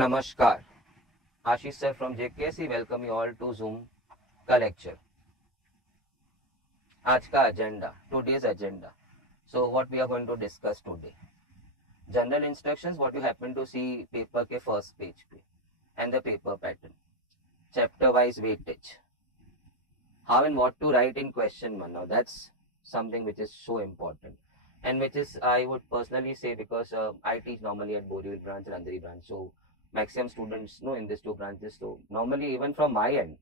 नमस्कार, आशीष sir from JKC welcome you all to Zoom का lecture. आज का agenda, today's agenda. So what we are going to discuss today? General instructions, what you happen to see paper के first page पे, and the paper pattern. Chapter wise weightage. How and what to write in question 1. Now that's something which is so important. And which is, I would personally say, because I teach normally at Borivali branch and Andheri branch. So maximum students know in these two branches. So normally, even from my end,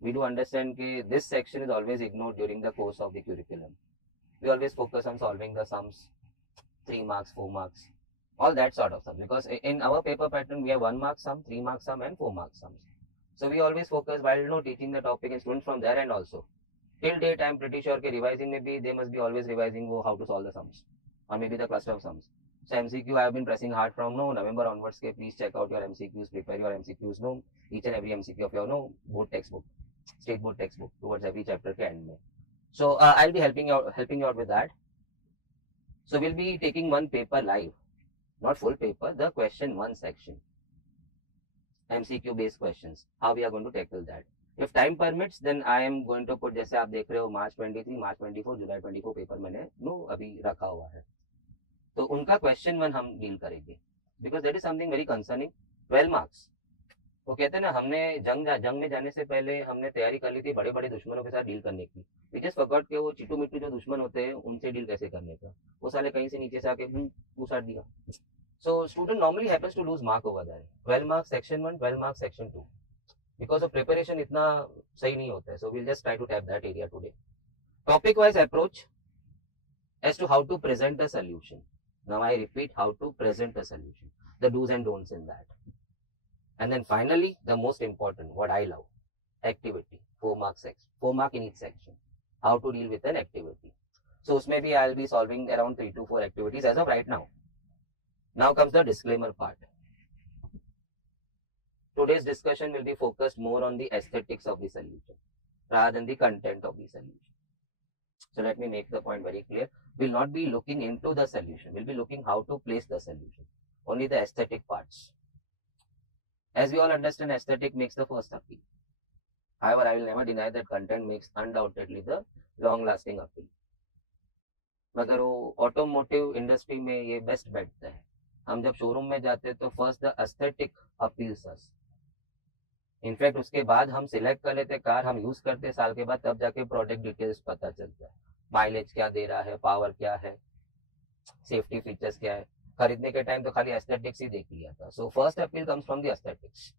we do understand that this section is always ignored during the course of the curriculum. We always focus on solving the sums, 3 marks, 4 marks, all that sort of stuff. Because in our paper pattern, we have 1 mark sum, 3 mark sum, and 4 mark sums. So we always focus while teaching the topic and students from there end also. Till date, I am pretty sure that revising maybe they must be always revising how to solve the sums, or maybe the cluster of sums. So MCQ I have been pressing hard from November onwards. Please check out your MCQs, prepare your MCQs, each and every MCQ of your board textbook, state board textbook towards every chapter ke end mein. So I'll be helping you out with that. So we'll be taking one paper live, not full paper, the question 1 section, MCQ based questions. How we are going to tackle that. If time permits, then I am going to put, जैसे आप देख रहे हो, March 23, March 24, July 24 paper मैंने अभी रखा हुआ है, तो उनका क्वेश्चन 1 हम डील करेंगे, because that is something very concerning. 12 marks. वो कहते हैं ना, हमने जंग में जाने से पहले हमने तैयारी कर ली थी बड़े बड़े दुश्मनों के साथ डील करने की. वी जस्ट फॉरगॉट के वो चिट्टू मिट्टू जो दुश्मन होते हैं उनसे डील कैसे करने का. वो साले कहीं से नीचे से आके घुसाट दिया. So student normally happens to lose mark over that. 12 marks section 1, 12 marks section 2, because of preparation इतना सही नहीं होता है. So we'll just try to tap that area today. Topic wise approach as to how to present a solution. Now I repeat, how to present a solution, the do's and don'ts in that. And then finally, the most important, what I love, activity, 4 mark in each section. How to deal with an activity. So maybe I'll be solving around 3 to 4 activities as of right now. Now comes the disclaimer part. Today's discussion will be focused more on the aesthetics of the solution rather than the content of the solution. So let me make the point very clear. We'll not be looking into the solution. We'll be looking how to place the solution. Only the aesthetic parts. As we all understand, aesthetic makes the first appeal. However, I will never deny that content makes undoubtedly the long-lasting appeal. मगर वो automotive industry में ये best बैठता है. हम जब showroom में जाते हैं तो first the aesthetic appeals us. In fact उसके बाद हम सिलेक्ट कर लेते कार, हम यूज करते साल के बाद, तब जाके प्रोडक्ट डिटेल्स पता चलता है. माइलेज क्या दे रहा है, पावर क्या है, सेफ्टी फीचर्स क्या है. खरीदने के टाइम तो खाली एस्थेटिक्स ही देख लिया था. So first appeal comes from the aesthetics.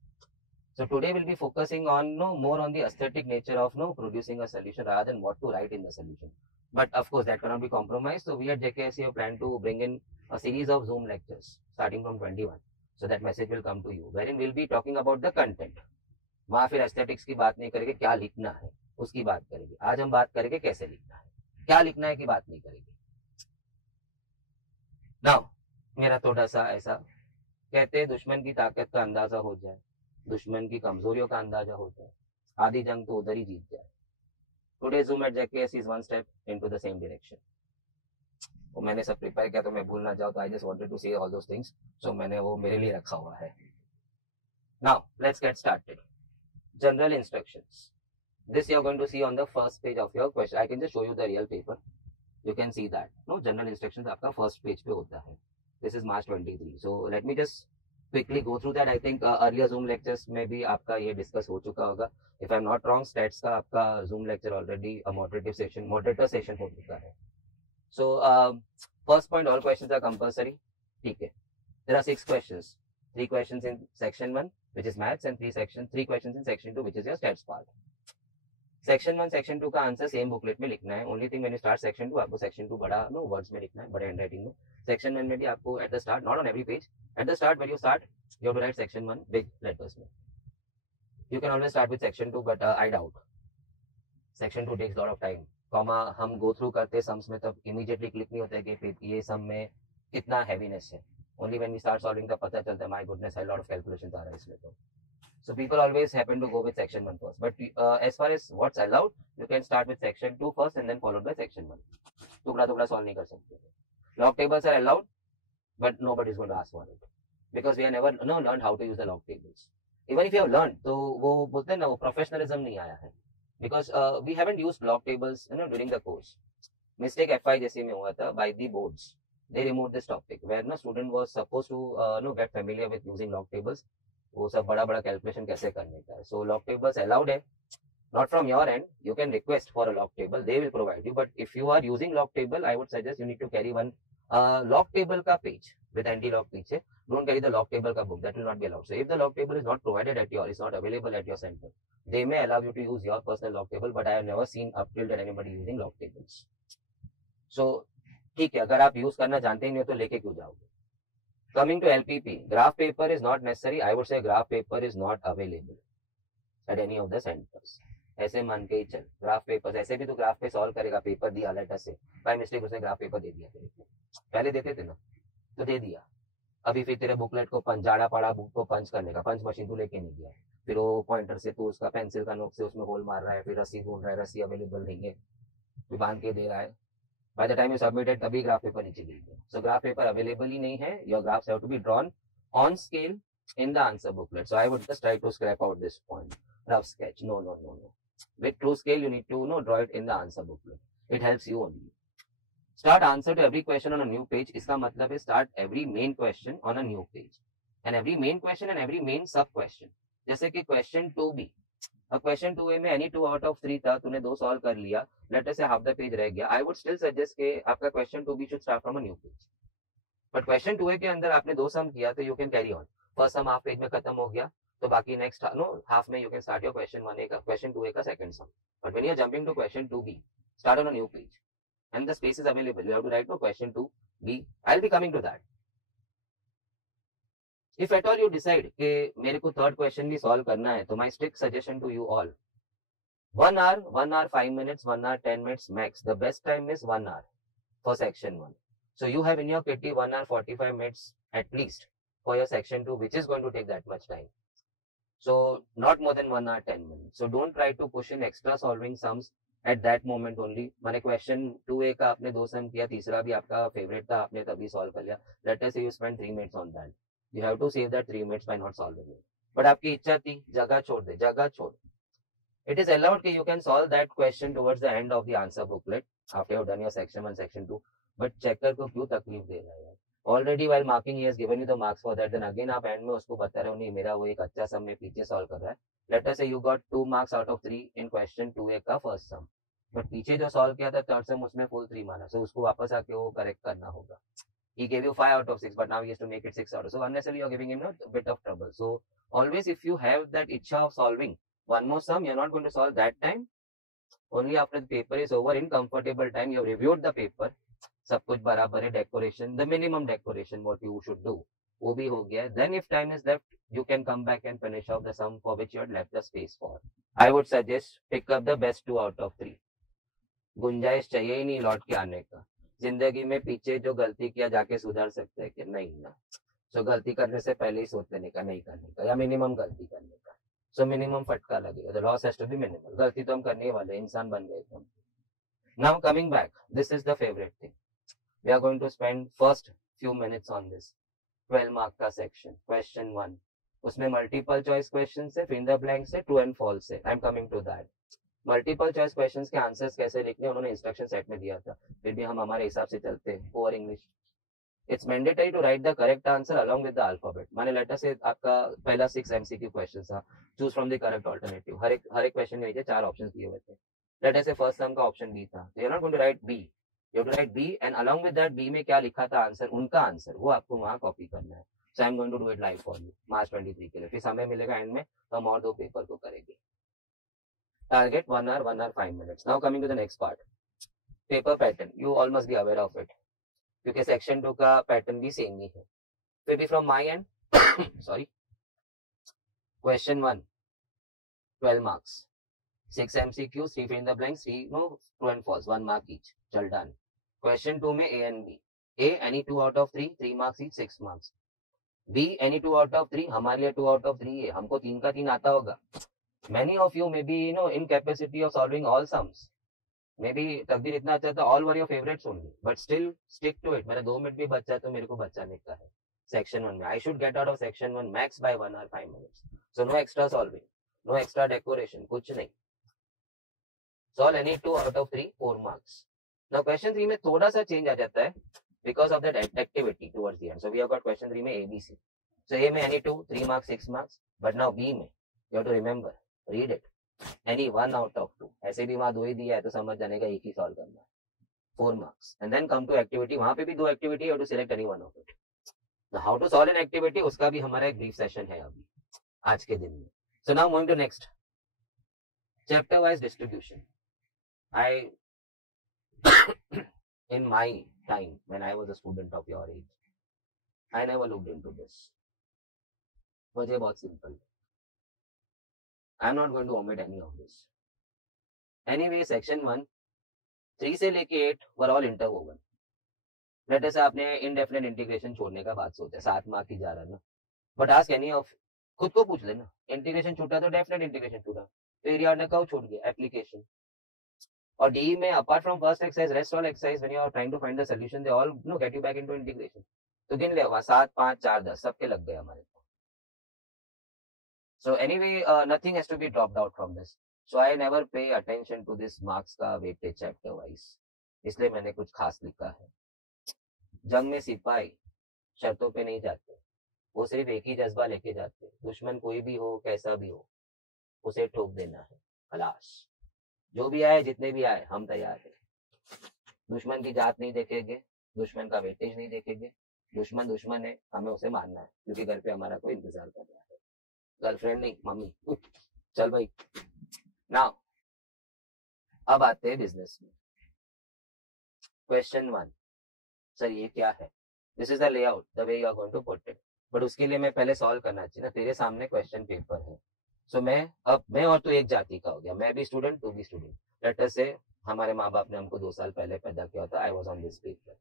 So today we'll be focusing on more on the aesthetic nature of producing a solution rather than what to write in the solution. But of course that cannot be compromised. So we at JKSC have planned to bring in a series of Zoom lectures starting from 21. So that message will come to you, wherein we'll be talking about the content. वहां फिर aesthetics की बात नहीं करेंगे, क्या लिखना है उसकी बात करेंगे. आज हम बात करेंगे कैसे लिखना है, क्या लिखना है की बात नहीं करेंगे. नाउ मेरा थोड़ा सा ऐसा कहते हैं, दुश्मन की ताकत का अंदाजा हो जाए, दुश्मन की कमजोरियों का अंदाजा हो जाए, आधी जंग तो उधर ही जीत जाए. Today Zoom at JKSC is one step into the same direction. वो मैंने सब प्रिपेयर किया तो मैं भूल ना जाऊं, तो आई जस्ट वांटेड टू से ऑल दोस थिंग्स. सो मैंने वो मेरे लिए रखा हुआ है. Now let's get started. General instructions. This you are going to see on the first page of your question. I can just show you the real paper. You can see that. General instructions आपका first page पे होता है. This is March 23. So let me just quickly go through that. I think earlier Zoom lectures में भी आपका ये discuss हो चुका होगा. If I'm not wrong, stats का आपका Zoom lecture already a moderator session हो चुका है. So first point, all questions are compulsory. ठीक है. There are 6 questions. 3 questions in section 1, which is maths, and 3 questions in section 2, which is your stats part. Section 1 section 2 का answer same booklet में लिखना है. Only thing when you start section 2 आपको section 2 बड़ा words में लिखना है, बड़े हैंडराइटिंग में. सेक्शन 1 में भी आपको at the start, not on every page, at the start when you start you have to write section 1 big letters में. You can always start with section 2, but I doubt. Section 2 takes lot of time. Comma हम go through करते sums में तब immediately click नहीं होता है कि ये सम में कितना हैवीनेस है. Only when we start solving तब पता चलता है माय गुडनेस है, लॉट ऑफ कैलकुलेशंस आ रहा है इसमें. तो so people always happen to go with section 1 first, but as far as what's allowed, you can start with section 2 first and then followed by section 1. टुकड़ा टुकड़ा solve नहीं कर सकते. Log tables are allowed, but nobody is going to ask for it. because we have never learned how to use the log tables. Even if you have learned, तो वो बोलते हैं ना वो professionalism नहीं आया है, because we haven't used log tables during the course. Mistake FI जैसे में हुआ था by the boards. They removed this topic where student was supposed to get familiar with using log tables. वो सब बड़ा बड़ा कैलकुलेशन कैसे करने का है. So log tables allowed है, not from your end. You can request for a log table, they will provide you. But if you are using log table, I would suggest you need to carry one log table का page with anti-log पीछे. Don't carry the log table का book, that will not be allowed. So if the log table is not provided at your, is not available at your center, they may allow you to use your personal log table, but I have never seen up till that anybody using log tables. So ठीक है, अगर आप use करना जानते ही नहीं हो तो लेके क्यों जाओगे. Coming to LPP, graph paper is not necessary. I would say graph paper is not available at any of the centers. ऐसे मान के ही चल, ग्राफ पेपर ऐसे भी तो ग्राफ पे सॉल्व करेगा, पेपर दिया लेटर से, बाय मिस्टेक उसने ग्राफ पेपर दे दिया तेरे को. पहले देते थे ना, तो दे दिया. अभी फिर तेरे बुकलेट को जाड़ा पड़ा बुक को पंच करने का, पंच मशीन तू लेके नहीं गया, फिर वो पॉइंटर से तू उसका पेंसिल का नोक से उसमें होल मार रहा है, फिर रस्सी ढूंढ रहा है, रस्सी अवेलेबल नहीं है, फिर बांध के दे रहा है. By the time you submitted तभी ग्राफ पेपर नीचे गिर गया. सो ग्राफ पेपर अवेलेबल ही नहीं है. Your graphs have to be drawn on scale in the answer booklet. So I would just try to scrap out this point. Rough sketch. No. With true scale, you need to draw it in the answer booklet. It helps you only. Start answer to every question on a new page. इसका मतलब है start every main question on a new page. And every main question and every main sub question. जैसे कि question 2B. अब question 2A में any 2 out of 3 था, तूने 2 solve कर लिया, let us say half the page रह गया. I would still suggest कि आपका question 2B should start from a new page. But question 2A के अंदर आपने 2 sum किया तो you can carry on. First sum half page में खत्म हो गया, तो बाकी next half में you can start your question 1A का, question 2A का second sum. But when you are jumping to question 2B, start on a new page. And the space is available. You have to write question 2B. I'll be coming to that. If at all you decide कि मेरे को third question भी solve करना है, तो my strict suggestion to you all, 1 hour 5 minutes, 1 hour 10 minutes max. The best time is 1 hour for section 1. So you have in your kitty 1 hour 45 minutes at least for your section 2, which is going to take that much time. So not more than 1 hour 10 minutes. So don't try to push in extra solving sums at that moment only. मैंने question 2A का आपने 2 sum किया, तीसरा भी आपका favorite था, आपने तभी solve कर लिया. Let us say you spend 3 minutes on that. You have to save that 3 minutes by not solving it. But आपकी इच्छा थी, जगह छोड़. It is allowed that you can solve that question towards the end of the answer booklet after you have done your section 1, section 2. But checker को क्यों तकलीफ दे रहा है? Already while marking he has given you the marks for that. Then again आप end में उसको बता रहे हो नहीं मेरा वो एक अच्छा sum में पीछे solve कर रहा है. Let us say you got 2 marks out of 3 in question 2A का first sum. But पीछे जो solve किया था third sum उसमें full 3 माना. So उसको वापस आके वो correct करना होगा. He gave you 5 out of 6, but now he has to make it 6 out of 6. So unnecessarily you are giving him a bit of trouble. So always if you have that itcha of solving one more sum, you are not going to solve that time. Only after the paper is over, in comfortable time, you have reviewed the paper. सब कुछ बराबर है, decoration, the minimum decoration what you should do, वो भी हो गया. Then if time is left, you can come back and finish off the sum for which you had left the space for. I would suggest pick up the best 2 out of 3. गुंजाइश चाहिए ही नहीं लौट के आने का. जिंदगी में पीछे जो गलती किया जाके सुधार सकते हैं कि नहीं ना. So गलती करने से पहले ही सोच लेने का, नहीं करने का, या मिनिमम गलती करने का. So मिनिमम फटका लगेगा. The loss has to be minimal. गलती तो हम करने वाले, इंसान बन गए थे. Now coming back, this is the favorite thing. We are going to spend first few minutes on this 12 mark का section, question 1. उसमें multiple choice questions है, fill the blanks है, true and false है. I'm coming to that. Multiple choice questions के answers कैसे लिखने उन्होंने instruction set में दिया था, फिर भी हम हमारे हिसाब से चलते हैं. Poor English. It's mandatory to write the correct answer along with the alphabet. माने लेटर से आपका पहला 6 MCQ क्वेश्चन था, choose from the correct alternative. हर एक क्वेश्चन में नीचे 4 ऑप्शंस दिए हुए थे. लेटर से फर्स्ट सम का ऑप्शन बी था, तो you are not going to write B, you have to write B and along with that B में क्या लिखा था आंसर, उनका आंसर वो आपको वहां कॉपी करना है. So I am going to do it live for you March 23 के लिए. फिर समय मिलेगा एंड में तो हम और 2 पेपर को करेंगे. Target 1 hour 5 minutes. Now coming to the next part, paper pattern. You all must be aware of it क्योंकि सेक्शन 2 का पैटर्न भी सेम ही है. फिर भी from my end sorry, question 1 12 marks, 6 MCQs, 3 fill in the blanks, 3 true and false, 1 mark each. चल done. Question 2 में A and B. A any 2 out of 3, 3 marks each, 6 marks. B any 2 out of 3, हमारे लिए 2 out of 3 है, हमको 3 का 3 आता होगा. Many of you may be in capacity of solving all sums. Maybe तकदीर इतना अच्छा था, all were your favorites only, but still stick to it. मेरा 2 मिनट भी बचा तो मेरे को बचाने का है. section 1 में. I should get out of section 1 max by 1 or 5 minutes. So no extra solving, no extra decoration, कुछ नहीं. Solve any 2 out of 3, 4 marks. Now question 3 में थोड़ा सा change आ जाता है because of that activity towards the end. So we have got question 3 में A, B, C. So A में any 2, 3 marks, 6 marks. But now B में you have to remember, read it. Any 1 out of 2. ऐसे भी वहाँ 2 ही दिया है तो समझ जाने का एक ही solve करना है. 4 marks. And then come to activity. वहाँ पे भी 2 activity, you have to select any one of it. Now how to solve an activity, उसका भी हमारा एक brief session है अभी आज के दिन में. So now moving to next. Chapter wise distribution. In my time, when I was a student of your age, I never looked into this. मुझे बहुत simple. I'm not going to omit any of this. Anyway, section 1, 3 से लेके 8 were all interwoven. Late से आपने indefinite integration छोड़ने का बात सोचा, 7 मार्क की जा रहा है ना. But ask any of, खुद को पूछ लेना, इंटीग्रेशन छूटा तो डेफिनेट इंटीग्रेशन छूटा, तो एरिया अंडर कर्व छूट गया, एप्लीकेशन. और डी में apart from first exercise rest all exercise when you are trying to find the solution they all no get you back into integration. तो गिन ले 7 5 4 10 सबके लग गए हमारे को. So anyway nothing has to be dropped out from this. So I never pay attention to this marks का weightage chapter wise, इसलिए मैंने कुछ खास लिखा है. जंग में सिपाही शर्तों पे नहीं जाते, वो सिर्फ एक ही जज्बा लेके जाते, दुश्मन कोई भी हो कैसा भी हो उसे ठोक देना है. खलास, जो भी आए जितने भी आए हम तैयार हैं. दुश्मन की जात नहीं देखेंगे, दुश्मन का वेटेज नहीं देखेंगे. दुश्मन है, हमें उसे मारना है क्योंकि घर पे हमारा कोई इंतजार कर रहा है. गर्लफ्रेंड नहीं, मम्मी. चल भाई. नाउ अब आते हैं बिजनेस में. क्वेश्चन 1, सर ये क्या है? This is the layout, the way you are going to put it. But उसके लिए मैं पहले सॉल्व करना चाहिए ना. तेरे सामने क्वेश्चन पेपर है. सो मैं और तू एक जाति का हो गया, मैं भी स्टूडेंट तू भी स्टूडेंट. लेटर से हमारे माँ बाप ने हमको 2 साल पहले पैदा किया था. I was on this paper.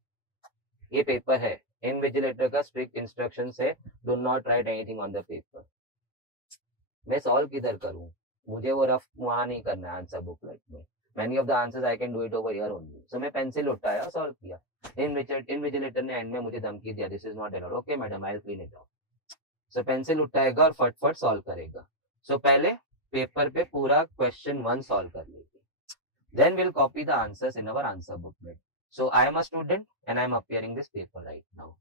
ये पेपर है, इनविजिलेटर का स्ट्रिक्ट इंस्ट्रक्शन है, do not right anything on the paper. मैं सॉल्व किधर करूं? मुझे वो रफ वहां नहीं करना है आंसर बुकलेट में. Many of the answers I can do it over here only. So मैं पेंसिल उठाया, सॉल्व किया. इनविजिलेटर ने एंड में मुझे धमकी दिया, this is not allowed. Okay madam, I will clean it of. So pencil उठाएगा और फटफट सॉल्व करेगा. सो पहले पेपर पे पूरा क्वेश्चन 1 सॉल्व कर लेंगे. Then will copy the answers in our answer booklet. So I am a student and I am appearing this paper right now.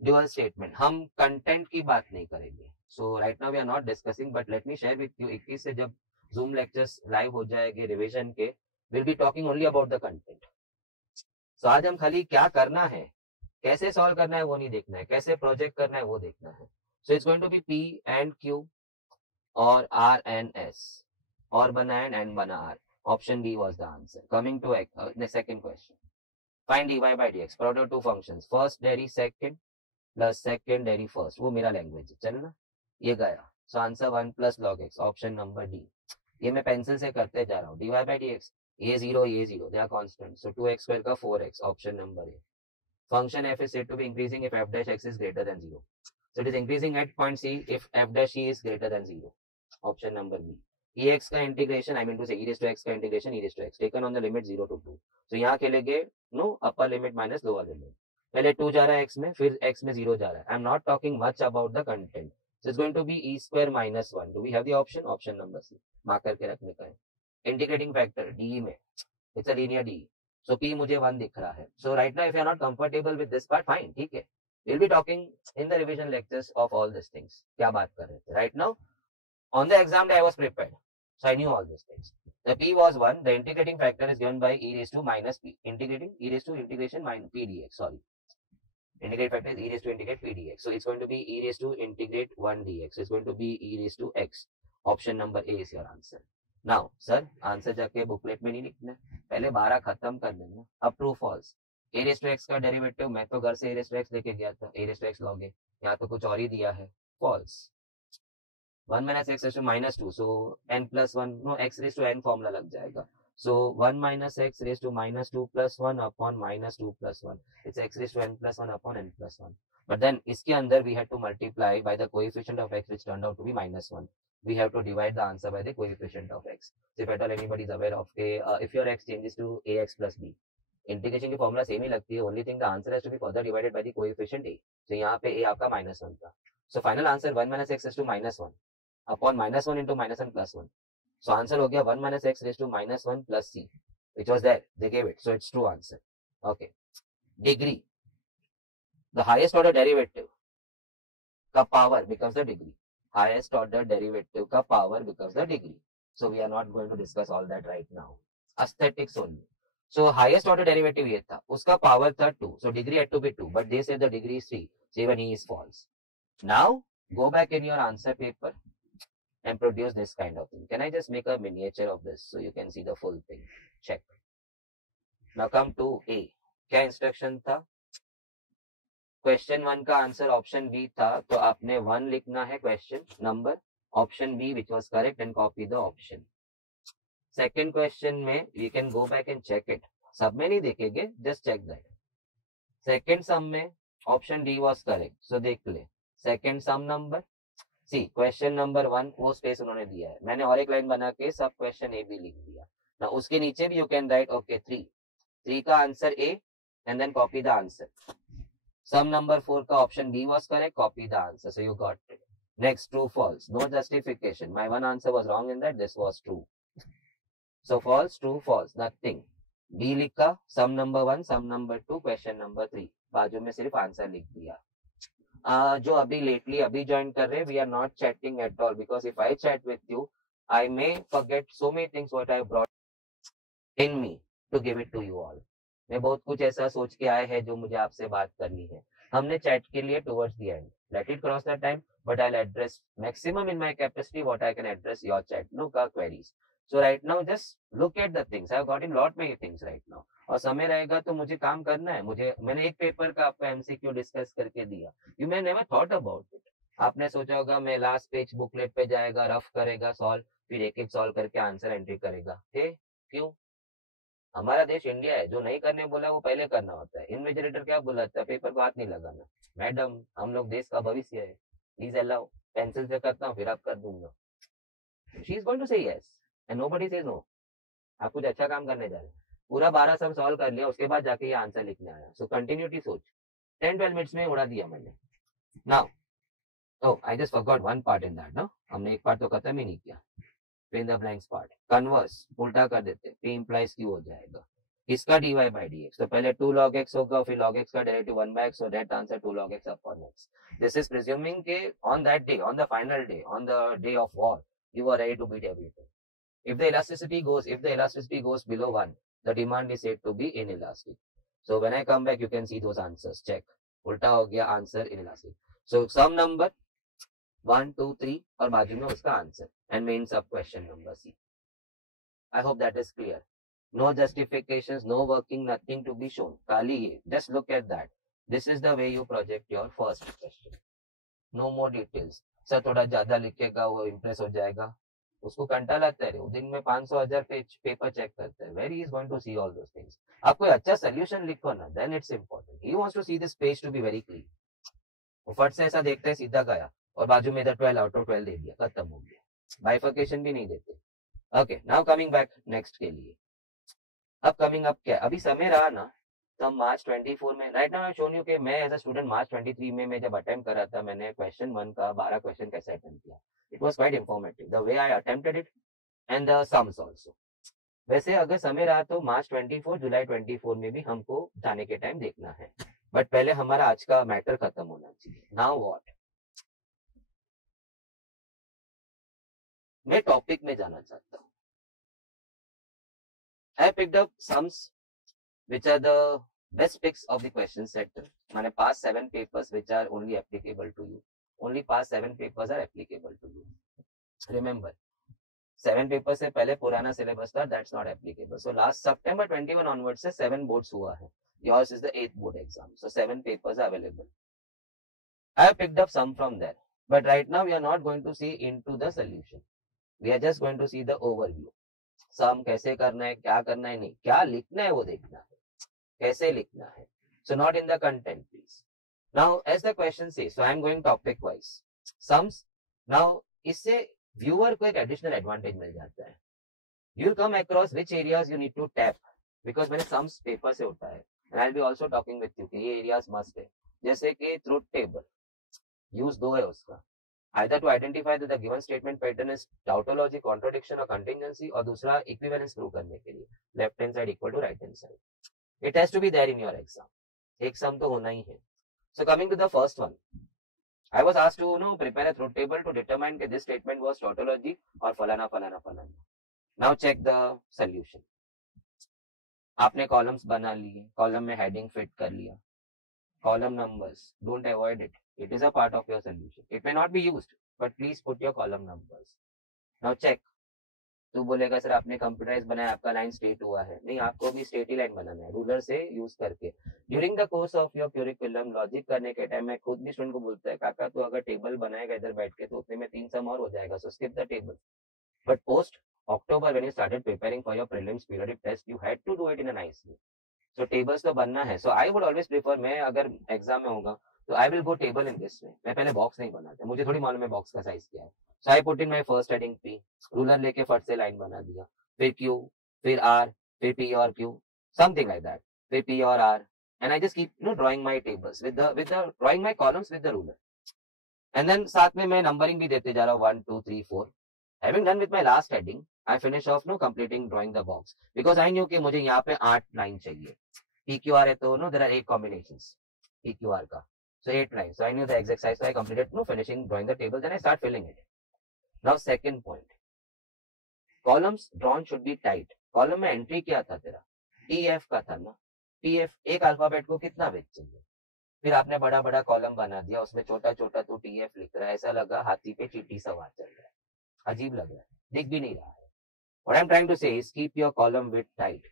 Dual statement, हम content की बात नहीं करेंगे. So right now we are not discussing, but let me share with you. 21 से जब zoom lectures live हो जाएंगे revision के, we'll be talking only about the content. So आज हम खाली क्या करना है, कैसे सॉल्व करना है वो नहीं देखना है, कैसे प्रोजेक्ट करना है वो देखना है. So it's going to be P and Q और R and S और बना and बना R. Option B was the answer. Coming to the second question. Find dy by dx. Product of two functions. First derivative second plus second derivative first. वो मेरा language है, चल ना. ये गया. So answer 1 plus log x. Option number D. ये मैं pencil से करते जा रहा हूँ. dy by dx. A0, they are constant. So 2x square का 4x, option number A. Function f is said to be increasing if f dash x is greater than 0. So it is increasing at point C if f dash e is greater than 0. Option number B. ex का integration, I mean to say e raised to x का integration, e raised to x taken on the limit 0 to 2. So यहाँ के लेंगे no upper limit minus lower limit. पहले 2 जा रहा है x में, फिर x में 0 जा रहा है. I am not talking much about the content. So it's going to be e square minus 1. Do we have the option? Option number C. Mark करके रखने का है. Integrating factor D में, it's a linear D. So P मुझे 1 दिख रहा है. So right now if you are not comfortable with this part, fine, ठीक है. We'll be talking in the revision lectures of all these things. क्या बात कर रहे थे? Right now on the exam day I was prepared, so I knew all these things. The P was 1. The integrating factor is given by e raised to minus P. Integrating e raised to integration minus P dx. Sorry. Integrate factor is e raised to integrate P dx. So it's going to be e raised to integrate 1 dx. So it's going to be e raised to x. Option number A is your answer. Now sir answer जाके booklet में नहीं लिखना, पहले 12 खत्म कर देना. अब true false. A raise to x का डेरिवेटिव, मैं तो घर से ए रेस टू एक्स लेके गया था, ए रेस टू एक्स लॉग ए. यहाँ तो कुछ और ही दिया है. False. 1 minus x raised to minus 2, so n plus 1, no, x raised to n formula लग जाएगा. So 1 minus x raised to minus 2 plus 1 upon minus 2 plus 1. It's x raised to n plus 1 upon n plus 1. But then इसके अंदर we had to multiply by the coefficient of x which turned out to be minus 1. We have to divide the answer by the coefficient of x. So if at all anybody is aware of if your x changes to ax plus b, integration की formula same ही लगती है, only thing the answer has to be further divided by the coefficient a। तो यहाँ पे a आपका -1 था, so final answer 1 - x to -1 upon -1 into -1 plus 1। So answer हो गया 1 - x raised to -1 plus c, which was there, they gave it, so it's true answer। Okay, degree, the highest order derivative का power becomes the degree, highest order derivative का power becomes the degree। So we are not going to discuss all that right now, aesthetics only। So highest order derivative ये था, उसका power था 2, so degree had to be 2, but they say the degree is 3, so even E is false। Now go back in your answer paper and produce this kind of thing। Can I just make a miniature of this so you can see the full thing? Check। Now come to A, क्या instruction था? Question 1 का answer option B था, तो आपने 1 लिखना है question number, option B which was correct, and copy the option. Second question में you can go back and check it, सब में नहीं देखेंगे, just check that. Second sum में option D was correct, so देख ले second sum number C, question number 1 वो space उन्होंने दिया है, मैंने और एक लाइन बना के सब क्वेश्चन ए भी लिख दिया ना, उसके नीचे भी यू कैन राइट ओके 3 का answer a and then copy the answer. Sum number 4 का option b was correct, copy the answer, so you got it. Next true false, no justification, my one answer was wrong in that, this was true, so false true false nothing. B लिखा, sum number 1 sum number 2 question number 3, बाजू में सिर्फ answer लिख दिया। जो अभी lately अभी join कर रहे, we are not chatting at all, because if I chat with you I may forget so many things what I brought in me to give it to you all. मैं बहुत कुछ ऐसा सोच के आया है जो मुझे आपसे बात करनी है, हमने चैट के लिए towards the end, let it cross the time, but I will address maximum in my capacity what I can address your chat no का queries. So right now just look at the things, I have got in lot many things right now, और समय रहेगा तो मुझे काम करना है। मैंने एक पेपर का आपको एमसीक्यू डिस्कस करके दिया, you may never thought about it. आपने सोचा होगा मैं लास्ट पेज बुकलेट पे जाएगा, रफ करेगा सॉल्व, फिर एक एक सॉल्व करके आंसर एंट्री करेगा। क्यों? हमारा देश इंडिया है, जो नहीं करने बोला वो पहले करना होता है। इन्विजिलेटर क्या बुलाता है, पेपर को हाथ नहीं लगाना। मैडम हम लोग देश का भविष्य है, प्लीज अलाउ, पेंसिल से करता हूँ फिर आप कर दूंगा। She is going to say yes and nobody says no. आप कुछ अच्छा काम करने जा रहे हैं, पूरा 12 सम सॉल्व कर लिया, उसके बाद जाके ये आंसर लिखने आया। सो कंटिन्यूटी सोच 10-12 मिनट्स में उड़ा दिया मैंने। Now oh I just forgot one part in that, no? हमने एक पार्ट तो खत्म ही नहीं किया, फिर द ब्लैंक्स पार्ट कन्वर्स उल्टा कर देते, p implies q हो जाएगा, इसका dy by dx, तो पहले 2 log x होगा, फिर log x का derivative 1 by x, so that answer 2 log x upon x। this is presuming के on that day, on the final day, on the day of war, you are ready to beat everything। if the elasticity goes below 1, the demand is said to be inelastic। so when I come back you can see those answers, check, उल्टा हो गया answer inelastic। so some number 1 2 3 और बाजू में उसका answer, and main sub question number c. I hope that is clear, no justifications, no working, nothing to be shown, खाली ये just look at that, this is the way you project your first question, no more details. Sir थोड़ा ज्यादा लिखेगा वो impress हो जाएगा, उसको कंटाल आता है, वो दिन में 500,000 पेज पेपर चेक करता है, very is going to see all those things. आप कोई अच्छा सोल्यूशन लिखो ना, then it's important, he wants to see this page to be very clean. फट से ऐसा देखते हैं सीधा गया और बाजू में इधर 12 आउट ऑफ 12 दे दिया, खत्म हो गया, बाइफर्केशन भी नहीं देते। Okay now coming back next के लिए, अब कमिंग अप क्या, अभी समय रहा ना, तो हम मार्च 24 में, right now I shown you कि मैं एज अ स्टूडेंट मार्च 23 में मैं जब अटेम्प्ट कर रहा था, मैंने क्वेश्चन 1 का 12 क्वेश्चन कैसे अटेम्प्ट किया, it was quite informative the way I attempted it and the sums also. वैसे अगर समय रहा तो मार्च 24 जुलाई 24 में भी हमको जाने के टाइम देखना है, बट पहले हमारा आज का मैटर खत्म होना चाहिए। नाउ व्हाट, मैं टॉपिक में जाना चाहता हूं। I picked up sums which are the best picks of the question set। मैंने past 7 papers which are only applicable to you, only past 7 papers are applicable to you। Remember 7 papers से पहले पुराना syllabus था, that's not applicable। so last September 21 onwards से 7 boards हुआ है, yours is the 8th board exam, so 7 papers are available। I have picked up some from there, but right now we are not going to see into the solution, we are just going to see the overview। सम कैसे करना है, क्या करना है, नहीं क्या लिखना है वो देखना है, कैसे लिखना है। So not in the content please. Now as the question से, so I am going topic wise sums. नाउ इससे व्यूअर को एक एडिशनल एडवांटेज मिल जाता है, you will come across which areas you need to tap because मैंने sums paper से उठाया है and I will be also talking with you कि ये एरियाज मस्ट है. जैसे कि ट्रुथ टेबल यूज दो है उसका, either to identify that the given statement pattern is tautology, contradiction or contingency, और दूसरा equivalence prove करने के लिए left hand side equal to right hand side. It has to be there in your exam. एक sum तो होना ही है. So coming to the first one, I was asked to prepare a truth table to determine that this statement was tautology or falana falana falana. Now check the solution. आपने columns बना लिए, column में heading fit कर लिया, column numbers, don't avoid it. It is a part of your solution. It may not be used, but please put your column numbers. Now check. तू बोलेगा sir आपने computerise बनाया, आपका लाइन स्ट्रेट हुआ है. नहीं, आपको भी स्ट्रेट ही लाइन बनाना है, रूलर से यूज करके. During the course of your curriculum logic करने के टाइम मैं खुद भी स्टूडेंट को बोलता है, काका तू अगर टेबल बनाएगा इधर बैठ के तो उतने में 3 सम और हो जाएगा, so skip the table. But post October when you started preparing for your prelims periodic test, you had to do it in a nice way. So tables तो बनना है. So I would always prefer, मैं अगर exam में होगा तो I will go table in this way. मैं पहले बॉक्स नहीं बनाता, मुझे थोड़ी मालूम है बॉक्स का साइज क्या है. So I put in my first heading P, ruler लेके फट से लाइन बना दिया, फिर क्यू, फिर आर, फिर पी और क्यू, समथिंग लाइक दैट, फिर पी और r, and I just keep drawing my tables with the drawing my columns with the ruler. And then साथ में मैं नंबरिंग भी देते जा रहा हूँ 1 2 3 4. Having done with my last heading, I finish off completing drawing the box because I knew कि मुझे यहाँ पे 8 लाइन चाहिए. PQR है तो there are 8 combinations PQR का, so 8 lines. So I knew the exact size, so I completed finishing drawing the table, then I start filling it. Now second point, columns drawn should be tight. Column में entry क्या था तेरा? TF का था ना. TF एक alphabet को कितना वेट चाहिए? फिर आपने बड़ा बड़ा कॉलम बना दिया, उसमें छोटा छोटा तो TF लिख रहा है, ऐसा लगा हाथी पे चींटी सवार चल रहा है, अजीब लग रहा है, दिख भी नहीं रहा है. What I'm trying to say is keep your column width tight.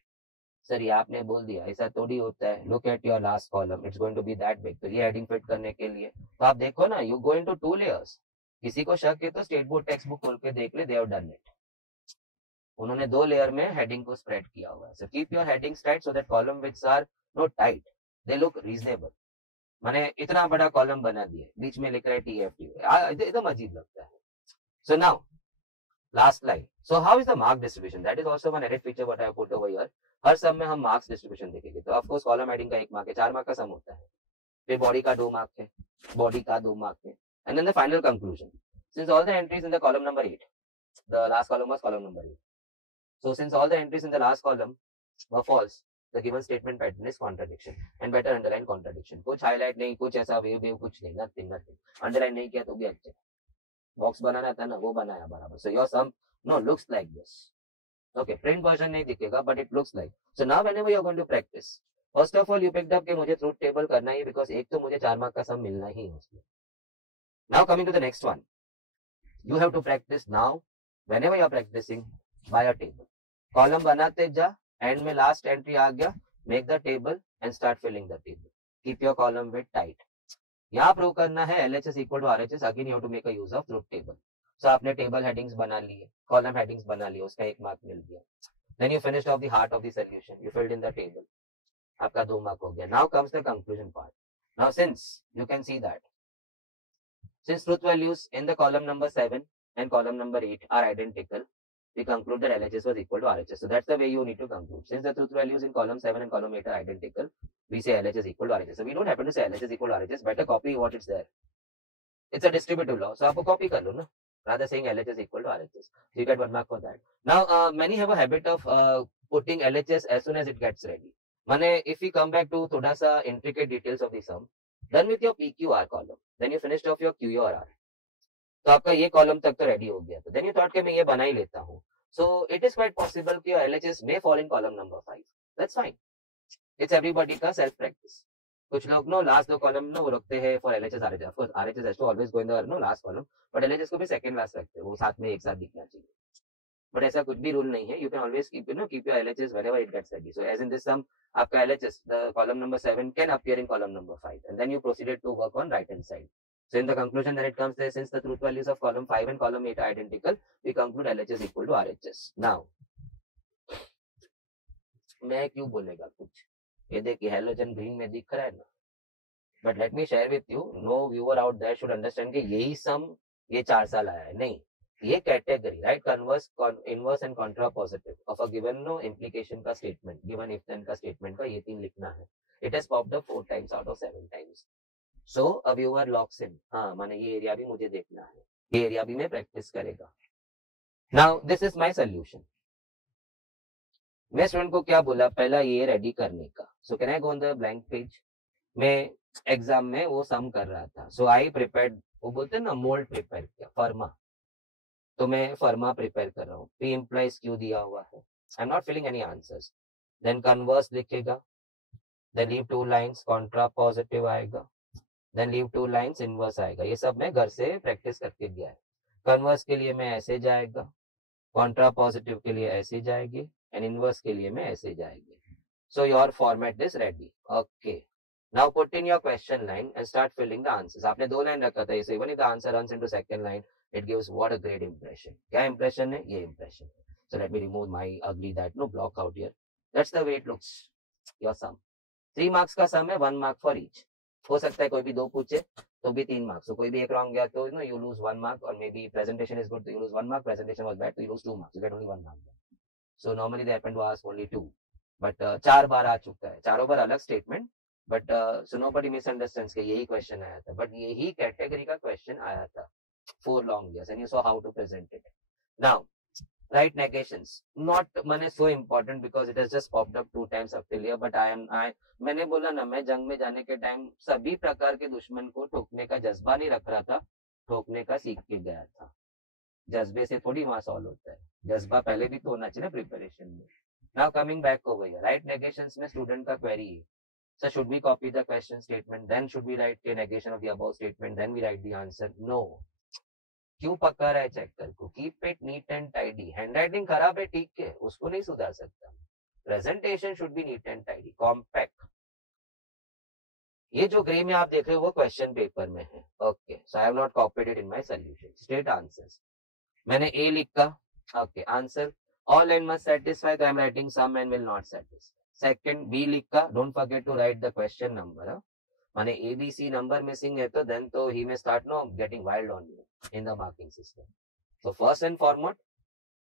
Sir ये आपने बोल दिया, ऐसा थोड़ी होता है. Look at your last column, it's going to be that big. तो ये हेडिंग फिट करने के लिए तो आप देखो ना, you go into 2 layers. किसी को शक है तो स्टेट बोर्ड टेक्स्ट बुक खोल के देख ले, they have done it. उन्होंने 2 लेयर में हेडिंग को स्प्रेड किया हुआ है. So keep your headings tight so that column widths are not tight, they look reasonable. मैंने इतना बड़ा कॉलम बना दिया, बीच में लिख रहा है TFT, एकदम अजीब लगता है. So now last line. So how is the mark distribution? That is also one added feature what I have put over here. हर सम में हम मार्क्स डिस्ट्रीब्यूशन देखेंगे. तो ऑफ कोर्स कॉलम हेडिंग का 1 मार्क है, 4 मार्क का सम होता है. फिर बॉडी का 2 मार्क है, बॉडी का 2 मार्क है. And then the final conclusion. Since all the entries in the column number 8, the last column was column number 8. So since all the entries in the last column were false, the given statement pattern is contradiction, and better underline contradiction. कुछ highlight नहीं, कुछ ऐसा wave कुछ नहीं, nothing. Underline नहीं किया तो भी अच्छा. बॉक्स बनाना था ना, वो बनाया बराबर. So your sum looks like this. Okay, print version नहीं दिखेगा, but it looks like. So now whenever you are going to practice, first of all you picked up कि मुझे truth table करना ही, because एक तो मुझे 4 मार्क का सम मिलना ही है उसमें. Now coming to the next one, you have to practice now. Whenever you are practicing, by a table. Column बनाते जा, end में last entry आ गया, make the table and start filling the table. Keep your column width tight. यहाँ prove करना है LHS equal to RHS. Again you have to make a use of truth table. So आपने table headings बना लिए, column headings बना लिए, उसका 1 mark मिल गया. Then you finished off the heart of the solution. You filled in the table. आपका 2 mark हो गया. Now comes the conclusion part. Now since you can see that since truth values in the column number 7 and column number 8 are identical, we conclude that LHS was equal to RHS. So that's the way you need to conclude. Since the truth values in column 7 and column 8 are identical, we say LHS equal to RHS. So we don't happen to say LHS equal to RHS. Better copy what it's there. It's a distributive law. So आपको copy कर लो ना, rather saying LHS equal to RHS. So you get 1 mark for that. Now many have a habit of putting LHS as soon as it gets ready. माने if we come back to थोड़ा सा intricate details of the sum, done with your PQR column, then you finished off your QR. तो आपका ये column तक तो ready हो गया था. देन यू थॉट कि मैं ये बना ही लेता हूँ. So it is quite possible कि LHS may fall in column number 5. That's fine. It's everybody का सेल्फ प्रैक्टिस. कुछ लोग लास्ट 2 कॉलम वो रखते हैं for LHS RHS. Of course RHS has to always go in the last column, but LHS को भी second last रखते हैं, वो साथ में एक साथ दिखना चाहिए. बट ऐसा कुछ भी रूल नहीं है. You can always keep keep your LHS whenever it gets ready. So as in this sum, आपका LHS the column number 7 can appear in column number 5, and then you proceeded to work on right hand side. So in the conclusion, then it comes there, since the truth values of column 5 and column 8 are identical, we conclude LHS equal to RHS. Now, मैं क्यों बोलेगा कुछ, ये देखिए halogen green में दिख रहा है ना. But let me share with you, no viewer out there should understand कि यही सम ये 4 साल आया है. नहीं, ये category, right, converse, inverse and contrapositive of a given no implication का स्टेटमेंट, गिवन इफ देन का स्टेटमेंट का ये 3 लिखना है. It has popped up 4 times out of 7 times. So a viewer locks in, हाँ माने ये एरिया भी मुझे देखना है, ये एरिया भी मैं प्रैक्टिस करेगा. Now this is my solution. मैं स्टूडेंट को क्या बोला, पहला ये रेडी करने का. So can I go on the blank page. मैं एग्जाम में वो सम कर रहा था. सो आई प्रिपेयर्ड, वो बोलते हैं ना मोल्ड प्रिपेयर किया, फर्मा. तो मैं फर्मा प्रिपेयर कर रहा हूँ. पी इम्प्लाइज क्यू दिया हुआ है. I am not filling any answers. Then converse लिखेगा. Then leave 2 lines, contrapositive आएगा. देन लीव 2 लाइंस, इनवर्स आएगा. ये सब मैं घर से प्रैक्टिस करके गया है. कन्वर्स के लिए मैं ऐसे जाएगा, कॉन्ट्रा पॉजिटिव के लिए ऐसे जाएगी, एंड इनवर्स के लिए मैं ऐसे जाएगी. So your format is ready. Okay, now put in your question line and start filling the answers. आपने 2 लाइन रखा था, इसे even if the answer runs into second line, it gives what a great impression. क्या impression है? ये impression है. So let me remove my ugly that no block out here. That's the way it looks. Your sum 3 marks का sum है, 1 mark for each. हो सकता है कोई भी 2 पूछे तो भी 3 मार्क्स. तो कोई भी एक रॉन्ग गया तो नो यू लूज 1 मार्क, और maybe presentation is good तो you lose 1 mark, presentation was bad तो you lose 2 marks, you get only 1 mark. So normally they happen to ask only 2, but 4 बार आ चुका है, चारों बार अलग statement. But so nobody misunderstands कि यही क्वेश्चन आया था, बट यही कैटेगरी का क्वेश्चन आया था 4 long years, and you saw how to present it. Now write negations. Not माने so important because it has just popped up 2 times up till here, but मैंने बोला ना, मैं जंग में जाने के टाइम सभी प्रकार के दुश्मन को ठोकने का जज्बा नहीं रख रहा था, ठोकने का सीख के गया था. जज्बे से थोड़ी वहां सॉल्व होता है, जज्बा पहले भी तो होना चाहिए ना प्रिपरेशन में. Now coming back over here, right negations में स्टूडेंट का क्वेरी है, sir should we copy the question statement then should we write the negation of the above statement then we write the answer? No. क्यों पक्का रहा है checker को? Keep it neat and tidy. Handwriting खराब है, ठीक है, उसको नहीं सुधार सकता. Presentation should be neat and tidy, compact. ये जो ग्रे में आप देख रहे हो वो क्वेश्चन पेपर में है. Okay, so I have not copied it in my solution. Straight answers मैंने ए लिखा. Okay, answer all and must satisfy, I am writing sum and will not satisfy. Second B लिखा. Don't forget to write the question number. माने ABC number missing है तो then तो ही may start no getting wild on you in the marking system. So first and foremost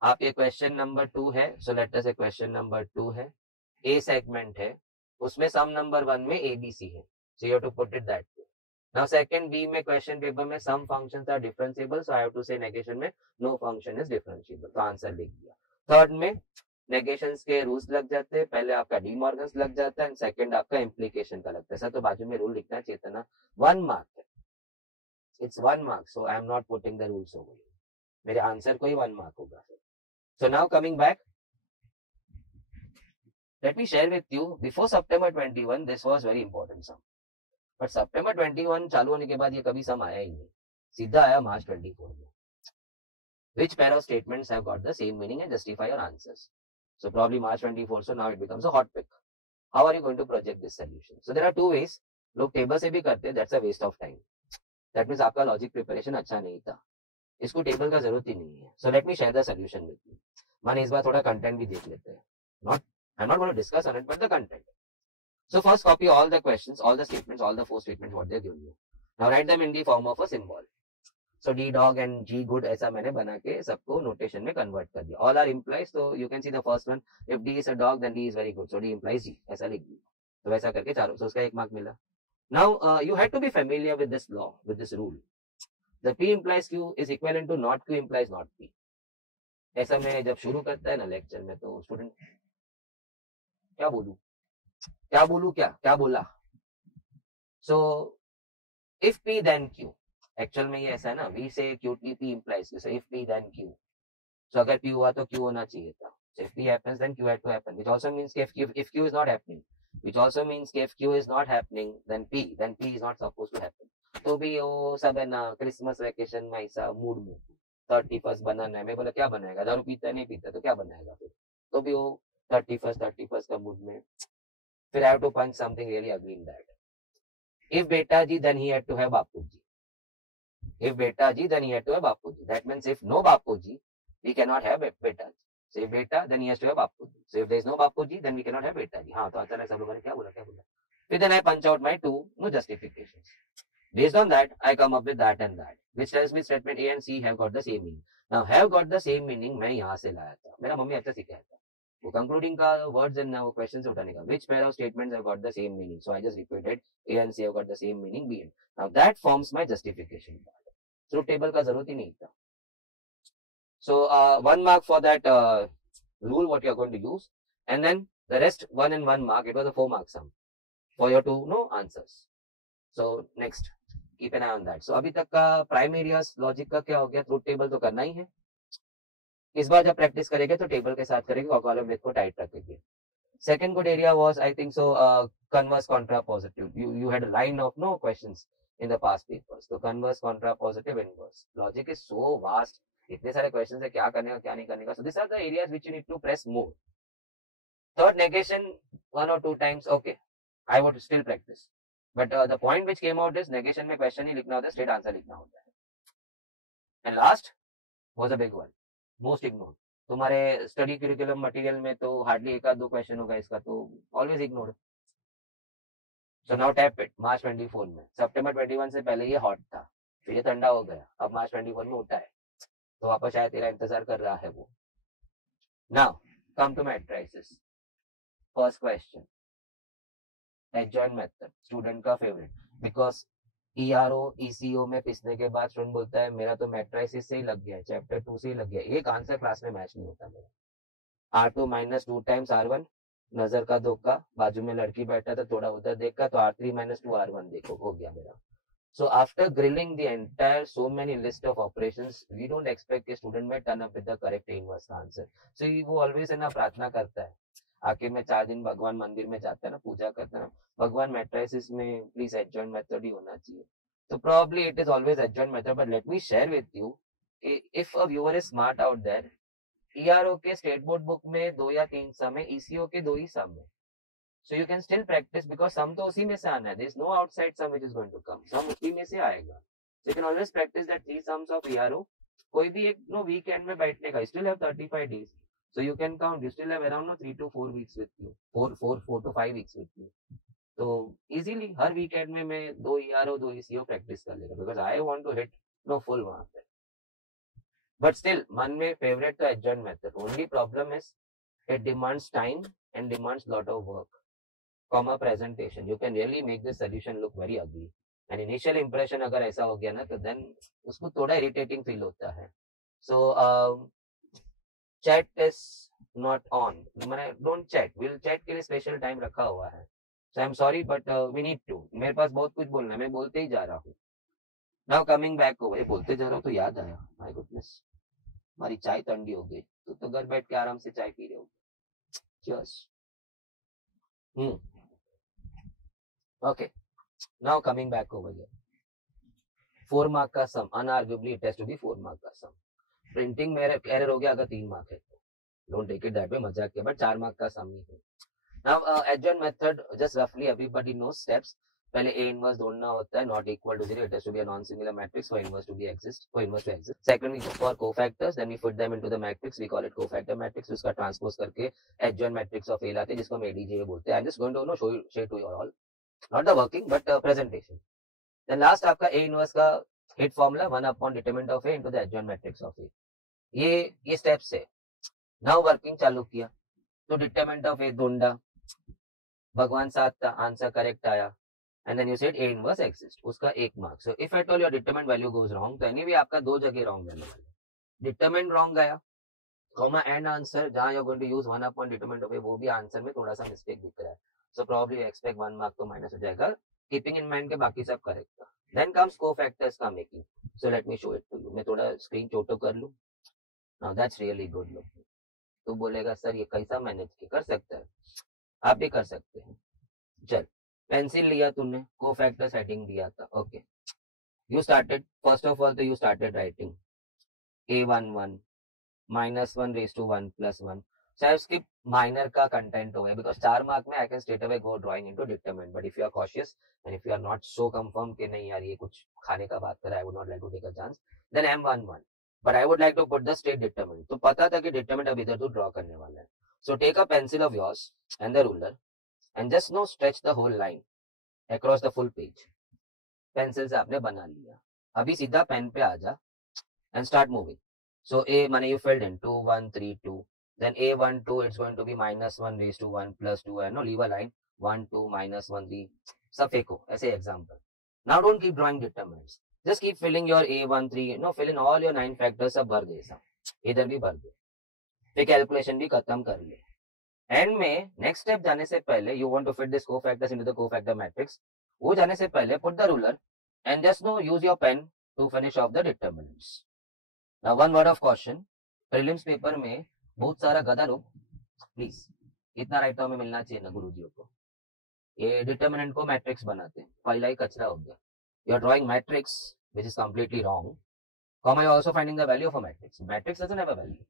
आप ये question number 2 है. So late us से question number 2 है, ए सेगमेंट है, उसमें सम नंबर 1 में एबीसी है. So you have to put it that way. Now second B में क्वेश्चन पेपर में some functions are differentiable, so I have to say negation में no function is differentiable, तो answer लिख दिया. थर्ड में नेगेशंस के रूल्स लग जाते हैं, पहले आपका डी मॉर्गन्स लग जाता है एंड सेकंड आपका इम्प्लीकेशन का लगता है. सर तो बाजू में रूल लिखना चाहिए था ना. 1 मार्क है, it's 1 mark, so I am not putting the rules over. मेरे आंसर को ही 1 मार्क होगा. So now coming back, let me share with you, before September 21 this was very important sum, but September 21 चालू होने के बाद ये कभी सम आया ही नहीं, सीधा आया March 24 में. Which pair of statements have got the same meaning and justify your answers? So probably March 24, so now it becomes a hot pick. How are you going to project this solution? So there are 2 ways. लोग table से भी करते हैं, that's a waste of time. That means आपका logic preparation अच्छा नहीं था, इसको टेबल का जरूरत ही नहीं है. So let me share the solution with you. माने इस बार थोड़ा कंटेंट भी देख लेते हैं. I'm not going to discuss on it, but the content. So first copy all the questions, all the statements, all the 4 statements what they're giving you. Now write them in the form of a symbol. So D dog and G good ऐसा मैंने बना के सबको notation में convert कर दिया. All are implies, so you can see the first one. If D is a dog, then D is very good. So D implies G. ऐसा लिख दिया. तो वैसा करके चारों. So उसका 1 मार्क मिला. Now you had to be familiar with this law, with this rule. The P implies Q is equivalent to not Q implies not P. ऐसा मैं जब शुरू करता है ना लेक्चर में तो स्टूडेंट क्या बोलूं क्या बोला. So if P then Q, actual में ये ऐसा है ना, we say Q T P implies so if P then Q. सो अगर पी हुआ तो क्यू होना चाहिए था. So if P happens, then Q had to happen, which also means if Q is not happening, which also means if Q is not happening, then P is not supposed to happen. तो भी वो सब है ना Christmas vacation में ऐसा mood में 31st बनाना है. मैं बोला क्या बनाएगा, दारू पीता नहीं पीता तो क्या बनाएगा फिर. तो भी वो 31st का मूड में. फिर I have to punch something really ugly in that. If beta ji, then he had to have bapu ji. If beta ji, then he had to have bapu ji. That means if no bapu ji, we cannot have beta ji. So if beta, then he has to have bapu ji. So if there is no bapu ji, then we cannot have beta ji. हाँ तो अचानक सब लोगों ने क्या बोला. फिर then I punch out my 2 no justifications. Based on that, I come up with that and that, which tells me statement A and C have got the same meaning. Now, have got the same meaning मैं यहाँ से लाया था, मेरा mummy अच्छा सिखाया था. वो concluding का words and वो questions उठाने का. Which pair of statements have got the same meaning? So I just repeated A and C have got the same meaning. B and now that forms my justification part. Truth table का जरूरत ही नहीं था. So 1 mark for that rule what you are going to use, and then the rest 1 and 1 mark. It was a 4 mark sum for your 2 answers. So next. Keep an eye on that. So अभी तक का prime areas logic का क्या हो गया, truth table तो करना ही है. इस बार जब प्रैक्टिस करेंगे तो टेबल के साथ करेंगे और कॉलम विथ को टाइट रखेंगे. Second good area was I think so converse contrapositive. You had a line of no questions in the past papers. तो converse contrapositive inverse logic is so vast. इतने सारे questions है, क्या करने का क्या नहीं करने का. So this are the areas which you need to press more. Third negation 1 or 2 times, okay, I would still practice. But the point which came out is negation में question ही लिखना होता है, straight answer लिखना होता है. And last was a big one, most ignored. तुम्हारे study curriculum material में तो हार्डली एक आध दो क्वेश्चन होगा इसका, तो always ignored. So now tap it. March 24 में, सितंबर 21 से पहले ये हॉट था, फिर ये ठंडा हो गया, अब मार्च 24 में उठा है, तो वापस शायद तेरा इंतजार कर रहा है वो. Now come to matrices. First question, adjoint method, student का फेवरेट, बिकॉज ERO ECO में पिसने के बाद स्टूडेंट बोलता है मेरा तो मैट्रिसेस से ही लग गया, चैप्टर 2 से ही लग गया, एक आंसर क्लास में मैच नहीं होता मेरा. R2 minus 2 times R1, नजर का धोखा, बाजू में लड़की बैठा था थोड़ा उधर देखा तो R3 minus 2 R1 देखो, हो गया मेरा. So after grilling the entire so many list of operations, we don't expect a student may turn up with the correct inverse answer. So वो always है ना प्रार्थना करता है, आखिर में 4 दिन भगवान मंदिर में जाता है ना, पूजा करता है ना, भगवान मैट्रिसेस में प्लीज एडजॉइंट मेथड ही होना चाहिए. तो probably it is always adjoint method, but let me share with you, if a viewer is smart out there, ERO के स्टेट बोर्ड बुक में 2 या 3 सम है, ECO के 2 ही सम है. So you can still practice because sum तो उसी में से आना है. There is no outside sum which is going to come. Sum उसी में से आएगा. So you can always practice that 3 sums of ERO. कोई भी एक weekend में बैठने का. You still have 35 days. So you can count. You still have around 3 to 4 weeks with you. 4 to 5 weeks with you. तो easily हर weekend में मैं 2 ERO 2 ECO practice कर लेगा because I want to hit full mark. But still मन में favorite तो adjoint method. Only problem is it demands time and demands lot of work. Comma presentation, you can really make this solution look very ugly. And initial impression अगर ऐसा हो गया ना तो then उसको थोड़ा irritating feel होता है. So chat is not on. Don't chat. We'll chat के लिए special time रखा हुआ है. So I'm sorry but we need to. मेरे पास बहुत कुछ बोलना है, मैं बोलते ही जा रहा हूँ. Now coming back over, बोलते जा रहा हूँ तो याद आया. My goodness, हमारी चाय ठंडी हो गई. तो घर बैठ के आराम से चाय पी रहे हो. Cheers. Okay, now coming back over here. 4 mark का sum, unarguably it has to be 4 mark का sum. Printing में error हो गया अगर 3 mark है तो. Don't take it that way, मजाक के, but 4 mark का sum ही है. Now adjoint method, just roughly everybody knows steps. पहले A inverse ढूंढना होता है, not equal to 0, it has to be a non-singular matrix for inverse to exist. Second, we go for cofactors, then we put them into the matrix, we call it cofactor matrix. उसका transpose करके adjoint matrix of A लाते हैं, जिसको हम ADJ बोलते हैं. I'm just going to show to you all, not the working but presentation. Then last आपका A inverse का hit formula 1 upon determinant of A into the adjoint matrix of A. ये steps है. Now working चालू किया तो determinant of A ढूंढा, भगवान साथ था, आंसर करेक्ट आया, and then you said A inverse exists, उसका 1 mark. So if at all your determinant value goes wrong, तो anyway आपका 2 जगह wrong रहने वाला. determinant wrong गया, comma and answer जहाँ you're going to use 1 upon determinant of A, वो भी आंसर में थोड़ा सा मिस्टेक दिख रहा है. So probably you expect 1 mark तो माइनस हो जाएगा, keeping in mind के बाकी सब करेक्ट था. Then comes cofactors का making. So let me show it to you. मैं थोड़ा स्क्रीन छोटो कर लूँ. Now that's really good looking. तो बोलेगा सर ये कैसा मैनेज कर सकता है, आप भी कर सकते हैं. चल, पेंसिल लिया तूने, कोफैक्टर्स हेडिंग दिया था. Okay, you started, first of all तो you started writing A11 -1 raised to 1 + 1. चाहे उसकी माइनर का कंटेंट हो, बिकॉज 4 मार्क में I can straight away go drawing into determinant. But if you are cautious and if you are not so confirm कि नहीं यार ये कुछ खाने का बात कर रहा है, I would not like to take a chance, then M11. But I would like to put the straight determinant. तो पता था कि डिटरमिनेंट अब इधर तो ड्रॉ करने वाला है. So take a pencil of yours and the ruler and just stretch the whole line across the full page. Pencil से आपने बना लिया, अभी सीधा पेन पे आ जा and start moving. So A माने you filled in 2 1 3 2, then A1 2 it's going to be -1 raised to 1 plus 2 and no leave a line 1 2 -1 3 सब फेंको ऐसे example. Now don't keep drawing determinants, just keep filling your A1 3, no fill in all your 9 factors, सब भर दे, सब इधर भी भर दे, फिर कैलकुलेशन भी खत्म कर ले. एंड में नेक्स्ट स्टेप जाने से पहले you want to fit this cofactors into the cofactor matrix, वो जाने से पहले put the ruler and just no use your pen to finish off the determinants. Now one word of question, prelims paper में बहुत सारा गधा लोग, please इतना राइट में मिलना चाहिए ना गुरुजियों को, ये डिटरमिनेंट को मैट्रिक्स बनाते हैं, पहला ही कचरा हो गया. You are drawing matrix which is completely wrong. Comma, you're also finding the value of a matrix. Matrix doesn't have a value.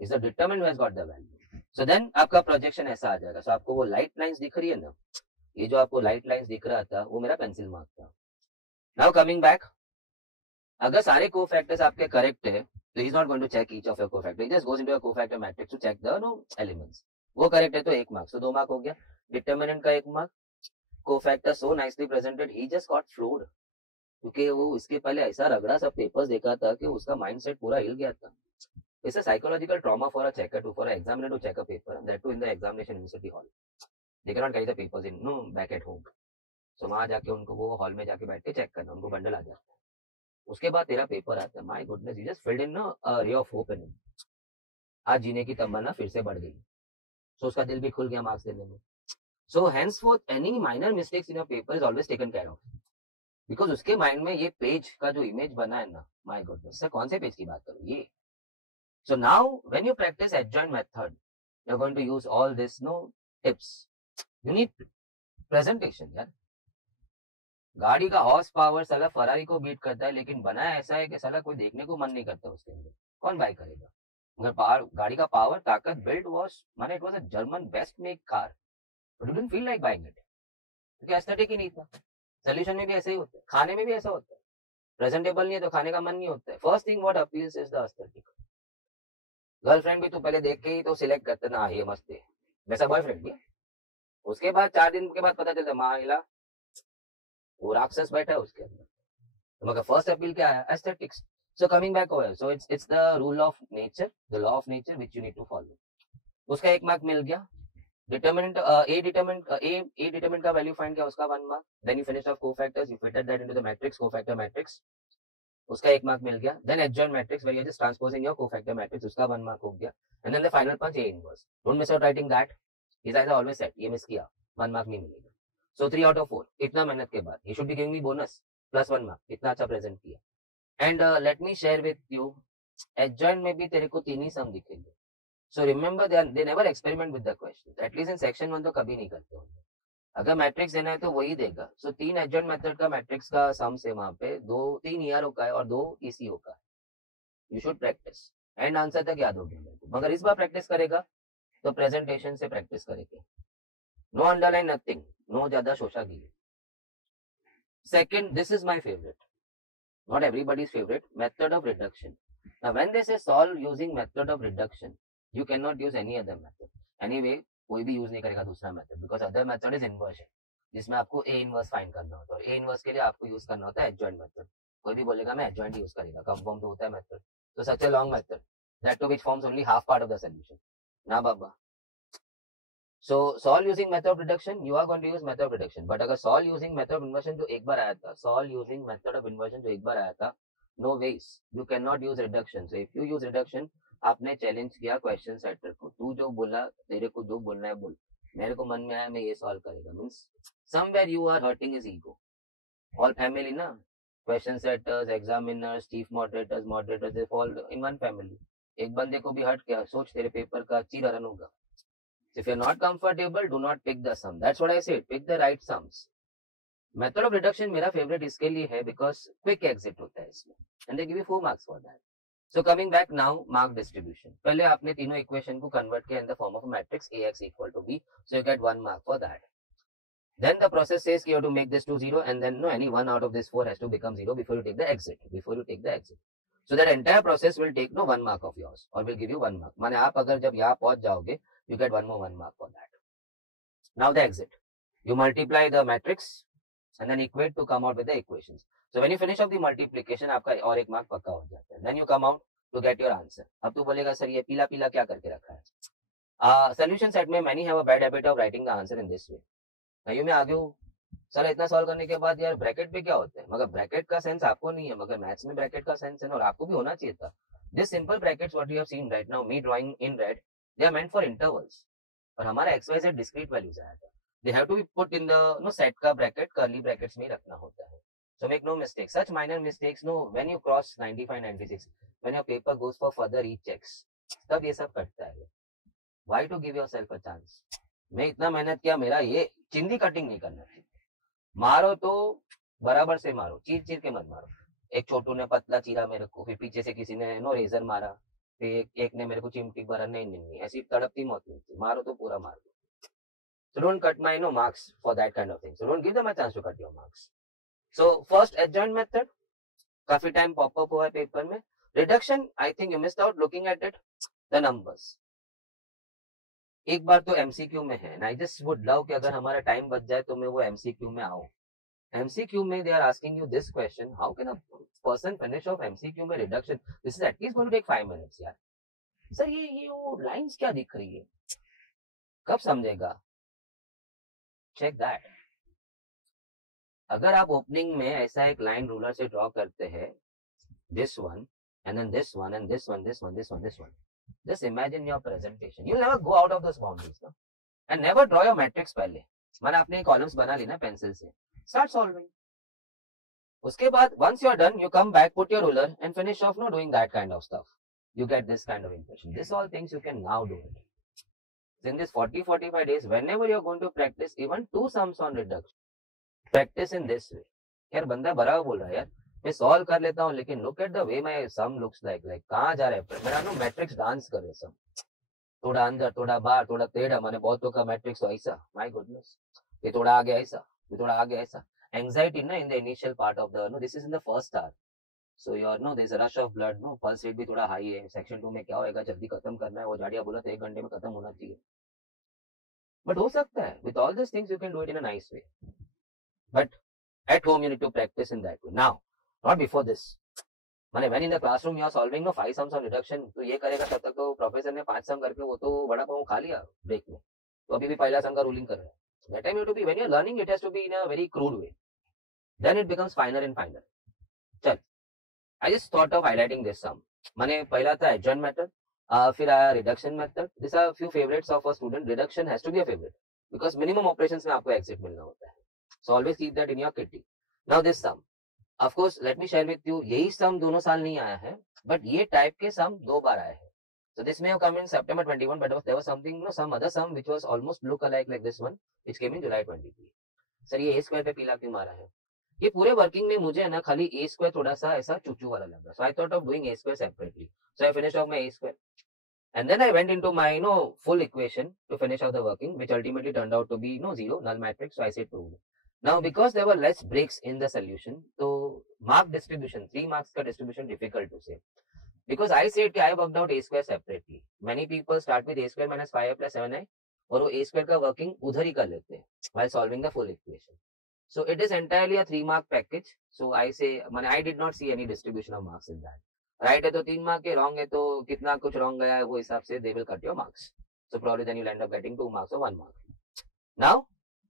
It's the determinant who has got the value. So then आपका projection ऐसा आ जाएगा. So आपको वो light lines दिख रही है ना, ये जो आपको लाइट लाइंस दिख रहा था वो मेरा पेंसिल मार्क था. नाउ कमिंग बैक, अगर सारे कोफैक्टर्स आपके करेक्ट है तो he is not going to check each of your cofactor, he just goes into your cofactor matrix to check the no elements. वो करेक्ट है तो 1 मार्क, तो 2 मार्क हो गया. डिटरमिनेंट का 1 mark. Cofactor so nicely presented, he just got floored, क्योंकि वो इसके पहले ऐसा रगड़ा सब पेपर्स देखा था कि उसका माइंडसेट पूरा हिल गया था. It's a psychological trauma for a checker to, for an examiner to check a paper, and that too in the examination university hall. They cannot carry the papers in no back at home. So वहां जाके उनको वो hall में जाके बैठ के check करना, उनको बंडल आ जाता है. उसके बाद तेरा पेपर आता है, my goodness, you just filled in a ray of hope इन. आज जीने की तमन्ना फिर से बढ़ गई. सो उसका दिल भी खुल गया मार्क्स देने में. सो henceforth any minor mistakes in your paper is always taken care of. Because उसके माइंड में ये पेज का जो इमेज बना है ना, माय गुडनेस, सर कौन से पेज की बात करूं ये. So now when you practice adjoint method, you're going to use all this no tips. You need presentation यार. गाड़ी का हॉर्स पावर साला फरारी को बीट करता है, लेकिन बनाया ऐसा है कि साला कोई देखने को मन नहीं करता उसके अंदर, कौन बाय करेगा. अगर पावर, गाड़ी का पावर ताकत बिल्ड वॉज माने it was a German best make car, but you didn't feel like buying it, क्योंकि एस्थेटिक ही नहीं था. सोल्यूशन में भी ऐसे ही होता है, खाने में भी ऐसा होता है. प्रेजेंटेबल नहीं है तो खाने का मन नहीं होता है. First thing what appeals is the aesthetic. Girlfriend भी तू पहले देख के ही तो सिलेक्ट करते ना, ये मस्त है, वैसा बॉयफ्रेंड भी. उसके बाद 4 दिन के बाद पता चलता माहिला वो राक्षस बैठा है उसके अंदर. तो मगर फर्स्ट अपील क्या है, aesthetics. So coming back over, so it's the rule of nature, the law of nature which you need to follow. उसका 1 मार्क मिल गया. डिटरमिनेंट ए डिटरमिनेंट का वैल्यू फाइंड किया, उसका 1 mark. Then you finished off cofactors, you fitted that into the matrix, cofactor matrix, उसका 1 mark मिल गया. Then adjoint matrix where you just transposing your cofactor matrix, उसका 1 mark हो गया. And then the final punch a inverse. Don't miss out writing that, is I always said, ये miss किया 1 mark नहीं मिलेगा. सो 3 आउट ऑफ 4 इतना मेहनत के बाद you should be giving me bonus plus 1 mark, इतना अच्छा प्रेजेंट किया. And let me share with you, adjoint में भी तेरे को 3 ही सम दिखेंगे. So remember they never experiment with the question, at least in section 1 तो कभी नहीं करते होंगे. अगर मैट्रिक्स देना है तो वही देगा. सो 3 एडजॉइंट मेथड का मैट्रिक्स का सम से वहां पे 3 ईआरओ का है और 2 ईसीओ का है. You should practice and answer तक याद हो गया. मगर इस बार प्रैक्टिस करेगा तो प्रेजेंटेशन से प्रैक्टिस करेंगे. नो अंडरलाइन, नथिंग, नो ज्यादा शोशागिरी. Second, this is my favourite, not everybody's favourite, method of reduction. Now when they say solve using method of reduction, you can not use any other method. Anyway कोई भी use नहीं करेगा दूसरा method, because other method is inversion, जिसमें आपको A inverse find करना होता है, और ए इनवर्स के लिए आपको यूज करना होता है एडजॉइंट मेथड. कोई भी बोलेगा मैं एडजॉइंट यूज करेगा, कंफर्म तो होता है मेथड. तो such a long method that to which forms only half part of the solution ना बाबा. So solve using method of reduction, you are going to use method of reduction. But अगर solve using method of inversion जो एक बार आया था, solve using method of inversion जो एक बार आया था, no ways, you can not use reduction. So if you use reduction, आपने चैलेंज किया क्वेश्चन सेटर को, तू जो बोला, तेरे को जो बोलना है बोल, मेरे को मन में आया मैं ये सॉल्व करेगा, means somewhere you are hurting his ego. All family ना, question setters, examiners, chief moderators they fall in one family. एक बंदे को भी हट गया, सोच तेरे पेपर का चीरा रन होगा. If you are not comfortable, do not pick the sum. That's what I said, pick the right sums. Method of reduction मेरा फेवरेट इसके लिए है बिकॉज क्विक एग्जिट होता है इसमें, and they give you 4 marks for that. So coming back now, mark distribution. पहले आपने तीनों इक्वेशन को कन्वर्ट किया in the form of a matrix AX equal to B, so you get 1 mark for that. Then the process says you have to make this to 0, and then no, any one out of this 4 has to become 0 before you take the exit. So that entire process will take no 1 mark of yours, or will give you 1 mark. माने आप अगर जब यहाँ पहुंच जाओगे, you get 1 more 1 mark for that. Now the exit. You multiply the matrix and then equate to come out with the equations. So when you finish off the multiplication, आपका और एक मार्क पक्का हो जाता है. Then you come out to get your answer. अब तू बोलेगा सर ये पीला पीला क्या करके रखा है? Solution set में many have a bad habit of writing the answer in this way. मैं आगे हूँ सर इतना सॉल्व करने के बाद यार ब्रैकेट पे क्या होता है, मगर ब्रैकेट का सेंस आपको नहीं है, मगर मैथ्स में ब्रैकेट का सेंस है और आपको भी होना चाहिए था. This simple brackets what you have seen right now me drawing in red, they are meant for intervals. और हमारा XYZ डिस्क्रीट वैल्यूज आया था. They have to be put in the set का ब्रैकेट कर्ली ब्रैकेट्स में रखना होता है. So make no mistake, such minor mistakes no when you cross 95 96, when your paper goes for further rechecks, तब ये सब कटता है. Why to give yourself a chance. मैं इतना मेहनत किया, मेरा ये चिंदी कटिंग नहीं करना थी. मारो तो बराबर से मारो, चीर चीर के मत मारो. एक छोटू ने पतला चीरा मेरे को, फिर पीछे से किसी ने नो रेजर मारा, फिर एक ने मेरे को चिमटी भरा. नहीं ऐसी तड़पती मौत नहीं थी. मारो तो पूरा मार दो. So don't cut my marks for that kind of thing. So don't give them a chance to cut your marks. So first adjoint method काफी टाइम पॉप अप हुआ है पेपर में. Reduction I think you missed out looking at it, the numbers. एक बार तो MCQ में है, I just would love कि अगर हमारा टाइम बच जाए तो मैं वो MCQ में आऊं. MCQ में they are asking you this question, how can a person finish off MCQ में reduction. This is at least going to take 5 minutes. यार सर ये वो लाइंस क्या दिख रही है, कब समझेगा. Check that. अगर आप ओपनिंग में ऐसा एक लाइन रूलर से ड्रॉ करते हैं, this one and then this one and this one this one this one this one, just imagine your presentation. You'll never go out of those boundaries, no? And never draw your matrix पहले. मैंने अपने columns बना ली ना pencil से. Start solving. उसके बाद once you are done, you come back, put your ruler and finish off, no, doing that kind of stuff. You get this kind of impression. This all things you can now do it. In this 40-45 days, whenever you are going to practice even 2 sums on reduction, practice in this way. यार बंदा बराबर बोल रहा है यार, मैं solve कर लेता हूँ, लेकिन look at the way my sum looks like कहाँ जा रहा है मेरा. नो मैट्रिक्स डांस कर रहे सब, थोड़ा अंदर थोड़ा बाहर थोड़ा टेढ़ा. मैंने बहुतों का मैट्रिक्स तो ऐसा, माय गुडनेस, ये थोड़ा आगे ऐसा, ये थोड़ा आगे ऐसा. एंजाइटी ना in the initial part of the, no this is in the first hour, so your no this rush of blood, no pulse rate भी थोड़ा हाई है. सेक्शन 2 में क्या होएगा, जल्दी खत्म करना है. वो झाड़िया बोला तो 1 घंटे में खत्म होना चाहिए, बट हो सकता है. With all this things you can do it in a nice way, but at home you need to practice in that way. Now not before this. माने when in the classroom you are solving no 5 sums on reduction, तो ये करेगा तब तक तो professor ने 5 सम करके वो तो बड़ा पाव खा लिया ब्रेक में, तो अभी भी पहला सम का रूलिंग कर रहा है. That time you have to be, when you are learning, it has to be in a very crude way, then it becomes finer and finer. चल, I just thought of highlighting this sum. माने पहला था adjoint method, फिर आया reduction method. These are few favorites of a student. Reduction has to be a favorite because minimum operations में आपको exit मिलना होता है. So always keep that in your kitty. Now this sum, of course, let me share with you. यही sum दोनों साल नहीं आया है, but ये type के sum 2 बार आए हैं. So this may have come in September 21, but there was something, no, some other sum which was almost look alike like this one, which came in July 23. Sir ये a square पे पीला क्यों मारा है? ये पूरे वर्किंग में मुझे है ना खाली a square थोड़ा सा ऐसा चुचू वाला लग रहा. So I thought of doing a square separately. So I finished off my a square. And then I went into my full equation to finish off the working, which ultimately turned out to be 0 null matrix. So I said proved. Now because there were less breaks in the solution, so mark distribution, 3 marks का distribution difficult to say. Because I said I worked out a square separately. Many people start with a square minus 5i plus 7i और वो a square का working उधर ही कर लेते हैं while solving the full equation. So it is entirely a 3 mark package. So I say, I did not see any distribution of marks in that. Right है तो 3 mark है, wrong है तो कितना कुछ wrong गया है वो हिसाब से they will cut your marks. So probably then you'll end up getting 2 marks or 1 mark. Now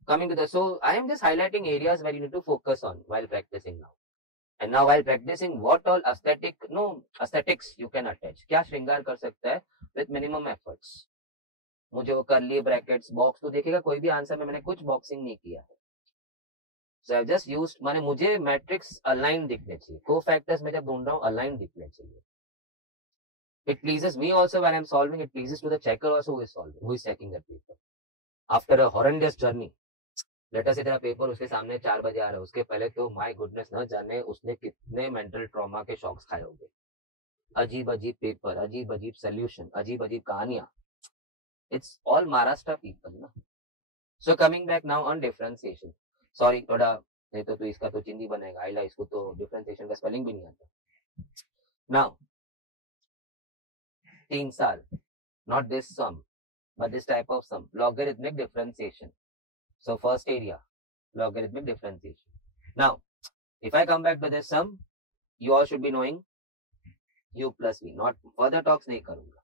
coming to the, so I am just highlighting areas where you need to focus on while practicing now. And now while practicing, what all aesthetics you can attach. क्या श्रृंगार कर सकता है with minimum efforts. मुझे वो curly brackets, box तो देखेगा कोई भी आंसर में मैंने कुछ boxing नहीं किया है. So I've just used, मुझे मैट्रिक्स अलाइन दिखने चाहिए. Co-factors में जब ढूंढ रहा हूँ अलाइन दिखने चाहिए. It pleases me also when I'm solving. It pleases to the checker also who is solving, who is checking that paper. After a horrendous journey, later से तेरा पेपर उसके सामने 4 बजे आ रहा है, उसके पहले तो माय गुडनेस न जाने उसने कितने मेंटल ट्रॉमा के शॉक्स खाए होंगे. अजीब अजीब पेपर, अजीब अजीब सोल्यूशन, अजीब अजीब कहानियां. इट्स ऑल महाराष्ट्र पीपल ना. सो coming back now on differentiation. Sorry थोड़ा नहीं तो तू इसका तो चिंदी बनेगा. आइला इसको तो डिफरेंशिएशन का स्पेलिंग भी नहीं आता. नाउ 3 साल, not this sum but this type of sum, logarithmic differentiation. So first area, logarithmic differentiation. Now, if I come back to this sum, you all should be knowing u plus v. Not further talks नहीं करूँगा.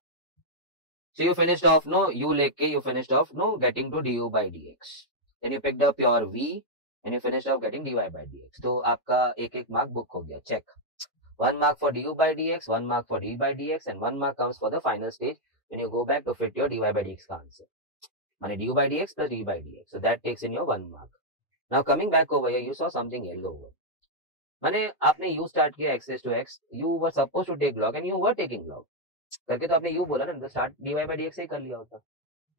So you finished off no u लेके you finished off no getting to du by dx. Then you picked up your v and you finished off getting dy by dx. तो आपका एक mark book हो गया. Check. 1 mark for du by dx, 1 mark for d by dx, and 1 mark comes for the final stage when you go back to fit your dy by dx का answer. माने du by dx plus d by dx. So that takes in your 1 mark. Now coming back over here, you saw something yellow over. माने आपने u start किया x raised to x, you were supposed to take log and you were taking log. करके तो आपने u बोला ना, तो start dy by dx से ही कर लिया होता.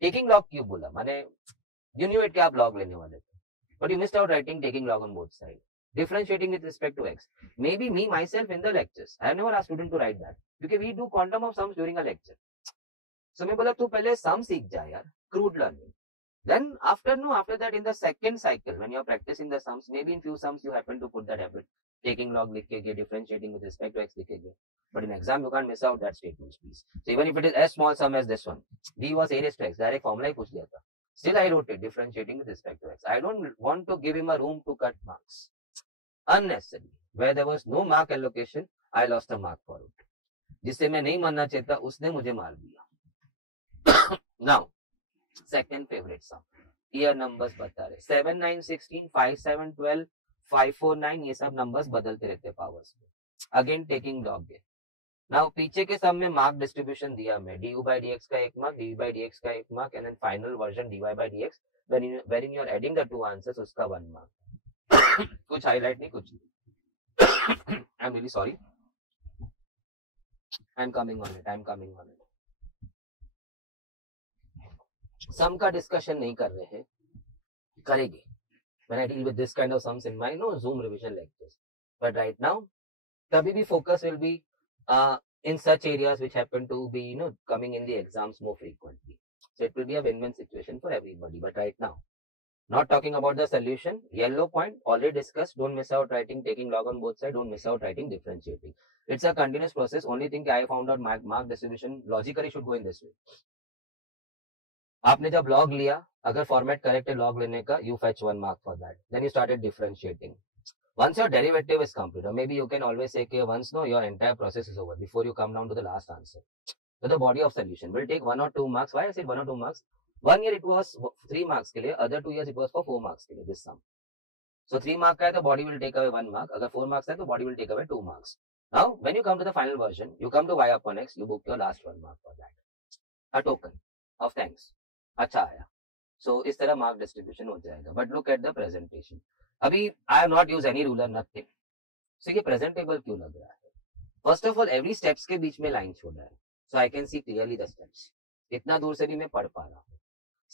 Taking log क्यों बोला? माने you knew it कि आप log लेने वाले थे. But you missed out writing taking log on both sides. Differentiating with respect to x. Maybe me myself in the lectures. I have never asked student to write that. Because we do quantum of sums during a lecture. So मैं बोला तू पहले sum सीख जा यार. Crude learning. Then after that in the second cycle when you are practicing the sums, maybe in few sums you happen to put that habit. Taking log लिख के differentiating with respect to x लिख के. But in exam you can't miss out that statement please. So even if it is as small sum as this one, v was a raised to x, direct formula ही पूछ लिया था. Still I wrote it differentiating with respect to x. I don't want to give him a room to cut marks. Unnecessary. Where there was no mark allocation, I lost a mark for it. जिससे मैं नहीं मानना चाहता उसने मुझे मार दिया. Now, second favorite sum. Here numbers बता रहे. 7, 9, 16, 5, 7, 12, 5, 4, 9 ये सब numbers बदलते रहते powers में. Again taking log है. Now पीछे के सम में mark distribution दिया मैं. du by dx का एक mark, dv by dx का एक mark, and then final version dy by dx. Wherein you are adding the two answers, उसका 1 mark. कुछ highlight नहीं, कुछ नहीं. I'm really sorry. I'm coming on it. Sum का discussion नहीं कर रहे हैं. करेंगे. When I deal with this kind of sums in my Zoom revision lectures. But right now, कभी भी focus will be in such areas which happen to be coming in the exams more frequently. So it will be a win-win situation for everybody. But right now, not talking about the solution. Yellow point already discussed. Don't miss out writing taking log on both sides. Don't miss out writing differentiating. It's a continuous process. Only thing I found out mark distribution logically should go in this way. आपने जब log लिया, अगर format correct है log लेने का, you fetch 1 mark for that. Then you started differentiating. Once your derivative is complete, or maybe you can always say okay, once your entire process is over before you come down to the last answer. So the body of solution will take 1 or 2 marks. Why I said 1 or 2 marks? 1 year it was 3 marks के लिए, other 2 years it was for 4 marks के लिए, this sum. So 3 mark का है तो body will take away 1 mark. अगर 4 marks है तो body will take away 2 marks. Now when you come to the final version, you come to y upon x, you book your last 1 mark for that. A token of thanks. अच्छा आया. So इस तरह mark distribution हो जाएगा. But look at the presentation. अभी I have not used any ruler, nothing. So ये presentable क्यों लग रहा है? First of all, every steps के बीच में line छोड़ा है. So I can see clearly the steps. इतना दूर से भी मैं पढ़ पा रहा हूँ.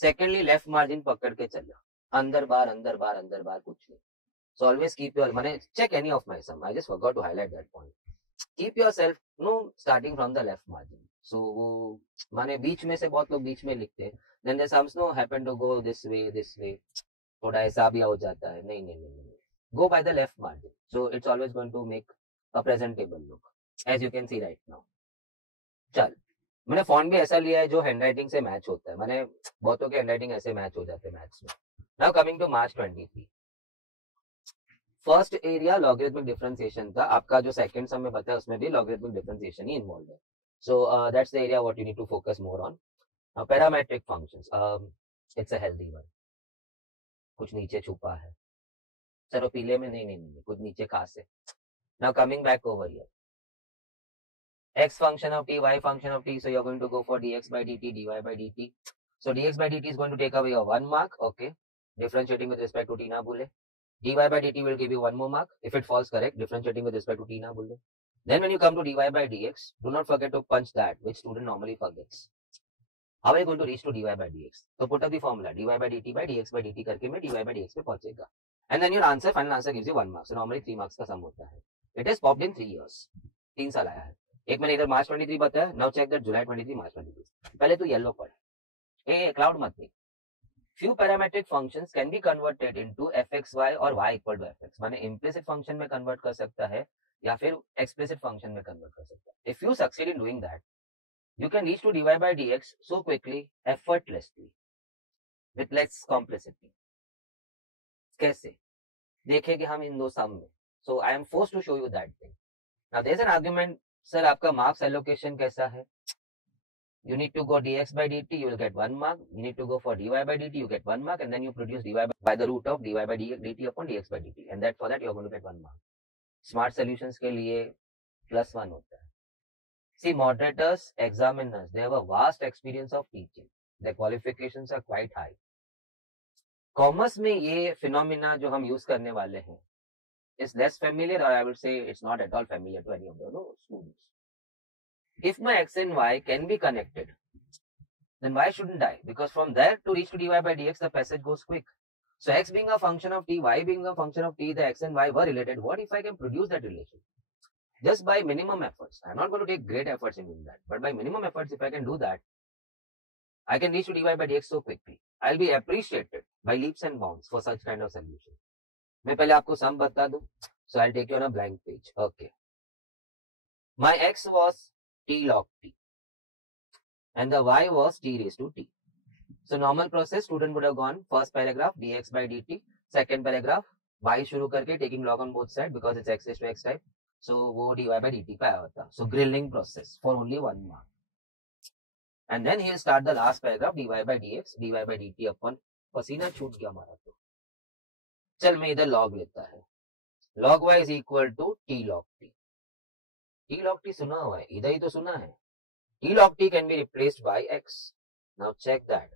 Secondly, left margin पकड़ के चला. अंदर बार कुछ नहीं. So always keep your, माने check any of my sum. I just forgot to highlight that point. Keep yourself starting from the left margin. So वो माने बीच में से बहुत लोग बीच में लिखते हैं. Then the sums happen to go this way. थोड़ा ऐसा भी हो जाता है. नहीं. Go by the left margin. So it's always going to make a presentable look. As you can see right now. चल. मैंने फॉन्ट भी ऐसा लिया है जो हैंडराइटिंग से मैच होता है. मैंने बहुतों के हैंडराइटिंग ऐसे मैच हो जाते हैं मैथ्स में. Now coming to March 23. First area logarithmic differentiation था. आपका जो सेकंड सम में बताया उसमें भी लॉगरिथमिक डिफरेंशिएशन ही इन्वॉल्व है. So that's the area what you need to focus more on. Parametric functions, it's a healthy one. कुछ नीचे छुपा है. चलो पीले में नहीं, कुछ नीचे खास है. Now coming back over here. X function of t, y function of t. So you're going to go for dx by dt, dy by dt. So dx by dt is going to take away your 1 mark. Okay. Differentiating with respect to t na bhule. dy by dt will give you 1 more mark. If it falls correct, differentiating with respect to t na bhule. Then when you come to dy by dx, do not forget to punch that, which student normally forgets. How are you going to reach to dy by dx? So put up the formula. dy by dt by dx by dt करके मैं dy by dx पे पहुंचेगा. And then your answer, final answer gives you 1 mark. So normally 3 marks का sum होता है. It is popped in 3 years. 3 साल आया है. एक मैंने इधर मार्च 23 बताया. नाउ चेक दैट जुलाई 23, मार्च 23. पहले तो येलो पढ़. क्लाउड मत नहीं. Few parametric functions can be converted into fxy और y equal to fx. माने implicit function में convert कर सकता है या फिर explicit function में convert कर सकता है. If you succeed in doing that, you can reach to dy by dx so quickly, effortlessly, with less complexity. कैसे? देखें कि हम इन दो सम में, so I am force to show you that thing. Now there is an argument, sir आपका marks allocation कैसा है? You need to go dx by dt, you will get 1 mark. You need to go for dy by dt, you get 1 mark, and then you produce dy by the root of dy by dt upon dx by dt, and that for that you are going to get 1 mark. Smart solutions के लिए +1 होता है. See, moderators, examiners, they have a vast experience of teaching. Their qualifications are quite high. Commerce में ये phenomena जो हम use करने वाले हैं is less familiar, or I would say it's not at all familiar to any of the students. If my x and y can be connected, then why shouldn't I? Because from there to reach to dy by dx, the passage goes quick. So x being a function of t, y being a function of t, the x and y were related. What if I can produce that relation? Just by minimum efforts. I'm not going to take great efforts in doing that. But by minimum efforts, if I can do that, I can reach to dy by dx so quickly. I'll be appreciated by leaps and bounds for such kind of solution. मैं पहले आपको सम बता दूं. So I'll take you on a blank page. Okay. My x was t log t. And the y was t raised to t. So normal process, student would have gone first paragraph dx by dt, second paragraph y शुरू करके taking log on both sides because it's x raised to x type. So वो dy by dt पे आया होता. So grilling process for only 1 mark. And then he'll start the last paragraph dy by dx, dy by dt upon पसीना छूट गया हमारा तो. चल मैं इधर log लेता है. Log y is equal to t log t. T log t सुना हुआ है, इधर ही तो सुना है. T log t can be replaced by x. Now check that.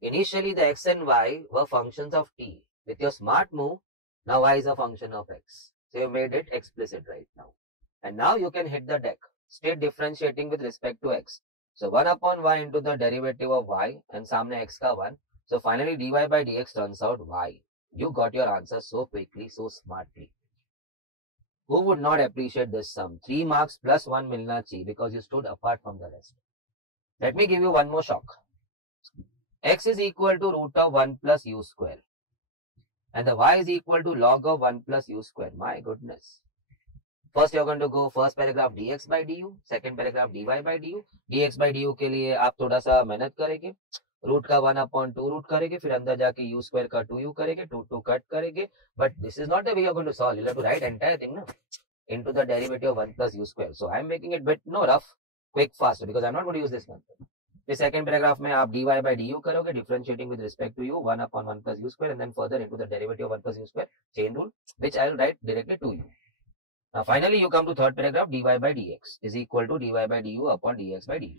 Initially the x and y were functions of t. With your smart move, now y is a function of x. So you made it explicit right now. And now you can hit the deck. State differentiating with respect to x. So 1 upon y into the derivative of y and सामने x का 1. So finally dy by dx turns out y. You got your answer so quickly, so smartly. Who would not appreciate this sum? 3 marks plus 1 milna chi because you stood apart from the rest. Let me give you one more shock. X is equal to root of 1 plus u square. And the y is equal to log of 1 plus u square. My goodness. First you're going to go first paragraph dx by du, second paragraph dy by du. dx by du के लिए आप थोड़ा सा मेहनत करेंगे. Root का 1 upon 2 root करेंगे, फिर अंदर जाके u square का 2u करेंगे, 2 कट करेंगे. But this is not the way you're going to solve. You'll have to write entire thing na, into the derivative of 1 plus u square. So I'm making it bit rough, quick, fast because I'm not going to use this method. The second paragraph में आप dy by du करोगे, differentiating with respect to u, 1 upon 1 plus u square, and then further into the derivative of 1 plus u square, chain rule, which I will write directly to u. Now finally you come to third paragraph, dy by dx is equal to dy by du upon dx by du.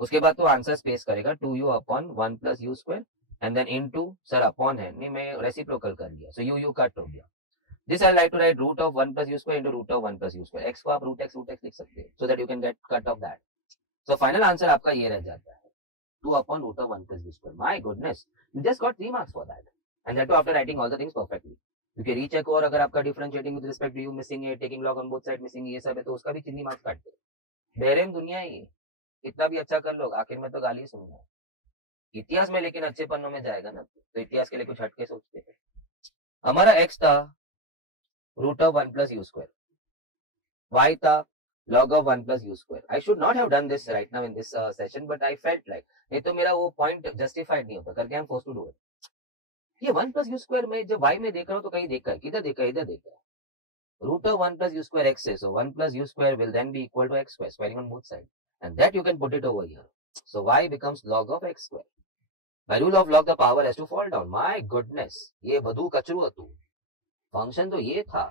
उसके बाद तो answer space करेगा 2u upon 1 plus u square and then into, sir upon है, नहीं मैं reciprocal कर लिया, so u cut हो गया. This I like to write root of 1 plus u square into root of 1 plus u square. X को आप root x लिख सकते हैं, so that you can get cut off that. So final answer आपका ये रह जाता है 2 upon root of 1 plus u square. My goodness, you just got 3 marks for that, and that too after writing all the things perfectly. क्योंकि recheck और अगर आपका differentiating with respect to u missing है, taking log on both side missing ये सब है, तो उसका भी कितनी मार्क्स काट दे. बेरहम दुनिया ही, कितना भी अच्छा कर लो आखिर में तो गाली सुनना है. इतिहास में लेकिन अच्छे पन्नों में जाएगा ना, तो इतिहास के लिए कुछ हटके सोचते हैं. हमारा x था root of 1 plus u square, y था log of 1 plus u square. I should not have done this right now in this session, but I felt like नहीं तो मेरा वो पॉइंट जस्टिफाइड नहीं होता, करके हम फोर्स टू डू इट. ये 1 plus u square में जब y में देख रहा हूँ तो कहीं देखा है, किधर देखा है, इधर देखा है. Root of 1 plus u square x है, so 1 plus u square will then be equal to x square, squaring on both sides, and that you can put it over here. So y becomes log of x square. By rule of log the power has to fall down. My goodness, ये बधु कचरू હતું. Function तो ये था.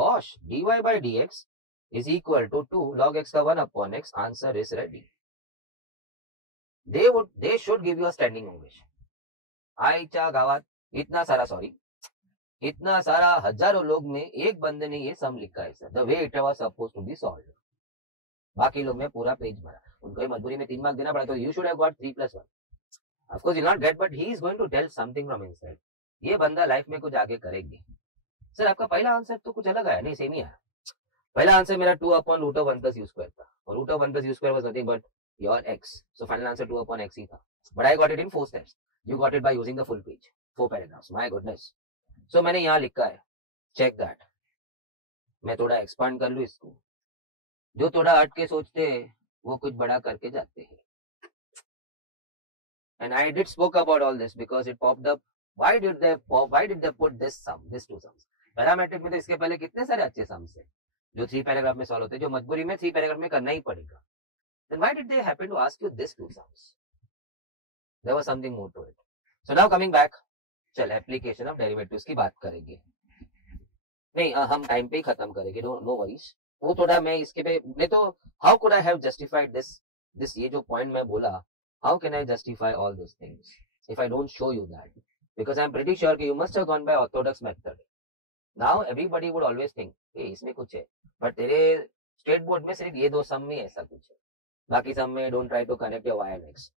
Gosh, dy by dx is equal to 2 log x का 1 upon x. Answer is ready. They should give you a standing ovation. आईच्या गावात इतना सारा हजारों लोग में एक बंदे ने ये सम लिखा है sir, the way it was supposed to be solved. बाकी लोग ने पूरा पेज भरा, उनको मजबूरी में 3 मार्क देना पड़ा, तो you should have got 3 plus 1. Of course you not get, but he is going to tell something from inside. ये बंदा लाइफ में कुछ आगे करेगी. सर आपका पहला आंसर तो कुछ अलग आया, नहीं सेम ही आया. पहला आंसर मेरा 2 upon root of 1 plus u square था, और root of 1 plus u square was nothing but your x. So final answer 2 upon x ही था. But I got it in 4 steps. You got it by using the full page, 4 paragraphs. My goodness. So मैंने यहाँ लिखा है, check that. मैं थोड़ा expand कर लूँ इसको. जो थोड़ा हट के सोचते हैं वो कुछ बड़ा करके जाते हैं. And I did spoke about all this because it popped up Why did they put this sum, these two sums? Parametric में तो इसके पहले कितने सारे अच्छे सम्स है जो 3 पैराग्राफ में सॉल्व होते हैं, जो मजबूरी में 3 पैराग्राफ में करना ही पड़ेगा. Then why did they happen to ask you this two sums? There was something more to it. So now coming back, चल एप्लीकेशन ऑफ डेरिवेटिव्स की बात करेंगे. नहीं, हम टाइम पे ही खत्म करेंगे, नो वरीज. वो थोड़ा मैं इसके पे, नहीं तो how could I have justified this ये जो पॉइंट मैं बोला, how can I justify all this things if I don't show you that, because I am pretty sure कि you must have gone by orthodox method. Now everybody would always think इसमें कुछ है, but तेरे state board में सिर्फ ये दो sum में ऐसा कुछ है, बाकी सम में don't try to connect your y and x.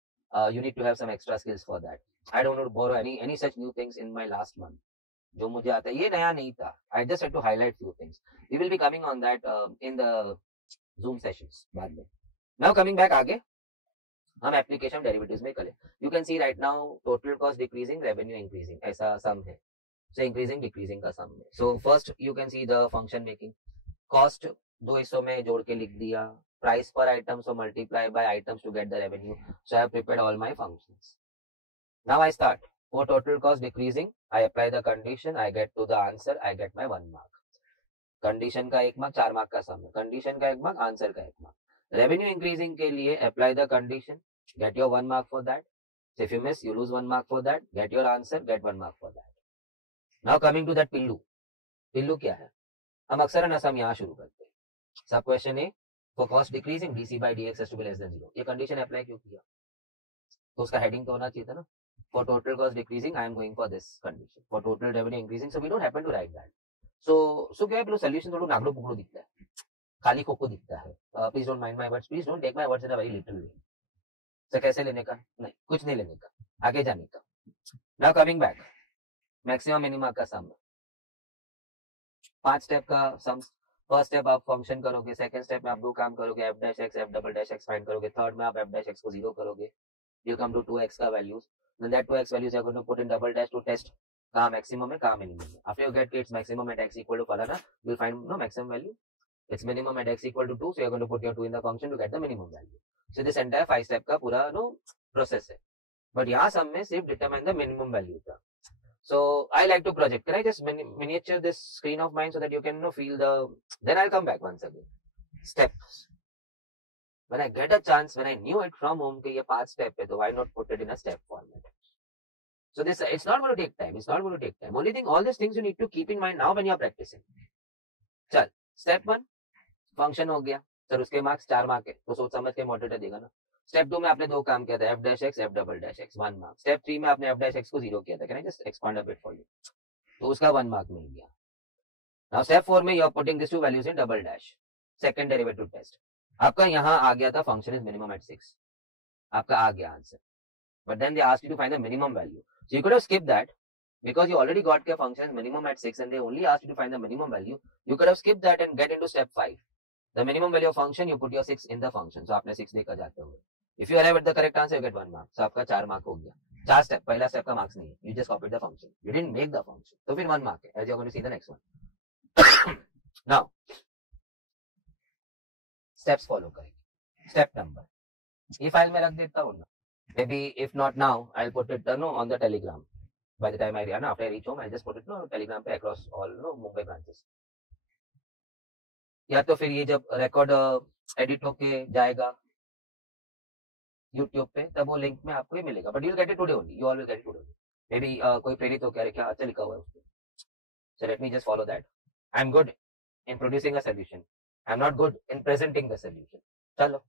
You need to have some extra skills for that. I don't want to borrow any such new things in my last month. जो मुझे आता है ये नया नहीं था. I just had to highlight few things. We will be coming on that in the Zoom sessions बाद में. Now coming back आगे, हम application derivatives में करें. You can see right now total cost decreasing, revenue increasing, ऐसा sum है. So increasing decreasing का sum है. So first you can see the function making. Cost दो हिस्सों में जोड़ के लिख दिया. Price per item, so multiply by items to get the revenue. So I have prepared all my functions. Now I start. For total cost decreasing, I apply the condition, I get to the answer, I get my 1 mark. Condition का 1 mark, 4 mark का sum है. Condition का 1 mark, answer का 1 mark. Revenue increasing के लिए apply the condition, get your 1 mark for that. So if you miss, you lose 1 mark for that. Get your answer, get 1 mark for that. Now coming to that पिल्लू. पिल्लू क्या है? हम अक्सर ना सम यहाँ शुरू करते हैं. सब क्वेश्चन है for cost decreasing dc by dx has to be less than 0. ये कंडीशन अप्लाई क्यों किया? तो उसका हेडिंग तो होना चाहिए था ना. For total cost decreasing, I am going for this condition. For total revenue increasing, so we don't happen to write that. So क्या है, बिल्कुल सोल्यूशन थोड़ा नागड़ो पुगड़ो दिखता है, खाली खोखो दिखता है. Please don't mind my words. Please don't take my words in a very literal way. So कैसे लेने का? नहीं, कुछ नहीं लेने का, आगे जाने का. Now coming back, maximum minimum का सम, 5 स्टेप का सम. फर्स्ट स्टेप आप फंक्शन करोगे, सेकंड स्टेप में आप दो काम करोगे, F dash x F double dash x find करोगे, थर्ड में आप एफ डैश एक्स को 0 करोगे, यू कम टू 2x का values, then that 2x values you are going to put in double dash to test कहां maximum है कहां minimum है. After you get its maximum at x equal to फलाना, you will find no maximum value, its minimum at x equal to 2, so you are going to put your 2 in the function to get the minimum value. So this entire 5 step का पूरा no process है, but यहां सम में सिर्फ determine the minimum value था. So I like to project. Can I just miniature this screen of mine so that you can feel the. Then I'll come back once again. Steps. When I get a chance, when I knew it from home, कि ये 5 step है, तो why not put it in a step format? So this, it's not going to take time. It's not going to take time. Only thing, all these things you need to keep in mind now when you are practicing. चल, step 1, function हो गया. Sir उसके marks 4 mark है, तो सोच समझ के moderator देगा ना. स्टेप 2 में आपने दो काम किया था, F dash x F double dash x 1 mark. Step 3 में आपने एफ डैश एक्स को 0 किया था. Can I just expand a bit for you, तो उसका 1 मार्क मिल गया. नाउ स्टेप 4 में you are putting this two values in double dash, second derivative test. आपका यहां आ गया था फंक्शन इज मिनिमम एट 6, आपका आ गया answer, but then they asked you to find the minimum value. So you could have skip that because you already got your function minimum at 6 and they only asked you to find the minimum value. You could have skipped that and get into step 5. The minimum value of function, you put your 6 in the function. So आपने 6 लेकर जाते होंगे. If you arrive at the correct answer, you get 1 mark. So आपका 4 mark हो गया. 4 step, पहला step का marks नहीं है. You just copied the function. You didn't make the function. तो फिर 1 मार्क है. As you are going to see the next one. Now, steps follow करेंगे. Step number. ये फाइल में रख देता हूँ ना. Maybe if not now, I'll put it on the Telegram. By the time after I reach home, I'll just put it on Telegram पे across all Mumbai branches. या तो फिर ये जब रिकॉर्ड एडिट होके जाएगा YouTube पे, तब वो लिंक में आपको ही मिलेगा. But you will get it today only. You all will get it today. May be कोई प्रेरित हो क्या अच्छा लिखा हुआ है उसपे. सो let me just follow that. I am good in producing a solution, I am not good in presenting the solution. चलो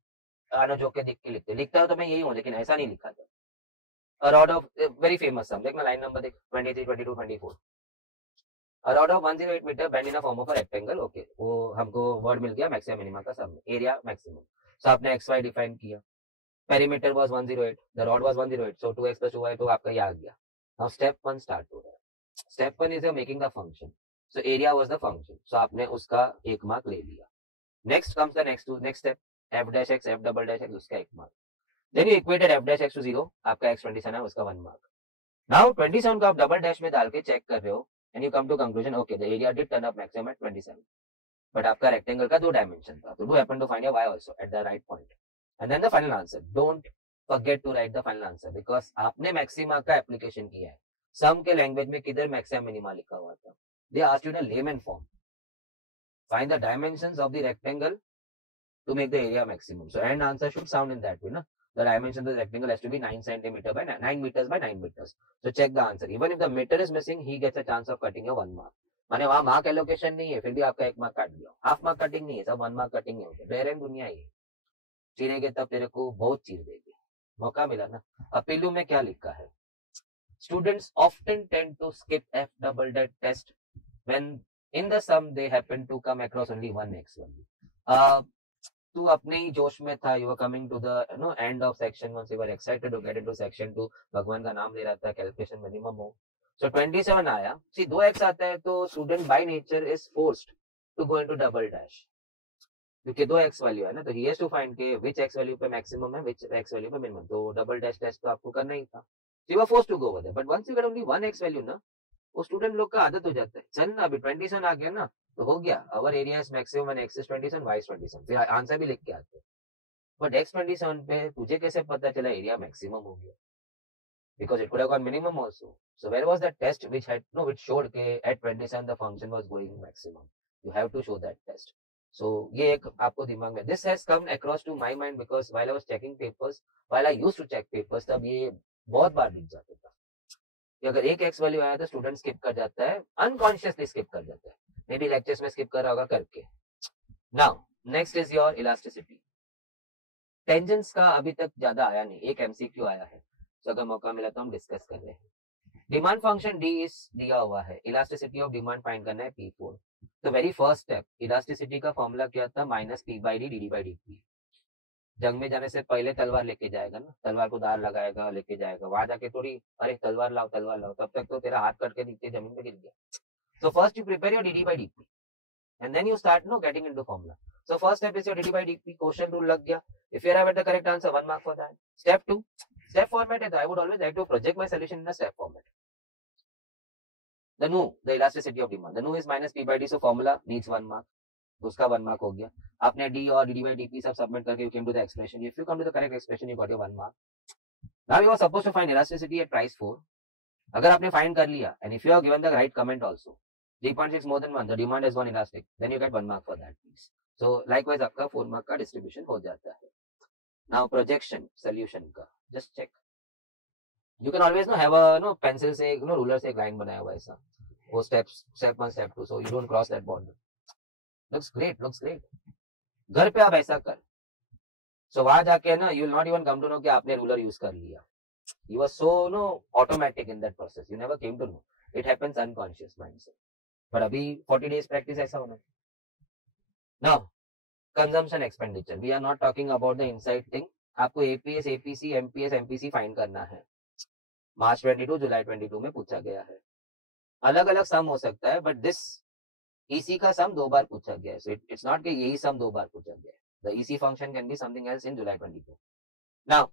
आना जो के दिख के लिखता हूँ तो मैं यही हूँ, लेकिन ऐसा नहीं लिखा था. A rod of very famous sum. देखना लाइन नंबर देख, 23, 22, 24. A rod of 108 meter bend in a form of a rectangle. Okay, वो हमको वर्ड मिल गया मैक्सिमम मिनिमम का सम, एरिया मैक्सिमम. सो आपने xy डिफाइन किया. Perimeter was 108, the rod was 108, so 2x + 2y, तो आपका ये आ गया. नाउ स्टेप 1 स्टार्ट हो रहा है. Step 1 is making the function. So area was the function, so आपने उसका 1 मार्क ले लिया. Next comes the next step, f dash x f double dash x, उसका 1 mark. Then you equated f dash x to 0, आपका x 27 है, उसका 1 mark. Now 27 को आप डबल डैश में डाल के चेक कर रहे हो and you come to conclusion, okay, the area did turn up maximum at 27. But आपका रेक्टेंगल का 2 डायमेंशन था, तो do happen to find your y also at the right point. And then the final answer. Don't forget to write the final answer because आपने maxima का application किया है. सम के language में किधर मैक्सिमम मिनिमा लिखा हुआ था? दे asked you in a lemon form, find the dimensions of the rectangle to make the area maximum. So and answer should sound in that way, na? The dimension of the rectangle has to be 9 centimeter by 9 meters by 9 meters. So check the answer. Even if the meter is missing, he gets a chance of cutting a 1 mark. माने वहां mark allocation नहीं है, फिर भी आपका 1 mark काट दिया. Half mark cutting नहीं है, सब 1 मार्क कटिंग है. रेयर दुनिया ही है. चीरेंगे तब तेरे को बहुत चीर देंगे. मौका मिला ना. अब पिल्लू में क्या लिखा है? Students often tend to skip F double dead test when in the sum they happen to come across only one x value. तू अपने ही जोश में था, you are coming to the end of section 1, you are excited to get into section 2, भगवान का नाम ले रहा था, कैलकुलेशन मिनिमम हो. सो 27 आया, सी 2x आता है तो student by nature is forced to go into double dash, क्योंकि 2x वैल्यू है ना, तो ही हैज टू फाइंड के विच x वैल्यू पे मैक्सिमम है, विच x वैल्यू पे मिनिमम. तो डबल डैश टेस्ट तो आपको करना ही था, so you are forced to go over there. But once you get only one x value ना, वो स्टूडेंट लोग का आदत हो जाता है, चल ना अभी 27 आ गया ना, तो हो गया, our area is maximum and x is 27, y is 27, फिर आंसर भी लिख के आते हैं. बट x 27 पे तुझे कैसे पता चला एरिया मैक्सिमम हो गया? Because it could have gone minimum also. So where was that test which had which showed के at 27 the function was going maximum? You have to show that test. So ये एक आपको दिमाग में, this has come across to my mind because while I was checking papers, while I used to check papers, तब ये बहुत बार दिख जाता था कि अगर एक x वैल्यू आया तो स्टूडेंट स्किप कर जाता है, अनकॉन्शियसली स्किप कर जाता है, मे बी लेक्चर्स में स्किप कर रहा होगा करके. Now next is your elasticity. Tangents का अभी तक ज्यादा आया नहीं, एक एमसीक्यू आया है, तो अगर मौका मिला तो हम डिस्कस कर रहे हैं. डिमांड फंक्शन डी इज दिया हुआ है, इलास्टिसिटी ऑफ डिमांड फाइंड करना है P4. तो वेरी फर्स्ट स्टेप, इलास्टिसिटी का फॉर्मूला क्या था? Minus P/D dd/dp. जंग में जाने से पहले तलवार लेके जाएगा ना, तलवार को दार लगाएगा, लेके जाएगा, वहां जाके थोड़ी अरे तलवार लाओ, तब तक तो तेरा हाथ कट के नीचे जमीन पे गिर गया. So first you prepare your dd/dp and then you start getting into formula. So first step is your dd/dp, quotient rule लग गया. If you arrive at the correct answer, 1 mark for that. Step 2, step format है, तो I would always like to project my solution in a step format. The nu, the elasticity of demand, the nu is minus P/D, so formula needs 1 mark. उसका 1 mark हो गया. आपने d और dd/dp सब submit करके you came to the expression. If you come to the correct expression, you got your 1 mark. Now you are supposed to find elasticity at price 4. अगर आपने find कर लिया and if you have given the right comment also, 3.6 more than 1, the demand is 1 elastic, then you get 1 mark for that piece. So likewise आपका 4 mark का distribution हो जाता है. Now projection solution का just check. You can always have a pencil से ruler से एक line बनाया हुआ ऐसा, वो step 1 step 2, so you don't cross that border. Looks great. घर पे आप ऐसा कर, so वहां जाके ना you will not even come to know कि आपने ruler use कर लिया. You were so automatic in that process, you never came to know. It happens unconscious mindset. But अभी 40 days practice ऐसा होना. Now consumption expenditure, we are not talking about the inside thing. आपको APS, APC, MPS, MPC find करना है. मार्च 22, जुलाई 22 में पूछा गया है. अलग अलग सम हो सकता है, बट दिस EC का सम 2 बार पूछा गया है. So it's not कि यही सम 2 बार पूछा गया है. The EC function can be something else in July 22. Now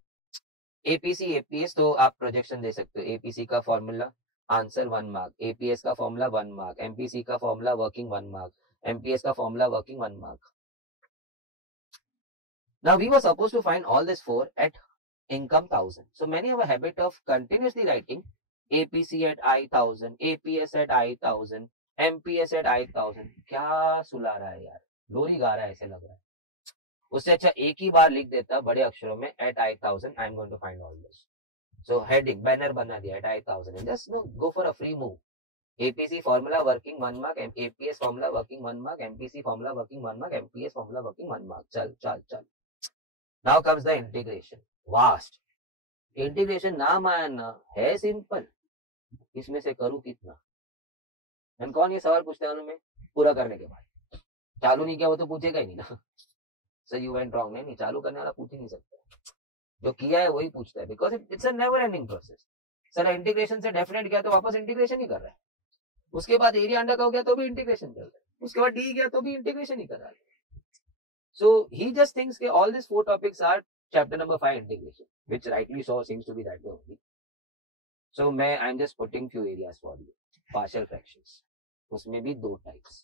APC, APS, तो आप प्रोजेक्शन दे सकते हो. APC का फॉर्मूला आंसर 1 मार्क, APS का फॉर्मूला 1 मार्क, MPC का फॉर्मूला वर्किंग 1 मार्क, MPS का formula working 1 mark. Now we were supposed to find all this 4 at income 1000. So many have a habit of continuously writing APC at I1000, APS at I1000, MPS at I1000. क्या सुला रहा है यार, लोरी गा रहा है ऐसे लग रहा है. उससे अच्छा एक ही बार लिख देता बड़े अक्षरों में at I1000, I am going to find all this. So heading, banner बना दिया at I1000 and just go for a free move. APC formula working 1 mark, APS formula working 1 mark, MPC formula working 1 mark, MPS formula working 1 mark. चल. Now comes the integration. Vast. Integration नाम आया ना, है simple, इसमें से करूँ कितना. And कौन ये सवाल पूछता है में पूरा करने के बाद? चालू नहीं किया वो तो पूछेगा ही नहीं ना. So you went wrong. नहीं, चालू करने वाला पूछ ही नहीं सकता, जो किया है वही पूछता है, because it's a never ending process. Sir integration से डेफिनेट गया तो वापस इंटीग्रेशन ही कर रहा है, उसके बाद एरिया अंडर का हो गया तो भी इंटीग्रेशन कर रहा है, उसके बाद डी गया तो भी इंटीग्रेशन ही कर रहा है. So he just thinks that all these 4 topics are chapter number 5 integration, which rightly so seems to be that way only. So I'm just putting few areas for you. Partial fractions, उसमें भी 2 types.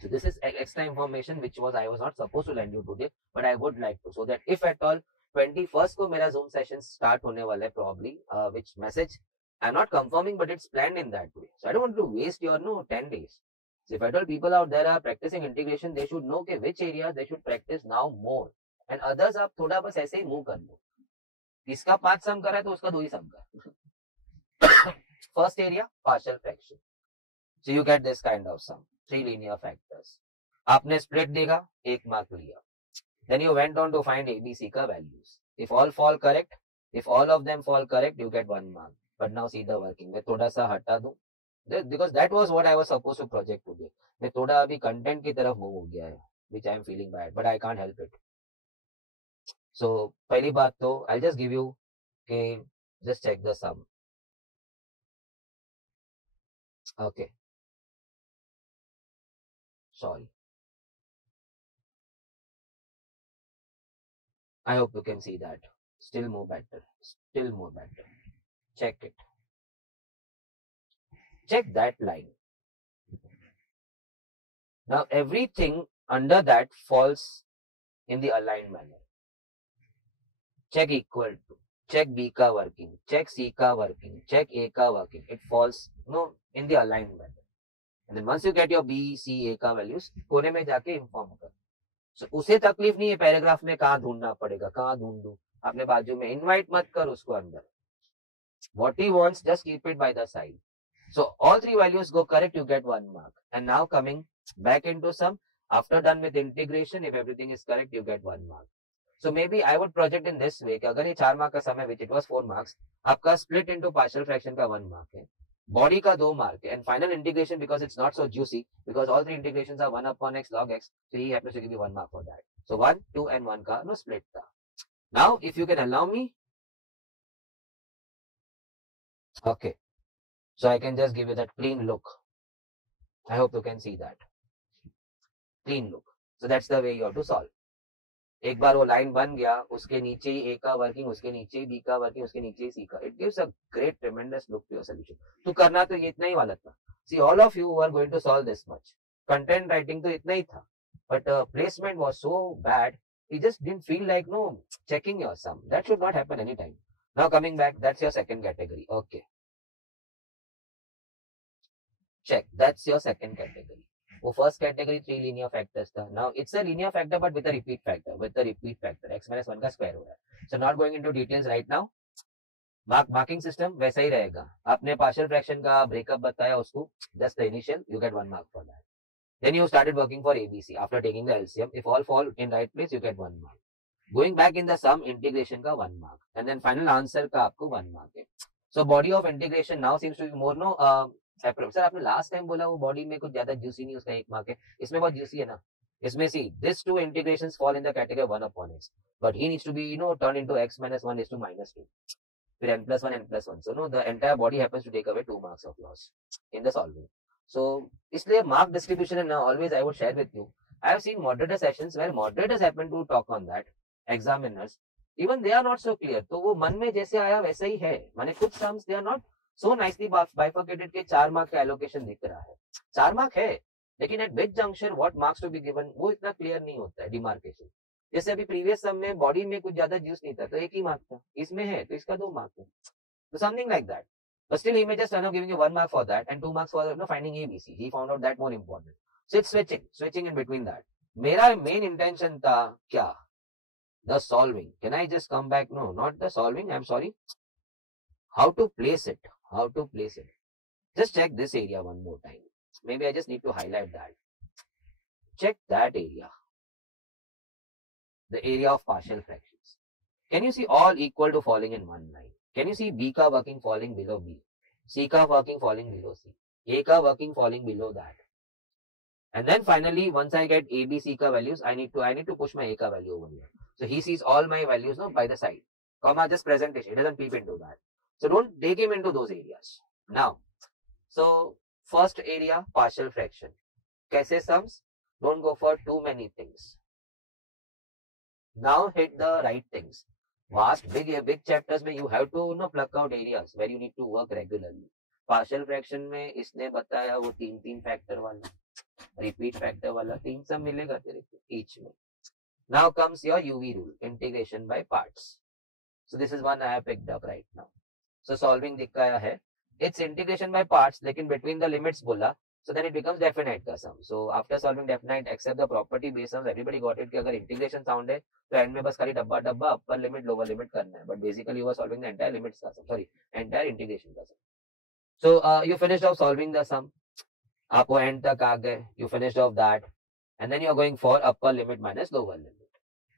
So this is extra information which I was not supposed to lend you today, but I would like to, so that if at all 21st को मेरा Zoom session start होने वाला है probably, which message I'm not confirming, but it's planned in that way. So I don't want to waste your 10 days. So if I told people out there are practicing integration, they should know okay, which areas they should practice now more. And others आप थोड़ा बस ऐसे ही move कर लो. इसका 5 सम करा है तो उसका 2 ही सम कर. First area, partial fraction. So you get this kind of sum. 3 linear factors. आपने split देगा, 1 mark लिया. Then you went on to find ABC का values. If all fall correct, if all of them fall correct, you get 1 mark. But now see the working. मैं थोड़ा सा हटा दूं. Because that was what I was supposed to project today. मैं थोड़ा अभी content की तरफ move हो गया है, which I am feeling bad, but I can't help it. So पहली बात तो I'll just give you कि just check the sum. Okay. Sorry. I hope you can see that. Still more better. Still more better. Check it. Check that line. Now everything under that falls in the aligned manner. Check equal to. Check B ka working. Check C ka working. Check A ka working. It falls in the aligned manner. And then once you get your B, C, A का values, कोने में जाके inform कर. So उसे तकलीफ नहीं है paragraph में कहाँ ढूंढना पड़ेगा, कहाँ ढूंढूं. आपने बाजू में invite मत कर उसको अंदर. What he wants, just keep it by the side. So all 3 values go correct, you get 1 mark. And now coming back into sum, after done with integration, if everything is correct, you get 1 mark. So maybe I would project in this way कि अगर ये 4 mark का sum है, which it was 4 marks, आपका split into partial fraction का 1 mark है. Body का 2 mark and final integration because it's not so juicy because all 3 integrations are 1 upon x log x, so he happens to give you 1 mark for that. So 1, 2 and 1 ka split tha. Now if you can allow me, okay, so I can just give you that clean look. I hope you can see that clean look. So that's the way you have to solve. एक बार वो line बन गया, उसके नीचे ही A का working, उसके नीचे ही B का वर्किंग, उसके नीचे ही C का. It gives a great tremendous look to your solution. तो करना तो ये इतना ही वाला था. See, all of you were going to solve this much. Content writing तो इतना ही था. But placement was so bad, you just didn't feel like checking your sum. That should not happen anytime. Now coming back, that's your second category. Okay. Check. That's your second category. वो first category 3 linear factors था. Now it's a linear factor but with a repeat factor x - 1 का square हो रहा है. So not going into details right now. Marking system वैसा ही रहेगा. आपने partial fraction का ब्रेकअप बताया उसको, just the initial, you get 1 mark for that. Then you started working for ABC after taking the LCM. If all fall in right place you get 1 mark. Going back in the sum, integration का 1 mark and then final answer का आपको 1 mark है. So body of integration now seems to be more sir आपने last time बोला वो body में कुछ ज्यादा जूसी नहीं, उसका 1 मार्क है. इसमें बहुत जूसी है ना. इसमें see this 2 integrations fall in the category 1 upon x, but he needs to be turn into x - 1 is to -2, फिर n + 1 n + 1. So the entire body happens to take away 2 marks of loss in the solving. So इसलिए mark distribution and always I would share with you. I have seen moderator sessions where moderators happen to talk on that. Examiners even they are not so clear. तो वो मन में जैसे आया वैसा ही है. माने कुछ sums they are not so nicely bifurcated के 4 मार्क का एलोकेशन दिख रहा है. 4 मार्क है लेकिन at which junction what marks to be given वो इतना क्लियर नहीं होता है डिमार्केशन. जैसे अभी प्रीवियस सम में बॉडी में कुछ ज्यादा ज्यूस नहीं था तो 1 ही मार्क था. इसमें है तो इसका 2 मार्क है. तो something like that. But still he may just end up giving you 1 mark for that and 2 marks for finding ABC. He found out that more important. So it's switching in between that. मेरा main intention था क्या? The solving. Can I just come back? No, not the solving. I'm sorry. How to place it? Just check this area one more time. Maybe I just need to highlight that. Check that area. The area of partial fractions. Can you see all equal to falling in one line? Can you see B ka working falling below B? C ka working falling below C? A ka working falling below that? And then finally, once I get A, B, C ka values, I need to push my A ka value over here. So he sees all my values by the side. Comma, just presentation. It doesn't peep into that. So don't take him into those areas. Now, so first area, partial fraction. Kaise sums? Don't go for too many things. Now hit the right things. Vast, big chapters में you have to pluck out areas where you need to work regularly. Partial fraction में इसने बताया वो 3 factor वाला, repeat factor वाला, 3 सब मिलेगा तेरे को each में. Now comes your UV rule, integration by parts. So this is one I have picked up right now. So solving दिखाया है. it's integration by parts, लेकिन between the limits बोला, so then it becomes definite का sum. So after solving definite, except the property based sums, everybody got it कि अगर integration sound है तो end में बस खाली डब्बा डब्बा upper limit lower limit करना है, but basically you are solving the entire limits का sum, sorry, entire integration का sum. So you finished off solving the sum, आप वो end तक आ गए, you finished off that, and then you are going for upper limit minus lower limit.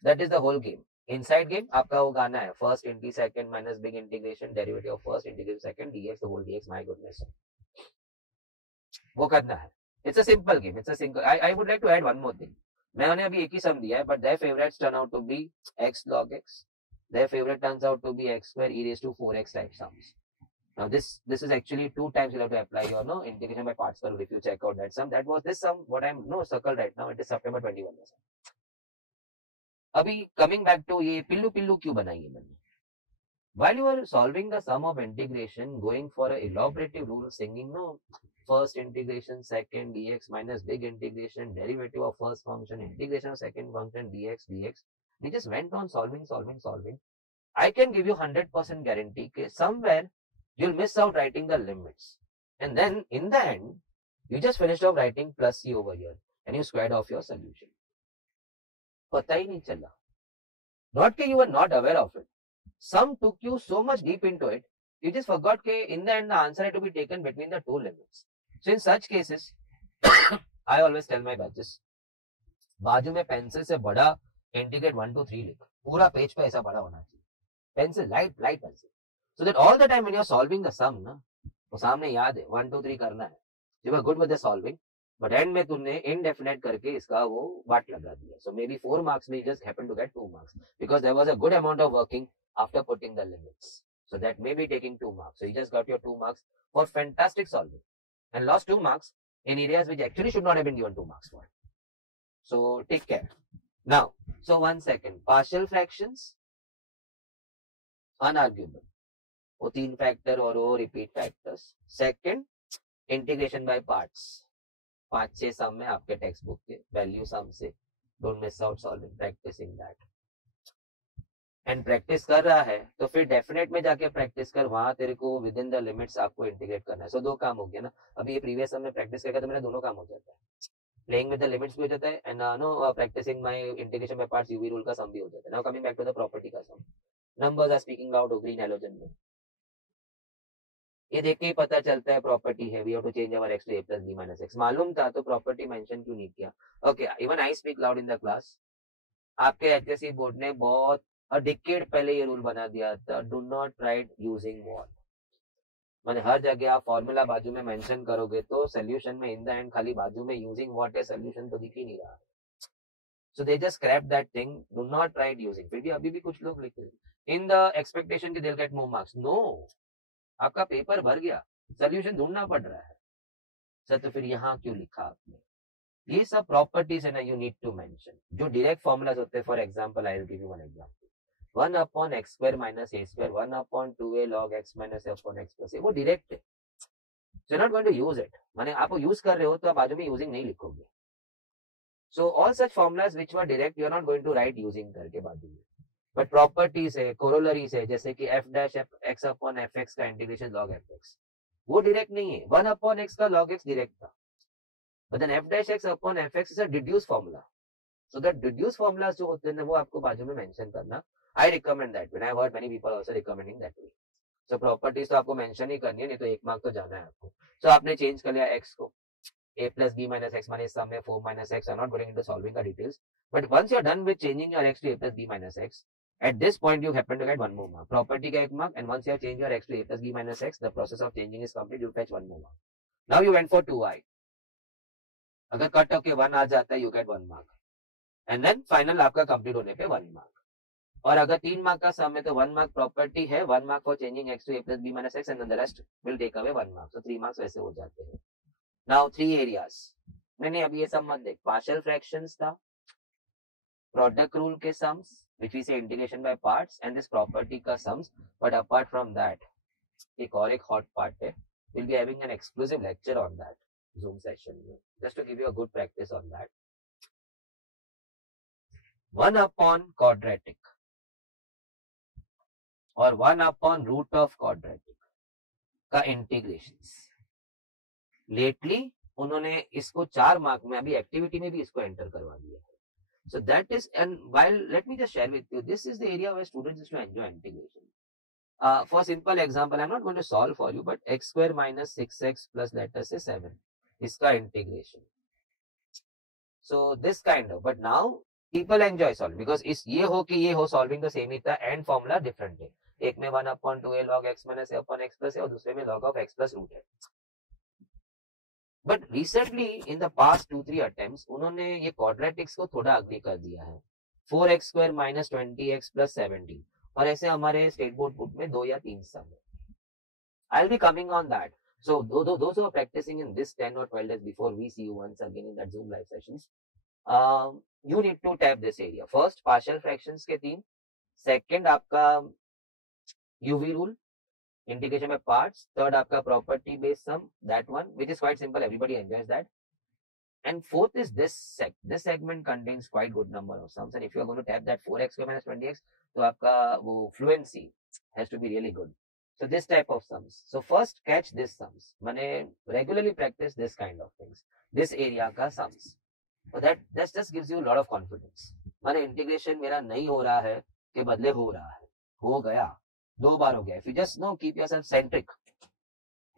That is the whole game. Inside game आपका वो गाना है first इंटी second minus big integration derivative of first integration second dx the whole dx, my goodness, वो करना है. It's a simple game. It's a single. I would like to add one more thing. मैंने अभी एक ही सम दिया है, but their favorites turn out to be x log x. Their favorite turns out to be x square e raised to 4x type sums. Now this is actually 2 times you have to apply your integration by parts rule. If you check out that sum, that was this sum. What I'm circle right now, it is September 21. अभी coming back to ये पिल्लू पिल्लू क्यों बनाई है मैंने? While you are solving the sum of integration, going for a elaborative rule, singing first integration, second dx minus big integration, derivative of first function, integration of second function, dx. We just went on solving. I can give you 100% guarantee that somewhere you'll miss out writing the limits. And then in the end, you just finished off writing plus c over here and you squared off your solution. पता ही नहीं चला. Not that you were not aware of it. Some took you so much deep into it, you just forgot that in the end the answer had to be taken between the two limits. So in such cases, I always tell my batches, बाजू में pencil से बड़ा integrate 1 2 3 लिख, पूरा page पे ऐसा बड़ा होना चाहिए. Pencil, light pencil, so that all the time when you are solving the sum ना, वो सामने याद है 1 2 3 करना है. You were good with the solving, but end में तुमने indefinite करके इसका वो वाट लगा दिया. So maybe 4 marks में you just happen to get 2 marks because there was a good amount of working after putting the limits. So that may be taking 2 marks. So you just got your 2 marks for fantastic solving and lost 2 marks in areas which actually should not have been given 2 marks for. So take care. Now, so 1 second. Partial fractions, unarguable. वो 3 factor और वो repeat factors. Second, integration by parts. 5-6 sum में आपके text book के value सम से. Don't miss out solving, practicing that. And practice कर रहा है तो फिर डेफिनेट में जाके प्रैक्टिस कर, वहां तेरे को विद इन द लिमिट्स आपको इंटीग्रेट करना है. सो 2 काम हो गया ना. अभी ये प्रीवियस सम में प्रैक्टिस करके तो मेरा दोनों काम हो जाता है. प्लेइंग विद द लिमिट्स भी हो जाता है and practising my integration by parts UV rule का सम भी हो जाता है. Now coming back to the property का sum. Numbers are speaking loud. Green halogen में ये देख के ही पता चलता है प्रॉपर्टी है. We have to change our x to a plus b minus x. मालूम था तो प्रॉपर्टी मेंशन क्यों नहीं किया? Okay, even I speak loud in the class. आपके एचएससी बोर्ड ने बहुत डिकेड पहले ये रूल बना दिया था, do not write using what. मैंने हर जगह आप फॉर्मूला बाजू में मेंशन करोगे तो सोल्यूशन में इन द एंड खाली बाजू में यूजिंग व्हाट है, सोल्यूशन तो दिख ही नहीं रहा. So they just scrap that thing, do not write using. फिर भी अभी भी कुछ लोग लिखते हैं इन द एक्सपेक्टेशन कि they will get more marks. No, आपका पेपर भर गया, सोल्यूशन ढूंढना पड़ रहा है. सर तो फिर यहाँ क्यों लिखा आपने? ये सब प्रॉपर्टीज है ना, यू नीड टू मेंशन. जो डायरेक्ट फॉर्मूलाज होते हैं, for example I will give you one example. 1 upon x square minus a square, 1 upon 2a log x minus f upon x plus a. वो direct है. So you're not going to use it. माने आप use कर रहे हो तो आप बाजू में यूजिंग नहीं लिखोगे. So all such formulas which were direct, you are not going to write using करके बाजू में. But properties है, corollaries है, जैसे कि f dash x upon fx का इंटीग्रेशन log fx, वो डायरेक्ट नहीं है. 1 upon x का log x डायरेक्ट था. But then f dash x upon fx is a deduced formula. So that deduced formulas जो होते हैं वो आपको बाजू में मेंशन करना. I recommend that. When I heard many people also recommending that way. So properties तो आपको मेंशन ही करनी है, नहीं तो 1 मार्क तो जाना है आपको. So आपने चेंज कर लिया x को a plus b minus x माने इस सम में 4 minus x. I'm not going into solving the details. But once you're done with changing your x to a plus b minus x, at this point you happen to get 1 more mark. Property का 1 mark, and once you have changed your x to a plus b minus x, the process of changing is complete. You fetch 1 more mark. Now you went for 2i. अगर cut होके 1 आ जाता है, you get 1 mark. And then final आपका complete होने पे 1 mark. और अगर 3 mark का सम है तो 1 मार्क प्रॉपर्टी है, 1 mark for changing x to a plus b minus x, and then the rest will take away 1 mark. So 3 marks वैसे हो जाते हैं. Now 3 areas. मैंने अब ये सब मत देख. पार्शियल फ्रैक्शंस था, प्रोडक्ट रूल के sums which we say integration by parts, and this property का sums. But apart from that, एक और एक hot part है. We'll be having an exclusive lecture on that Zoom session में, just to give you a good practice on that. 1 upon quadratic और 1 upon root of quadratic. का integrations. Lately उन्होंने इसको 4 mark में अभी एक्टिविटी में भी इसको एंटर करवा दिया है. So that is, and while let me just share with you, this is the area where students used to enjoy integration. For simple example, I'm not going to solve for you, but x square minus 6x plus let us say 7 iska integration. So this kind of, but now people enjoy solving because is ye ho ki ye ho solving the same ही था and formula different है. एक में 1/2a log x minus a upon x plus a और दूसरे में log of x plus root है. But recently in the past 2-3 attempts उन्होंने ये quadratics को थोड़ा अग्री कर दिया है. 4x square minus 20x plus 17 और ऐसे हमारे स्टेट बोर्ड बुक में 2 या 3 सम है. I'll be coming on that. So those who are practicing in this 10 or 12 days before we see you once again in that Zoom live sessions, you need to tap this area. First partial fractions के 3, second आपका UV rule, integration by parts, third आपका property based sum, that one which is quite simple, everybody enjoys that, and fourth is this segment contains quite good number of sums, and if you are going to tap that 4x square minus 20x तो आपका वो fluency has to be really good. So this type of sums. So first catch this sums. मैंने regularly practice this kind of things. This area का sums. So that just gives you a lot of confidence. मैंने integration मेरा नहीं हो रहा है के बदले हो रहा है. हो गया. 2 बार हो गया. If you just keep yourself centric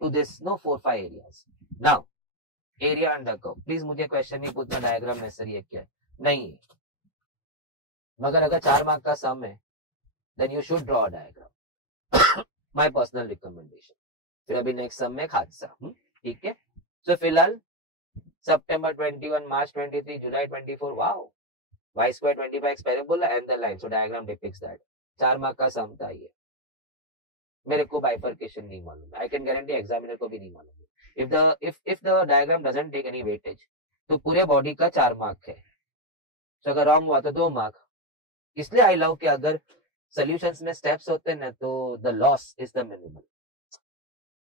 to this 4-5 areas. Now area under curve. Please मुझे question नहीं पूछना diagram necessary है क्या? नहीं है. मगर अगर 4 मार्क का sum है, then you should draw a diagram. My personal recommendation. फिर अभी नेक्स्ट सम में हादसा. ठीक है. सो फिलहाल September 21, March 23, July 24. Wow. Y square 25x parabola and the line. So diagram depicts that. 4 mark का सम था ये. मेरे को बाइफर्केशन नहीं मालूम. I can guarantee examiner को भी नहीं मालूम. If the diagram doesn't take any weightage, तो पूरे बॉडी का 4 मार्क है. तो अगर रॉन्ग हुआ तो 2 मार्क. इसलिए आई लव कि अगर solutions में steps होते हैं ना तो the loss is the minimal.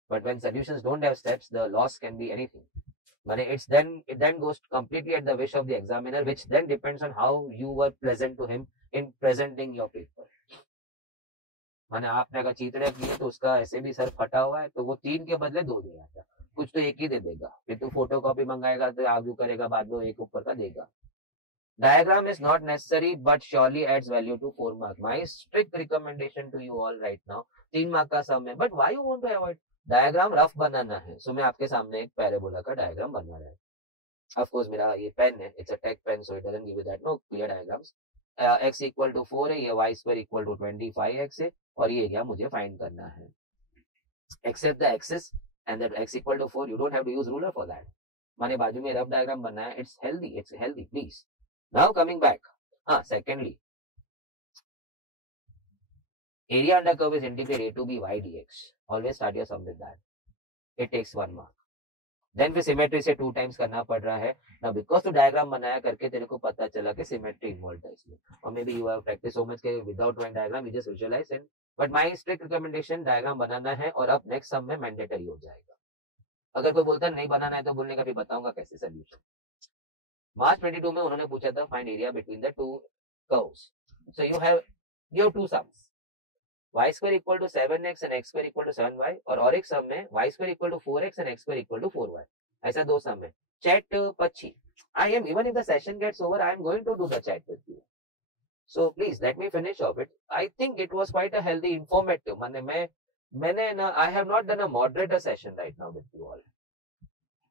But when solutions don't have steps, the loss can be anything. But it then goes completely at the wish of the examiner, which then depends on how you were present to him in presenting your paper. माने आपने अगर चीतड़े किए तो उसका ऐसे भी sir फटा हुआ है तो वो 3 के बदले 2 देगा था. कुछ तो एक ही दे देगा. फिर तो फोटो कॉपी मंगाएगा तो आर्ग्यू करेगा बाद में एक ऊपर का देगा. Diagram is not necessary but surely adds value to 4 mark. My strict recommendation to you all right now, 3 mark का सम है. But why you want to avoid? Diagram rough बनाना है. So मैं आपके सामने एक पैराबोला का diagram बना रहा है. Of course मेरा ये पेन है. It's a tech pen so it doesn't give you that no clear diagrams. X equal to 4 है. ये y square equal to 25x है. और ये एरिया मुझे फाइंड करना है. Except the axis and that x equal to 4, you don't have to use ruler for that. माने बाजू में rough diagram बनना है. It's healthy please. Now coming back, secondly, area under curve is integrate a to b y dx. Always start your sum with that. It takes 1 mark. Then फिर symmetry से 2 times करना पड़ रहा है. Now because तो diagram बनाया करके तेरे को पता चला कि symmetry involved है इसमें. Or maybe you have practiced so much के without drawing diagram, you just visualize it. But my strict recommendation diagram बनाना है और अब next sum में mandatory हो जाएगा. अगर कोई बोलता है नहीं बनाना है तो बोलने का भी बताऊंगा कैसे solution. March 22 में उन्होंने पूछा था find area between the two curves. So you have two sums. Y square equal to 7x and x square equal to 7y और एक sum में y square equal to 4x and x square equal to 4y. ऐसा 2 sum है. Chat पच्ची. I am, even if the session gets over, I am going to do the chat with you. So please let me finish off it. I think it was quite a healthy, informative. मैंने ना I have not done a moderator session right now with you all.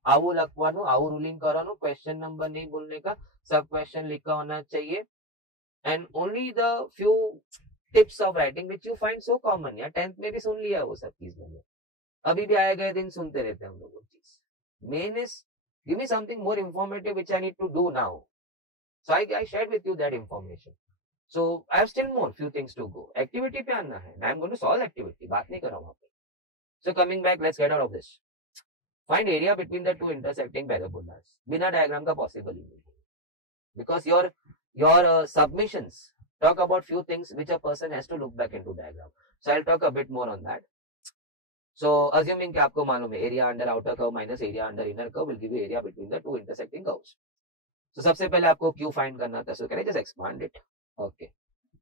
આવું લખવાનું, આવું ruling કરવાનું, question number નહીં બોલने का, सब question लिखा होना चाहिए, and only the few tips of writing which you find so common. या 10th में भी सुन लिया वो सब चीज मैंने. अभी भी आए गए दिन सुनते रहते हैं हम लोग वो चीज. Main is give me something more informative which I need to do now. So I shared with you that information. So I have still more few things to go. Activity पे आना है. I am going to solve activity. बात नहीं कर रहा हूँ वहाँ पे. So coming back, let's get out of this. Find area between the two intersecting parabolas. बिना diagram का possible ही नहीं. Because your submissions talk about few things which a person has to look back into diagram. So I'll talk a bit more on that. So assuming कि आपको मालूम है area under outer curve minus area under inner curve will give you area between the two intersecting curves. So सबसे पहले आपको Q find करना था. So can I just expand it? Okay.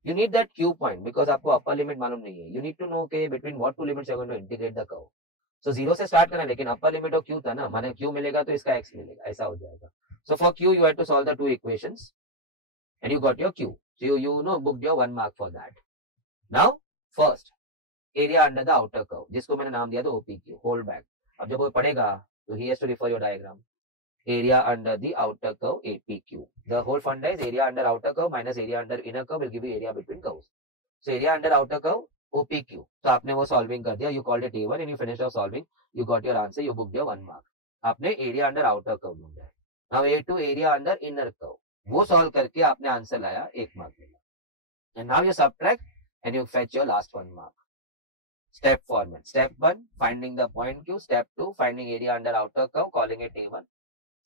You need that Q point because आपको upper limit मालूम नहीं है. You need to know कि between what two limits you are going to integrate the curve. So zero से start करना, लेकिन upper limit of Q था ना, माने क्यू मिलेगा तो इसका एक्स मिलेगा, ऐसा हो जाएगा. So for Q you have to solve the two equations and you got your Q. So you know booked your 1 mark for that. Now first area under the outer curve, जिसको मैंने नाम दिया था OPQ, hold back. अब जब वो पढ़ेगा तो he has to refer your diagram. Area under the outer curve APQ. The whole funda is area under outer curve minus area under inner curve will give you area between curves. So area under outer curve OPQ. So आपने वो solving कर दिया. You called it A1 and you finished off solving. You got your answer. You booked your 1 mark. आपने area under outer curve ढूंढा है. Now A2 area under inner curve. वो solve करके आपने आंसर लाया, 1 mark मिला. And now you subtract and you fetch your last 1 mark. Step format. Step 1 finding the point Q. Step 2 finding area under outer curve, calling it A1.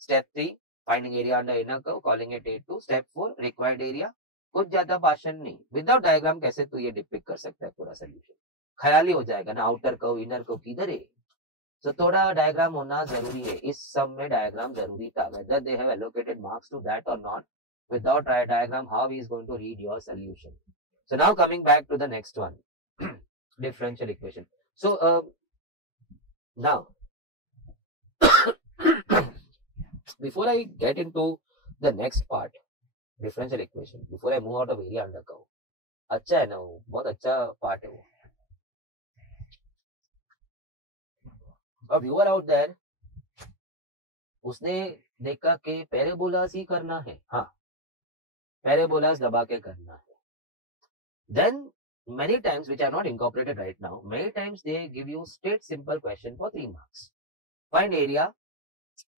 Step 3 finding area under inner curve, calling it A2. Step 4 required area. कुछ ज्यादा भाषण नहीं. Without diagram कैसे तू ये depict कर सकता है पूरा सोल्यूशन? ख्याल ही हो जाएगा ना, आउटर कर्व इनर कर्व किधर है. तो थोड़ा डायग्राम होना जरूरी है. इस सब में डायग्राम जरूरी था. whether they have allocated marks to that or not, without diagram how he is going to read your solution. So now coming back to the next one. Differential equation. So now before I get into the next part, differential equation, before I move out of area under curve, अच्छा है ना वो, बहुत अच्छा part है वो. A viewer out there, उसने देखा कि पैराबोलास ही करना है. हाँ, पैराबोलास दबा के करना है. Then many times, which are not incorporated right now, many times they give you straight simple question for 3 marks. Find area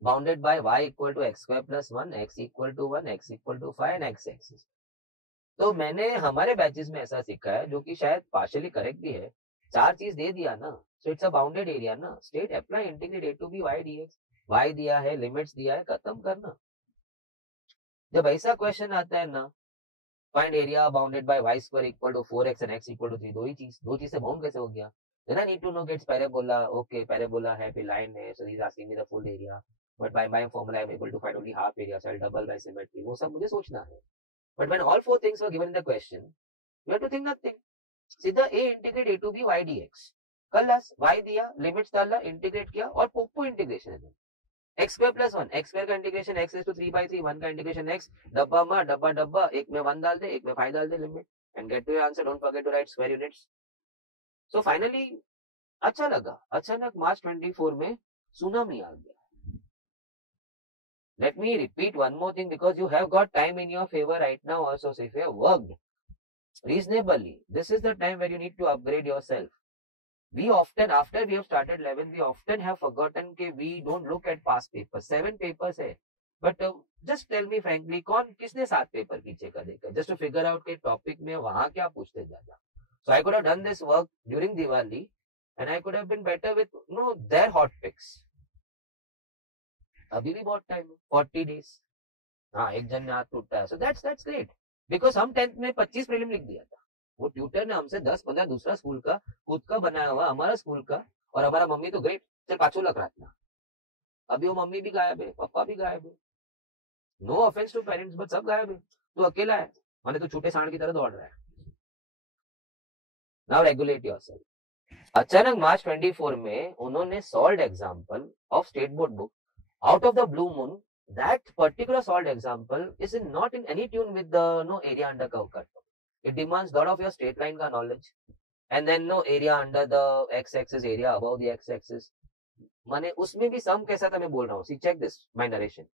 bounded by y equal to x square plus 1, x equal to 1, x equal to 5 and x axis. तो मैंने हमारे batches में ऐसा सीखा है, जो कि शायद पार्शियली करेक्ट भी है. 4 चीज दे दिया ना, so it's a bounded area ना. State apply integrate a to b y dx. y दिया है, लिमिट्स दिया है, खत्म करना. जब ऐसा क्वेश्चन आता है ना, find area bounded by y square equal to 4x and x equal to 3, दो चीज से बाउंड कैसे हो गया? Then I need to know gets parabola. Okay, parabola है, फिर line है, so he's asking me the full area. But by my formula, I'm able to find only half area, so I'll double by symmetry. वो सब मुझे सोचना है. But when all 4 things were given in the question, you have to think nothing. सीधा a integrate a to b y dx. कलस y दिया, limits डाला, integrate किया और पोपो इंटीग्रेशन है. x square plus 1, x square का integration x is to 3/3, 1 का integration x, डब्बा मार डब्बा, एक में 1 डाल दे, एक में 5 डाल दे, limit and get to your answer. Don't forget to write square units. So finally अच्छा लगा. अचानक मार्च 24 में सुनामी आ गया. Let me repeat one more thing, because you have got time in your favor right now also. So if you have worked reasonably, this is the time where you need to upgrade yourself. We often, after we have started 11, we often have forgotten that we don't look at past papers. 7 papers hai. But just tell me frankly, कौन किसने 7 paper पीछे का देखा? Just to figure out के topic में वहां क्या पूछते ज्यादा. So I could have done this work during Diwali, and I could have been better with their hot picks. अभी भी बहुत टाइम है, 40 days. हाँ, एक जन ने हाथ टूटा है. So that's great. Because हम 10th में 25 प्रीलिम लिख दिया था. वो ट्यूटर ने हमसे 10-15 दूसरा स्कूल का खुद का बनाया हुआ, हमारा स्कूल का, और हमारा मम्मी तो ग्रेट से पाछो लग रहा था. अभी वो मम्मी भी गायब है, पापा भी गायब है. No offence to parents, but सब गायब है. तो अकेला है, माने तो छूटे सांड की तरह दौड़ रहा है. Now regulate yourself. अचानक मार्च 24 में उन्होंने solved example of state board book out of the blue moon. That particular solved example is not in any tune with the area under curve cut. It demands lot of your straight line ka knowledge, and then area under the x-axis, area above the x-axis. माने उसमें भी सम कैसा था मैं बोल रहा हूँ. See, check this my narration.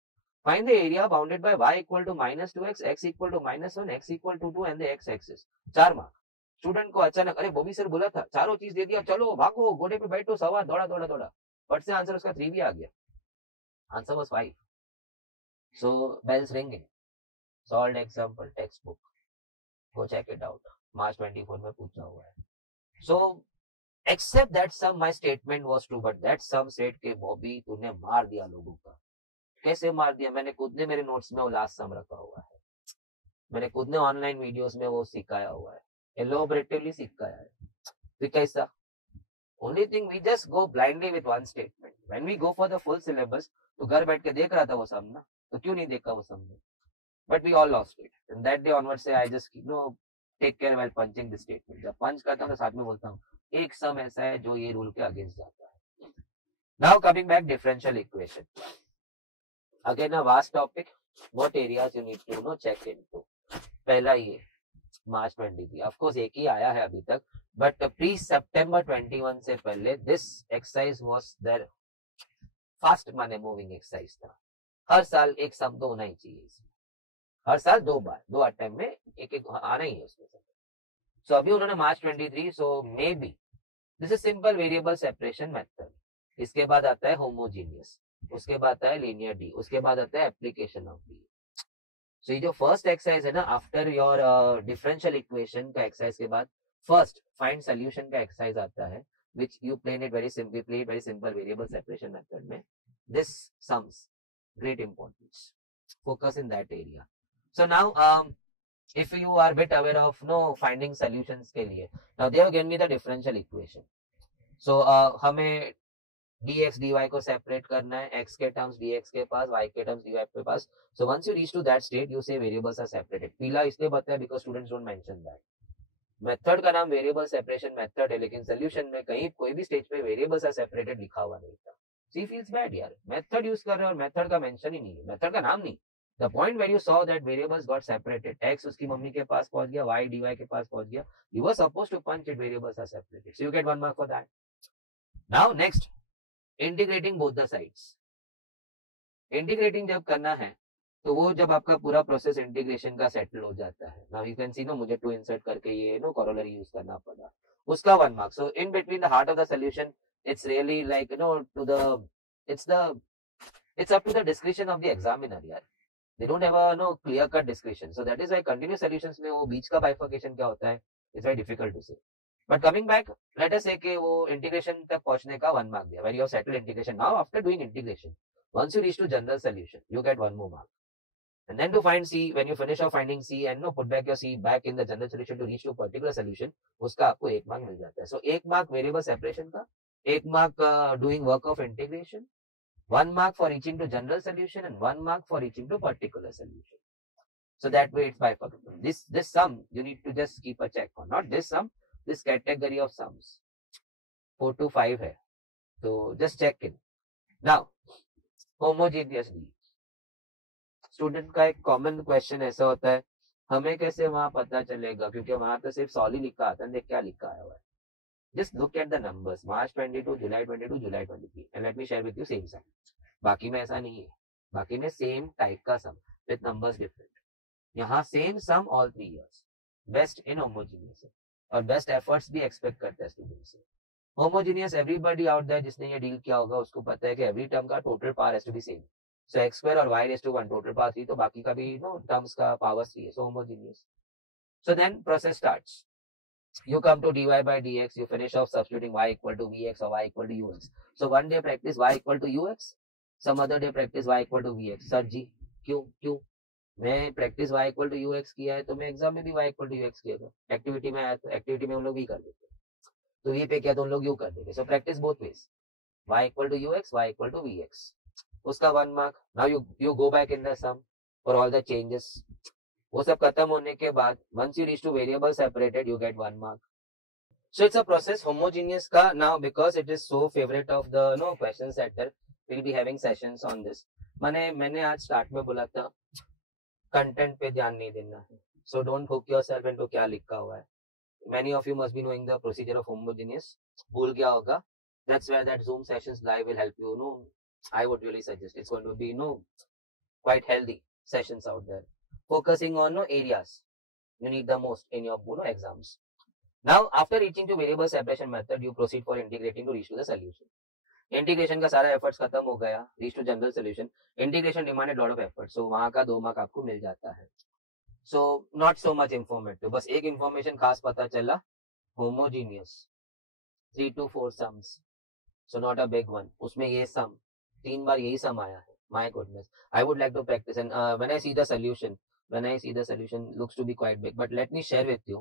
Find the area bounded by y equal to -2x, x equal to -1, x equal to 2 and the x-axis. 4 mark. Student को अचानक, अरे बॉबी सर बोला था, चारों चीज दे दिया, चलो भागो घोड़े पे बैठो, सवार दौड़ा. बट से आंसर उसका 3 भी आ गया. Answer was 5. So bells ringing. Solved example textbook. Go check it out. March 24 में पूछा हुआ है. So except that sum, my statement was true, but that sum said कि बॉबी तूने मार दिया लोगों का. कैसे मार दिया? मैंने खुद ने मेरे नोट्स में वो लास्ट सम रखा हुआ है. मैंने खुद ने ऑनलाइन वीडियोस में वो सिखाया हुआ है. एलोबरेटिवली सिखाया है. तो कैसा? Only thing, we just go blindly with one statement. When we go for the full syllabus, तो घर बैठ के देख रहा था वो सम ना, तो क्यों नहीं देखा वो सम? But we all lost it. And that day onwards से I just take care while punching the statement. जब पंच करता हूँ तो साथ में बोलता हूँ एक सम ऐसा है जो ये रूल के अगेंस्ट जाता है. Now coming back, differential equation. Again a vast topic. What areas you need to check into. पहला ये March 23, of course एक ही आया है अभी तक, but pre September 21 से पहले this exercise was their fast money moving exercise था. हर साल एक सम तो होना ही चाहिए इसमें, हर साल 2 बार 2 अटेम्प्ट में एक आना ही है उसमें. सो अभी उन्होंने March 23, so may be this is simple variable separation method. इसके बाद आता है होमोजीनियस, उसके बाद आता है लीनियर डी, उसके बाद आता है एप्लीकेशन ऑफ डी. सो ये जो फर्स्ट एक्सरसाइज है ना, आफ्टर योर डिफरेंशियल इक्वेशन का एक्सरसाइज के बाद फर्स्ट फाइंड सोल्यूशन का एक्सरसाइज आता है, which you play it very simply, play it very simple variable separation method में. This sums great importance. Focus in that area. So now if you are a bit aware of finding solutions के लिए, now they have given me the differential equation. So हमें dx dy को separate करना है, x के terms dx के पास, y के terms dy के पास. So once you reach to that state, you say variables are separated. पीला इसलिए बताया because students don't mention that. Method का नाम वेरिएबल सेपरेशन मेथड है, लेकिन सोल्यूशन में कहीं कोई भी स्टेज पे वेरिएबल्स आर सेपरेटेड लिखा हुआ नहीं था. सी फील्स बैड यार, मेथड यूज कर रहे हैं और मेथड का मेंशन ही नहीं है, मेथड का नाम नहीं. The point where you saw that variables got separated, x उसकी मम्मी के पास पहुंच गया, वाई dy के पास पहुंच गया, you were supposed to punch it variables are separated, so you get 1 mark for that. Now next, integrating both the sides. Integrating जब करना है तो वो जब आपका पूरा प्रोसेस इंटीग्रेशन का सेटल हो जाता है. नाउ यू कैन सी मुझे टू इंसर्ट करके ये कॉरोलरी यूज करना पड़ा, उसका 1 mark. So in between the heart of the solution, it's really like to the it's up to the discretion of the examiner यार. They don't have a clear cut discretion. So that is why continuous solutions में वो बीच का bifurcation क्या होता है, it's very difficult to say. But coming back, let us say कि वो integration तक पहुंचने का 1 mark दिया. When you have settled integration, now after doing integration, once you reach to general solution, you get 1 more mark. And then to find C, when you finish off finding C and put back your C back in the general solution to reach to particular solution, उसका आपको 1 mark मिल जाता है. So 1 mark variable separation का, 1 mark doing work of integration, 1 mark for reaching to general solution, and 1 mark for reaching to particular solution. So that way it's bifurcated. This sum you need to just keep a check on. Not this sum, this category of sums. 4 to 5 है. So just check in. Now, homogeneous D. Student का एक common question ऐसा होता है, हमें कैसे वहां पता चलेगा, क्योंकि वहां तो सिर्फ सॉल ही लिखा आता है. देख क्या लिखा हुआ है. Just look at the numbers, March 22, July 22, July 23, and let me share with you same sum. बाकी में ऐसा नहीं है, बाकी में सेम टाइप का सम विद नंबर्स डिफरेंट. यहाँ same sum all 3 years. Best in homogeneous है और बेस्ट एफर्ट्स भी एक्सपेक्ट करता है स्टूडेंट से. होमोजीनियस एवरीबॉडी आउट देयर जिसने ये डील किया होगा उसको पता है कि एवरी टर्म का total power has to be same. So x square और y raised to 1 total power 3, तो बाकी का भी terms का power 3 है, so homogeneous. So then process starts. You come to dy by dx, you finish off substituting y equal to vx or y equal to ux. So one day practice y equal to ux, some other day practice y equal to vx. Sir ji क्यों मैं practice y equal to ux किया है तो मैं exam में भी y equal to ux किया था. एक्टिविटी में आया तो एक्टिविटी में हम लोग भी कर देते, तो ये पे किया तो हम लोग यू कर देंगे. So practice both ways, y equal to ux, y equal to vx. उसका 1 mark. Now you go back in the sum for all the changes. वो सब खत्म होने के बाद once you reach to variable separated, you get 1 mark. So it's a process. Homogeneous का now because it is so favorite of the question setter, we'll be having sessions on this. मैंने आज start में बोला था content पे ध्यान नहीं देना है, so don't hook yourself into क्या लिखा हुआ है. Many of you must be knowing the procedure of homogeneous. भूल गया होगा. That's where that Zoom sessions live will help you. I would really suggest. It's going to be quite healthy sessions out there, focusing on areas you need the most in your exams. Now after reaching to variable separation method, you proceed for integrating to reach to the solution. Integration का सारा efforts खत्म हो गया, reach to general solution. Integration demanded lot of effort, so वहाँ का 2 mark आपको मिल जाता है. So not so much informative, बस एक information खास पता चला, homogeneous 3 to 4 sums, so not a big one. उसमें ये sum 3 बार यही सम आया है. My goodness, I would like to practice, and when I see the solution looks to be quite big, but let me share with you,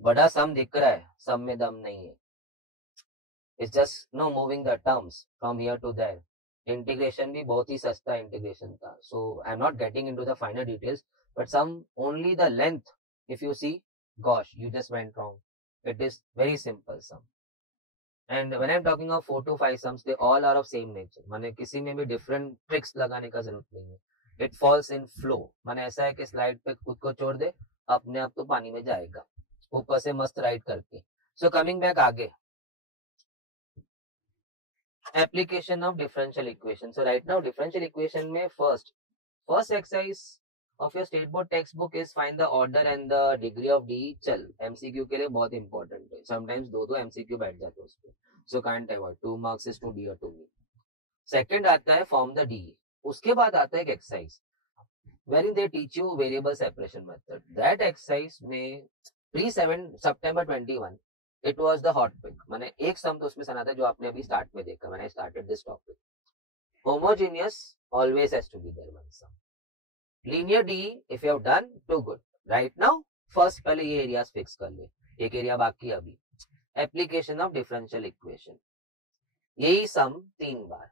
बड़ा सम दिख रहा है, सम में दम नहीं है. It's just moving the terms from here to there. Integration भी बहुत ही सस्ता integration था, so I'm not getting into the finer details, but some only the length, if you see, gosh, you just went wrong. It is very simple sum. And when I am talking of 4 to 5 sums they all are of same nature, माने किसी में भी different tricks लगाने का जरूरत नहीं है. It falls in flow, माने ऐसा है कि स्लाइड पे खुद को छोड़ दे, अपने आप तो पानी में जाएगा ऊपर से मस्त राइड करके. सो कमिंग बैक आगे, application of differential equation. So right now differential equation में first exercise of your state board textbook is find the order and the degree of D. चल MCQ के लिए बहुत important है, sometimes दो MCQ बैठ जाते हैं उस पे, so can't avoid. 2 marks is to D or to me. Second आता है form the D. उसके बाद आता है एक exercise wherein they teach you variable separation method. That exercise में pre-7 September 21 it was the hot pick. मैंने एक सम तो उसमें सुना था जो आपने अभी स्टार्ट में देखा. मैंने started this topic. Homogeneous always has to be there one sum. Linear D if you have done to good. Right now first पहले ये एरियाज फिक्स कर ले, एक एरिया बाकी अभी. एप्लीकेशन ऑफ डिफरेंशियल इक्वेशन, यही सम 3 बार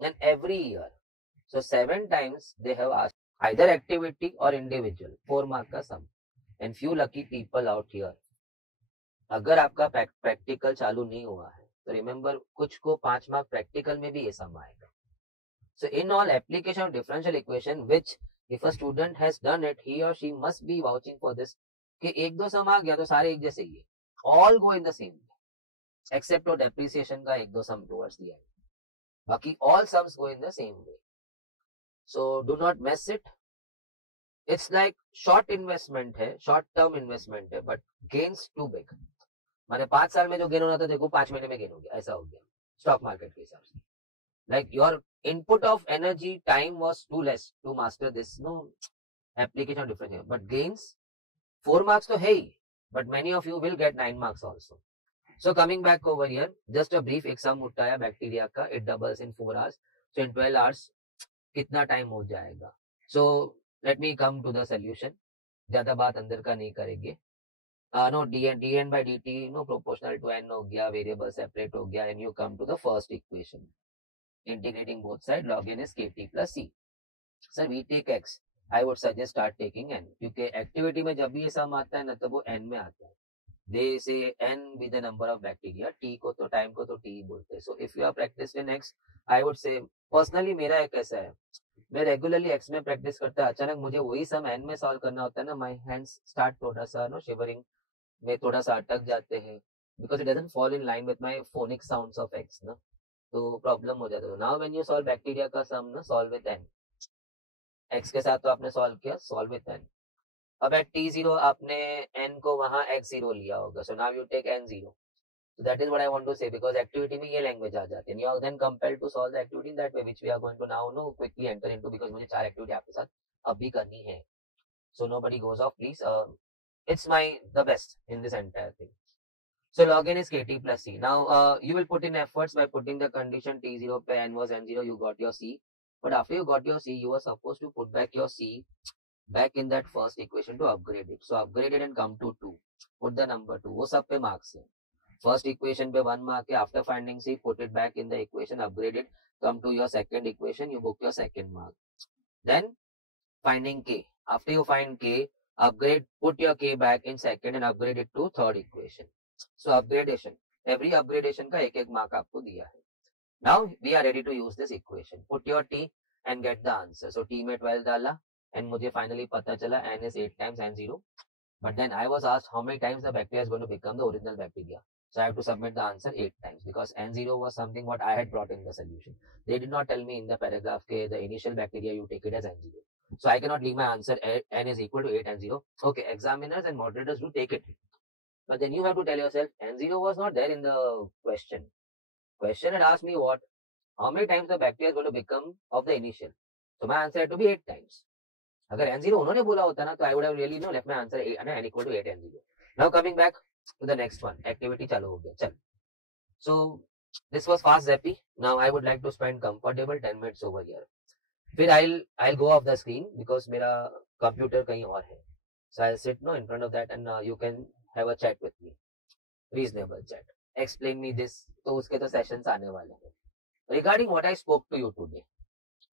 and every year. So 7 times they have asked either activity और इंडिविजुअल 4 मार्क का sum. And few lucky people out here, अगर आपका प्रैक्टिकल चालू नहीं हुआ है तो रिमेंबर कुछ को 5 मार्क प्रैक्टिकल में भी ये सम आएगा. So in all application of differential equation which if a student has done it, he और she must be vouching for this कि एक दो सम आ गया तो सारे एक जैसे ही है, all go in the same way except for depreciation का एक दो सम टुवर्ड्स द एंड, बाकी all sums go in the same way. So do not miss it. It's like short investment है, शॉर्ट टर्म इन्वेस्टमेंट है, but gains to big. माने 5 साल में जो गेन होना था देखो 5 महीने में गेन हो गया, ऐसा हो गया स्टॉक मार्केट के हिसाब से. Like your input of energy time was too less to master this no application differential, but gains 4 marks तो है ही, but many of you will get 9 marks also. So coming back over here, just a brief exam उठाया bacteria का. It doubles in 4 hours. So in 12 hours कितना time हो जाएगा. So let me come to the solution. ज्यादा बात अंदर का नहीं करेंगे. No, dn by dt no proportional to n हो गया, वेरिएबल सेपरेट हो गया, and you come to the first equation integrating both side. log n is kt plus c. Sir we take x, I would suggest start taking n, क्योंकि activity में जब भी ये सम आता है ना तो वो n में आता है. दे से n with the number of bacteria, t को तो टाइम को तो t बोलते हैं. So if you are practice in x, I would say personally मेरा एक ऐसा है, मैं रेगुलरली x में प्रैक्टिस करता है, अचानक मुझे वही सम n में सॉल्व करना होता है ना, माय हैंड्स स्टार्ट थोड़ा सा नो शिवरिंग में थोड़ा सा अटक जाते हैं, because it doesn't fall in line with my phonic sounds of x ना, तो प्रॉब्लम हो जाता है. Now when you solve bacteria का सम ना, सॉल्व विद n. एक्स के साथ तो आपने सॉल्व किया, सॉल्व विद n. अब एट t0 आपने n को वहां x0 लिया होगा, so now you take n0. So that is what I want to say, because activity में ये language आ जाती है. You are then compelled to solve the activity in that way, which we are going to now quickly enter into, because मुझे 4 activity आपके साथ अब भी करनी है. So nobody goes off, please. It's the best in this entire thing. So log n is kt plus c. Now you will put in efforts by putting the condition t0 पे n was n0, you got your c. But after you got your c, you were supposed to put back your c back in that first equation to upgrade it. So upgrade it and come to 2. Put the number 2. वो सब पे marks है. First equation पे 1 mark है. After finding c, put it back in the equation, upgrade it, come to your second equation, you book your second mark. Then finding k. After you find k, upgrade, put your k back in second and upgrade it to third equation. So upgradation, every upgradation का एक एक mark आपको दिया है. Now we are ready to use this equation. Put your t and get the answer. So t में 12 डाला and मुझे finally पता चला n is 8 times n0. But then I was asked how many times the bacteria is going to become the original bacteria. So I have to submit the answer 8 times, because n0 was something what I had brought in the solution. They did not tell me in the paragraph that the initial bacteria you take it as n0. So I cannot leave my answer n is equal to 8 n0. Okay, examiners and moderators do take it. But then you have to tell yourself n0 was not there in the question. Question had asked me what? How many times the bacteria is going to become of the initial. So my answer had to be 8 times. अगर n0 उन्होंने बोला होता ना तो I would have really left my answer n equal to 8 n0. Now coming back to the next one, activity चालू हो गया. चल. So this was fast zappy. Now I would like to spend comfortable 10 minutes over here. फिर I'll go off the screen because मेरा computer कहीं और है. So I'll sit in front of that and you can have a chat with me. Reasonable chat. Explain me this. तो उसके तो sessions आने वाले हैं. Regarding what I spoke to you today.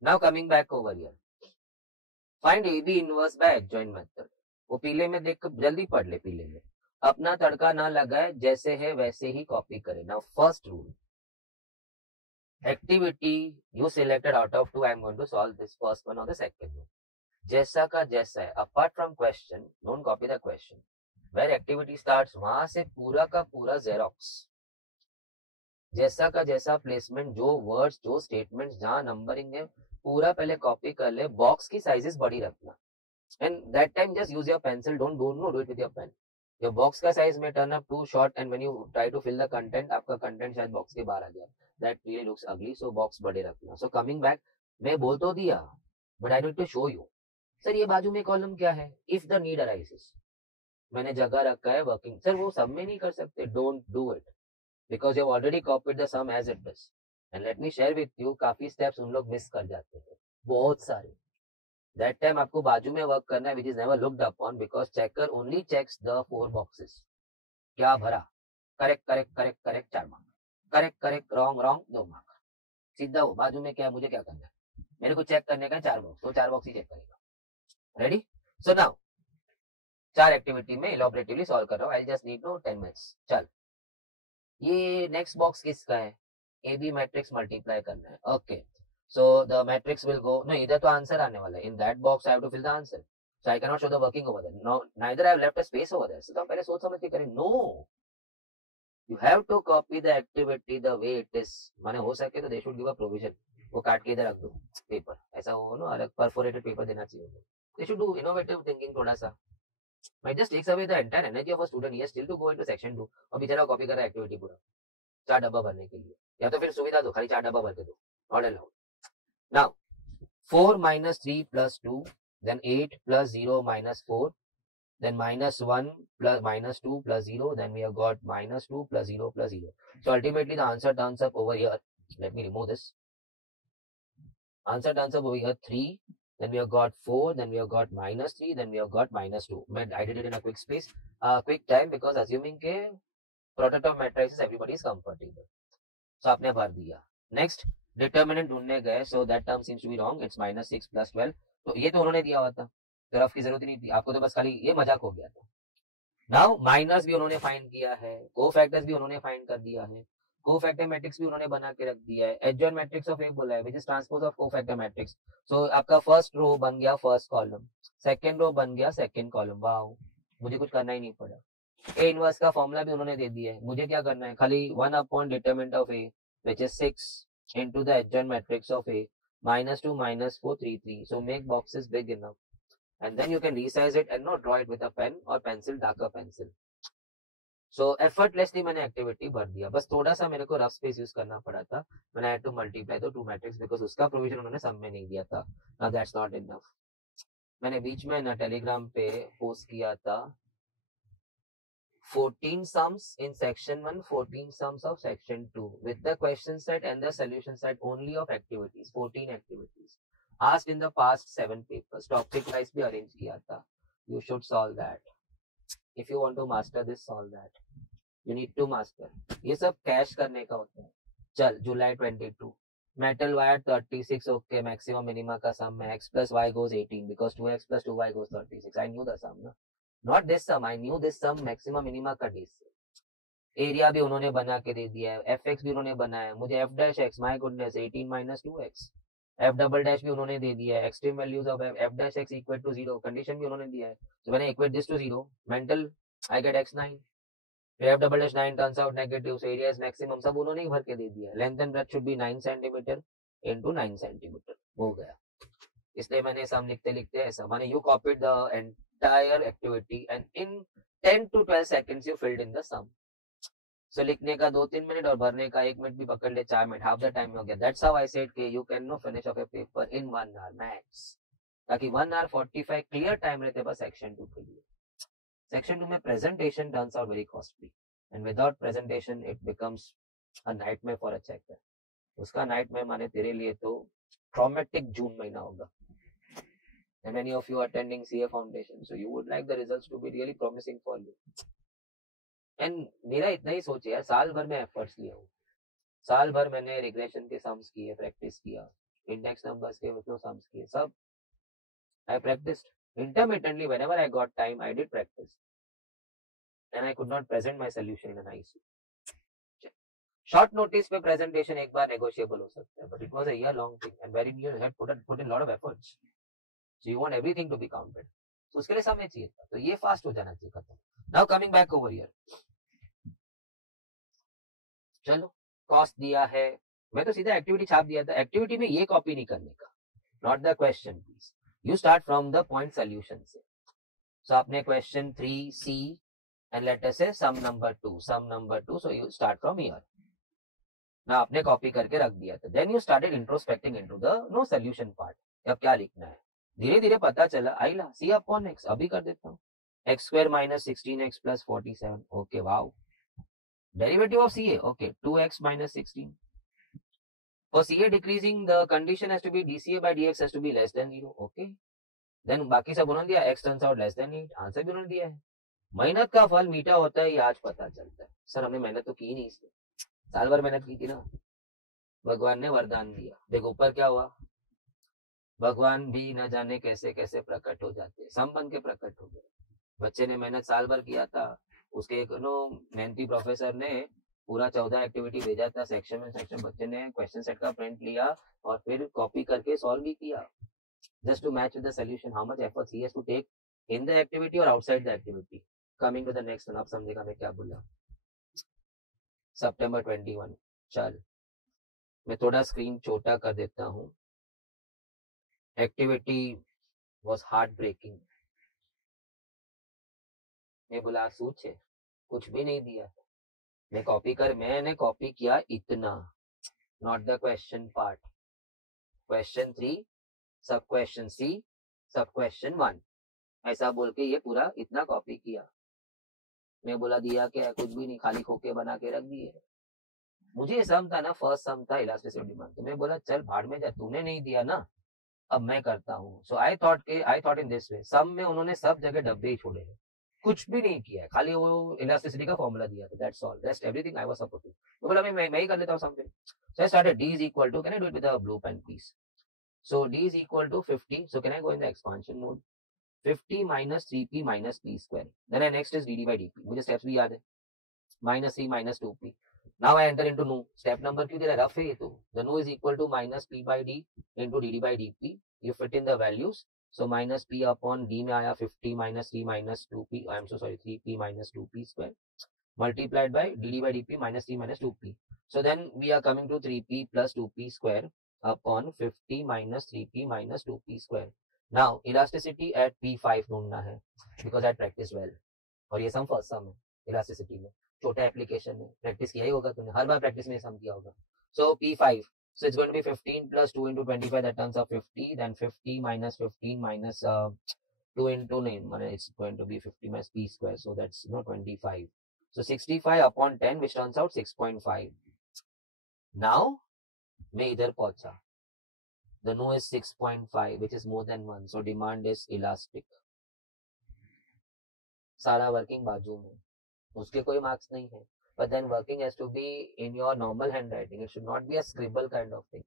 Now coming back over here. Find AB inverse by adjoint method. वो पीले में देख जल्दी पढ़ ले पीले में. अपना तड़का ना लगाए, जैसे है वैसे ही कॉपी करे. Now first rule, activity you selected out of 2, I am going to solve this first one or the second one. जैसा का जैसा है, apart from question, don't copy the question. Where activity starts, वहां से पूरा का पूरा xerox. जैसा का जैसा प्लेसमेंट, जो वर्ड्स, जो स्टेटमेंट्स, जहां नंबरिंग है, पूरा पहले कॉपी कर ले. बॉक्स की साइजेस बड़ी रखना. And that time just use your pencil, don't do it with your pen. Your box का साइज में turn up to short, and when you try to fill the content, आपका content शायद box के बाहर आ गया. That really looks अगली. सो box बड़े रखना. सो कमिंग बैक, मैं बोल तो दिया, but I need to show you. Sir ये बाजू में कॉलम क्या है? If the need arises. मैंने जगह रखा है वर्किंग. सर वो सब में नहीं कर सकते. Don't do it, because you have already copied the sum as it is. And let me share with you, काफी steps उन लोग मिस कर जाते हैं, बहुत सारे. That time आपको बाजू में वर्क करना है, which is never looked upon, because checker only checks the 4 boxes. क्या भरा? Correct correct correct correct 4 mark, correct correct wrong wrong 2 mark. सीधा हो, बाजू में क्या है, मुझे क्या करना है, मेरे को चेक करने का 4 बॉक्स, तो 4 बॉक्स ही चेक करेगा. रेडी? सो नाउ 4 एक्टिविटी में इलॉबरेटिवली सॉल्व कर रहा हूँ. I just need no 10 minutes. चल, ये नेक्स्ट बॉक्स किसका है? ए बी मैट्रिक्स मल्टीप्लाई करना है. Okay, so the matrix will go, no इधर तो आंसर आने वाला है. In that box I have to fill the answer. So I can not show the working over there. No, neither I have left a space over there. So हम पहले सोच समझ के करें. No, you have to copy the activity the way it is. माने हो सके तो they should give a provision. वो काट के इधर रख दो पेपर, ऐसा हो ना, अलग परफोरेटेड पेपर देना चाहिए. They should do innovative thinking थोड़ा सा. Might just takes away the entire energy of a student. He has still to go into section 2 और बेचारा कॉपी कर रहा है एक्टिविटी पूरा 4 डब्बा भरने के लिए. या तो फिर सुविधा दो, खाली 4 डब्बा भर के दो. Not allowed. Now 4 minus 3 plus 2, then 8 plus 0 minus 4, then minus 1 plus minus 2 plus 0, then we have got minus 2 plus 0 plus 0. So ultimately the answer turns up over here. Let me remove this. Answer turns up over here 3, then we have got 4, then we have got minus 3, then we have got minus 2. I did it in a quick space, quick time, because assuming के prototype matrix everybody is comfortable. So आपने भर दिया. Next determinant ढूंढने गए, so that term seems to be wrong. It's -6 + 12. तो ये तो उन्होंने दिया हुआ था, ग्राफ की जरूरत ही नहीं थी आपको, तो बस खाली ये मजाक हो गया था. नाउ माइनस भी उन्होंने फाइंड किया है, कोफैक्टर्स भी उन्होंने फाइंड कर दिया है, कोफैक्टर मैट्रिक्स भी उन्होंने बना के रख दिया है. एडजॉइंट मैट्रिक्स ऑफ ए बोला है, which is transpose of cofactor matrix. So आपका फर्स्ट रो बन गया फर्स्ट कॉलम, सेकंड रो बन गया सेकंड कॉलम. वाओ, मुझे कुछ करना ही नहीं पड़ा. ए इनवर्स का फॉर्मूला भी उन्होंने दे दिया है. मुझे क्या करना है, खाली 1 upon determinant of A, which is 6 into the adjoint matrix of A, -2 -4 3 3. So make boxes big enough, and then you can resize it and not draw it with a pen or pencil, darker pencil. So effortlessly मैंने activity भर दिया. बस थोड़ा सा मेरे को rough space use करना पड़ा था. मैंने had to multiply the 2 matrix, because उसका प्रोविजन उन्होंने सब में नहीं दिया था. Now that's not enough. मैंने बीच में ना टेलीग्राम पे पोस्ट किया था 14 sums in section 1, 14 sums of section 2, with the question set and the solution set only of activities. 14 activities asked in the past 7 papers. Topic wise भी arrange किया था. You should solve that. If you want to master this, solve that. You need to master. ये सब cash करने का होता है. चल, जुलाई 22. Metal wire 36. Okay, maximum minima का sum है. X plus y goes 18 because 2x plus 2y goes 36. I knew the sum ना. Not this sum, I knew this sum maximum minima का डिस. एरिया भी उन्होंने बना के दे दिया है, एफ एक्स भी उन्होंने बनाया. मुझे F dash x, my goodness, 18 - 2x. F double dash भी उन्होंने दे दिया है. Extreme values of F dash x equal to 0, condition भी उन्होंने दिया है. तो मैंने equate this to 0, mental I get x9. F double dash 9 turns out negative, so area is maximum. सब उन्होंने ही भर के दे दिया है. Length and breadth should be 9 centimetre into 9 centimetre. हो गया. इसलिए मैंने सम लिखते लिखते ऐसा, माने you copied the entire activity and in 10 to 12 seconds you filled in the sum. So लिखने का 2-3 मिनट और भरने का 1 मिनट भी पकड़ ले, 4 मिनट, हाफ द टाइम हो गया. That's how I said कि you can no finish off a paper in 1 hour max. ताकि 1 hour 45 क्लियर टाइम रहते बस सेक्शन 2 के लिए. सेक्शन 2 में presentation turns out very costly and without presentation it becomes a nightmare for a checker. उसका nightmare माने तेरे लिए तो traumatic जून महीना होगा. And many of you are attending CA Foundation, so you would like the results to be really promising for you. And मेरा इतना ही सोच यार, साल भर में एफर्ट्स लिया हूँ. साल भर मैंने रिग्रेशन के सम्स किए, प्रैक्टिस किया, इंडेक्स नंबर्स के मतलब सम्स किए, सब I practiced intermittently whenever I got time. I did practice. and I could not present my solution in a nice way. Short notice पे presentation एक बार negotiable हो सकता है, but it was a year long thing and wherein you had put in lot of efforts. So you want everything to be counted. तो उसके लिए समय चाहिए था, तो ये fast हो जाना चाहिए खत्म. Now coming back over here. चलो कॉस्ट दिया है, मैं तो सीधा एक्टिविटी छाप दिया था. एक्टिविटी में ये कॉपी नहीं करने का, not the question please. You start from the point solution से. सो आपने question 3C and let us say some number 2, so you start from here. ना आपने कॉपी करके रख दिया था. Then you started introspecting into the no solution part. अब क्या लिखना है, धीरे धीरे पता चला. आइला सी अपॉन एक्स अभी कर देता हूँ. X square minus 16x plus 47. Okay wow. Derivative of CA, okay, 2x minus 16. For CA decreasing, the condition has to be dCA by dx has to be less than 0, okay. Then बाकी सब उन्होंने दिया, x turns out less than 8, answer भी उन्होंने दिया है. मेहनत का फल मीठा होता है, ये आज पता चलता है. सर हमने मेहनत तो की नहीं, इसमें साल भर मेहनत की थी ना. भगवान ने वरदान दिया. देखो ऊपर क्या हुआ, भगवान भी न जाने कैसे कैसे प्रकट हो जाते, सम बन के प्रकट हो गए. बच्चे ने मेहनत साल भर किया था, उसके एक मेहनती प्रोफेसर ने पूरा 14 एक्टिविटी भेजा था सेक्शन में. सेक्शन बच्चे ने क्वेश्चन सेट का प्रिंट लिया और फिर कॉपी करके सॉल्व भी किया, just to match with the solution. How much efforts he has to take in the activity और outside the activity. Coming to the next one, आप समझेगा मैं क्या बोला. सितंबर 21. चल मैं थोड़ा स्क्रीन छोटा कर देता हूँ. Activity was heart breaking. मैं बोला सूच है, कुछ भी नहीं दिया. मैंने कॉपी किया इतना, not the question part. Question 3 सब क्वेश्चन C सब क्वेश्चन 1 ऐसा बोल के ये पूरा इतना कॉपी किया. मैं बोला दिया क्या, कुछ भी नहीं, खाली खोके बना के रख दिए. मुझे सम था ना, फर्स्ट सम था इलास्टिसिटी डिमांड. तो मैं बोला चल भाड़ में जा, तूने नहीं दिया ना, अब मैं करता हूँ. सो I thought in this way. सम में उन्होंने सब जगह डब्बे ही छोड़े हैं, कुछ भी नहीं किया है, खाली वो इलास्टिसिटी का फॉर्मूला दिया था, that's all. Rest everything I was supposed to. तो बोला मैं ही कर लेता हूं सम पे. So I started d is equal to, can I do it with a blue pen please? So d is equal to 50. So can I go in the expansion mode? 50 minus 3p minus p square. Then next is dd by dp. मुझे steps भी याद है. minus 3 minus 2p. Now I enter into nu. Step number क्यों दे रहा है, rough है ये तो. The nu is equal to minus p by d into dd by dp. You fit in the values. So minus p upon d में आया 50 minus 3 minus 2p. I am so sorry, 3p minus 2p square multiplied by dd by dp minus 3 minus 2p. So then we are coming to 3p plus 2p square upon 50 minus 3p minus 2p square. Now elasticity at p5 ढूंढना है because I practiced well. और ये सम first सम है elasticity में, छोटा application में practice किया ही होगा तूने, हर बार प्रैक्टिस में सम किया होगा. So p5. So it's going to be 15 plus 2 into 25, that turns out 50. Then 50 minus 15 minus 2 into 9, it's going to be 50 minus p square. So that's 25. So 65 upon 10, which turns out 6.5. Now मैं इधर पहुंचा. The no is 6.5, which is more than 1. So demand is elastic. सारा working बाजू में, उसके कोई marks नहीं है. But then working has to be in your normal handwriting. It should not be a scribble kind of thing.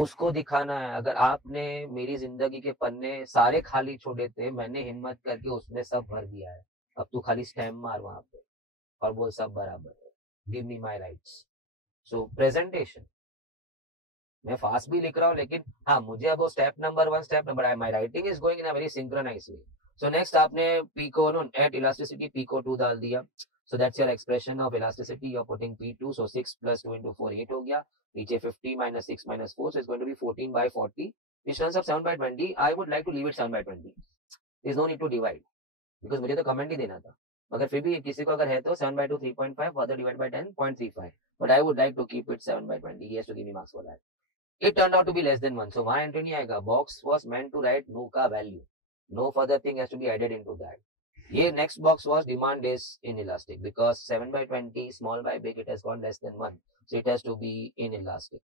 उसको दिखाना है. अगर आपने मेरी जिंदगी के पन्ने सारे खाली छोड़े थे, मैंने हिम्मत करके उसमें सब भर दिया है. अब तू खाली स्टैम्प मार वहां पे और बोल सब बराबर है. Give me my rights. So presentation मैं फास्ट भी लिख रहा हूँ, लेकिन हाँ मुझे अब वो step number 1 step number my writing is going in a very synchronise way. So next आपने पी को एट इलास्टिसिटी पी को 2 डाल दिया. So that's your expression of elasticity. You're putting P2. So 6 plus 2 into 4, 8 हो गया. नीचे 50 minus 6 minus 4. So it's going to be 14 by 40. Which turns up 7 by 20. I would like to leave it 7 by 20. There's no need to divide. Because मुझे तो comment ही देना था. मगर फिर भी किसी को अगर है तो 7 by 2 3.5, further divide by 10 0.35. But I would like to keep it 7 by 20. He has to give me marks for that. It turned out to be less than 1. So वहाँ एंट्री नहीं आएगा. Box was meant to write no का value. No further thing has to be added into that. ये next box was demand is inelastic because 7 by 20 small by big, it has gone less than 1, so it has to be inelastic.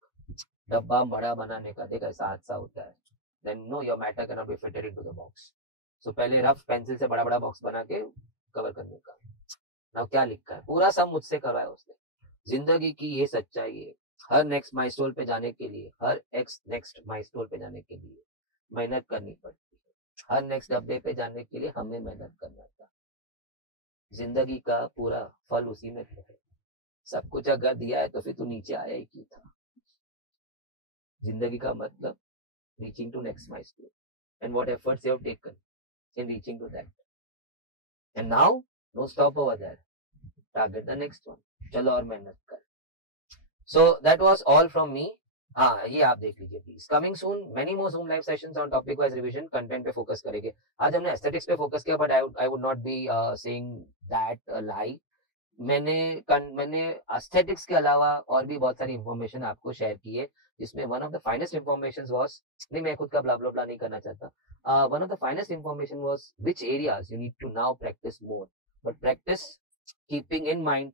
डब्बा बड़ा बनाने का देख ऐसा हादसा होता है. Then no, your matter cannot be fitted into the box. So पहले रफ पेंसिल से बड़ा बड़ा बॉक्स बना के कवर करने का. Now क्या लिखा है, पूरा सब मुझसे करवाया उसने. जिंदगी की ये सच्चाई है. हर नेक्स्ट माइलस्टोन पे जाने के लिए, हर नेक्स्ट माइलस्टोन पे जाने के लिए मेहनत करनी पड़ती है. हर नेक्स्ट डब्बे पे जाने के लिए हमें मेहनत करना था. जिंदगी का पूरा फल उसी में तो है। सब कुछ अगर दिया है तो फिर तू नीचे आया ही क्यों था। जिंदगी का मतलब reaching to next milestone and what efforts you have taken in reaching to that. And now, no stop over there. Target the next one. चलो और मेहनत कर. So that was all from me. हाँ ये आप देख लीजिए please. Coming soon many more Zoom live sessions on topic wise revision. Content पे फोकस करेंगे. आज हमने एस्थेटिक्स पे फोकस किया but I would not be saying that लाई. मैंने एस्थेटिक्स के अलावा और भी बहुत सारी इंफॉर्मेशन आपको शेयर की है जिसमें one of the finest information was, नहीं मैं खुद का ब्ला ब्ला ब्ला नहीं करना चाहता, one of the finest information was which areas you need to now practice more, but practice keeping in mind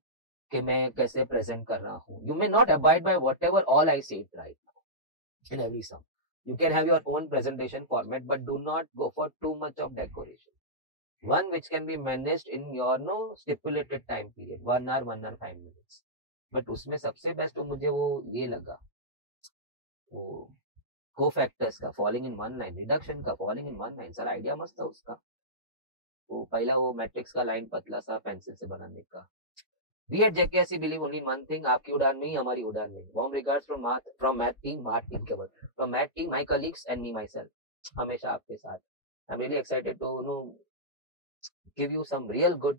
कि मैं कैसे प्रेजेंट कर रहा हूँ. You may not abide by whatever all I said right now in every sum. You can have your own presentation format, but do not go for too much of decoration. One which can be managed in your stipulated time period, 1 hour, 1 hour 5 minutes. But उसमें सबसे best तो मुझे वो ये लगा, वो co-factors का falling in one line, reduction का falling in one line. Sir idea मस्त था उसका. वो पहला वो मैट्रिक्स का लाइन पतला सा पेंसिल से बनाने का. We at JKSC believe only in one thing, आपकी उड़ान नहीं हमारी उड़ान नहीं. Warm regards from math team केवल, from math team, my colleagues and me myself. हमेशा आपके साथ. I'm really excited to give you some real good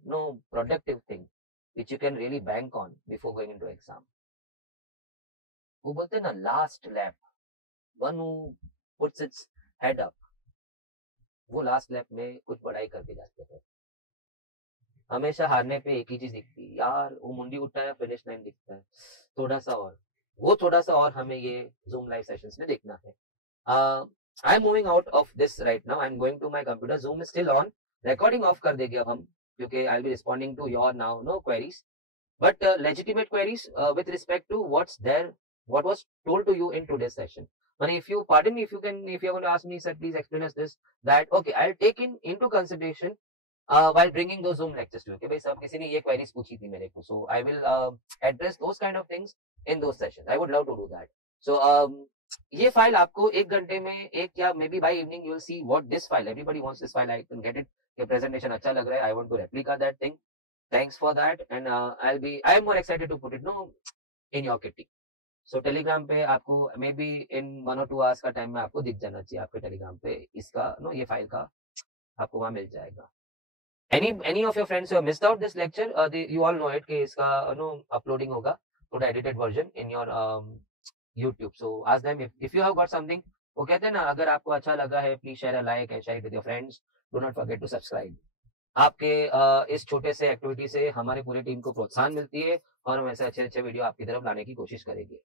productive thing which you can really bank on before going into exam. वो बोलते हैं ना last lap, one who puts its head up, वो last lap में कुछ बड़ा ही करके जाते हैं. हमेशा हारने पे एक ही चीज दिखती है यार, वो मुंडी उठता है फिनिश लाइन दिखता है, थोड़ा सा और, वो थोड़ा सा और हमें ये Zoom लाइव सेशंस में देखना है. I am moving out of this right now. I am going to my computer. Zoom is still on. Recording off कर देंगे अब हम, क्योंकि I will be responding to your now no queries, but legitimate queries with respect to what's there, what was told to you in today's session. And if you pardon me, if you are going to ask me, sir, please explain us this, that okay, I'll take into consideration while bringing those Zoom lectures to you. Okay, भाई सब किसी ने ये queries पूछी थी मेरे को, so I will address those kind of things in those sessions. I would love to do that. So ये फाइल आपको 1 घंटे में, एक या maybe by evening you will see what this file, everybody wants this file, I can get it. ये presentation अच्छा लग रहा है, I want to replicate that thing. Thanks for that, and I am more excited to put it in your kitty. So Telegram पे आपको may be in 1 or 2 hours का time में आपको दिख जाना चाहिए आपके टेलीग्राम पे इसका ये फाइल का आपको वहां मिल जाएगा. Any of your friends who have missed out this lecture, you all know it कि इसका uploading होगा थोड़ा edited version in your YouTube. So ask them if you have got something. वो कहते हैं ना, अगर आपको अच्छा लगा है please share a like and share it with your friends. Do not forget to subscribe. आपके इस छोटे से एक्टिविटी से हमारे पूरी टीम को प्रोत्साहन मिलती है और हम ऐसे अच्छे वीडियो आपकी तरफ लाने की कोशिश करेंगे.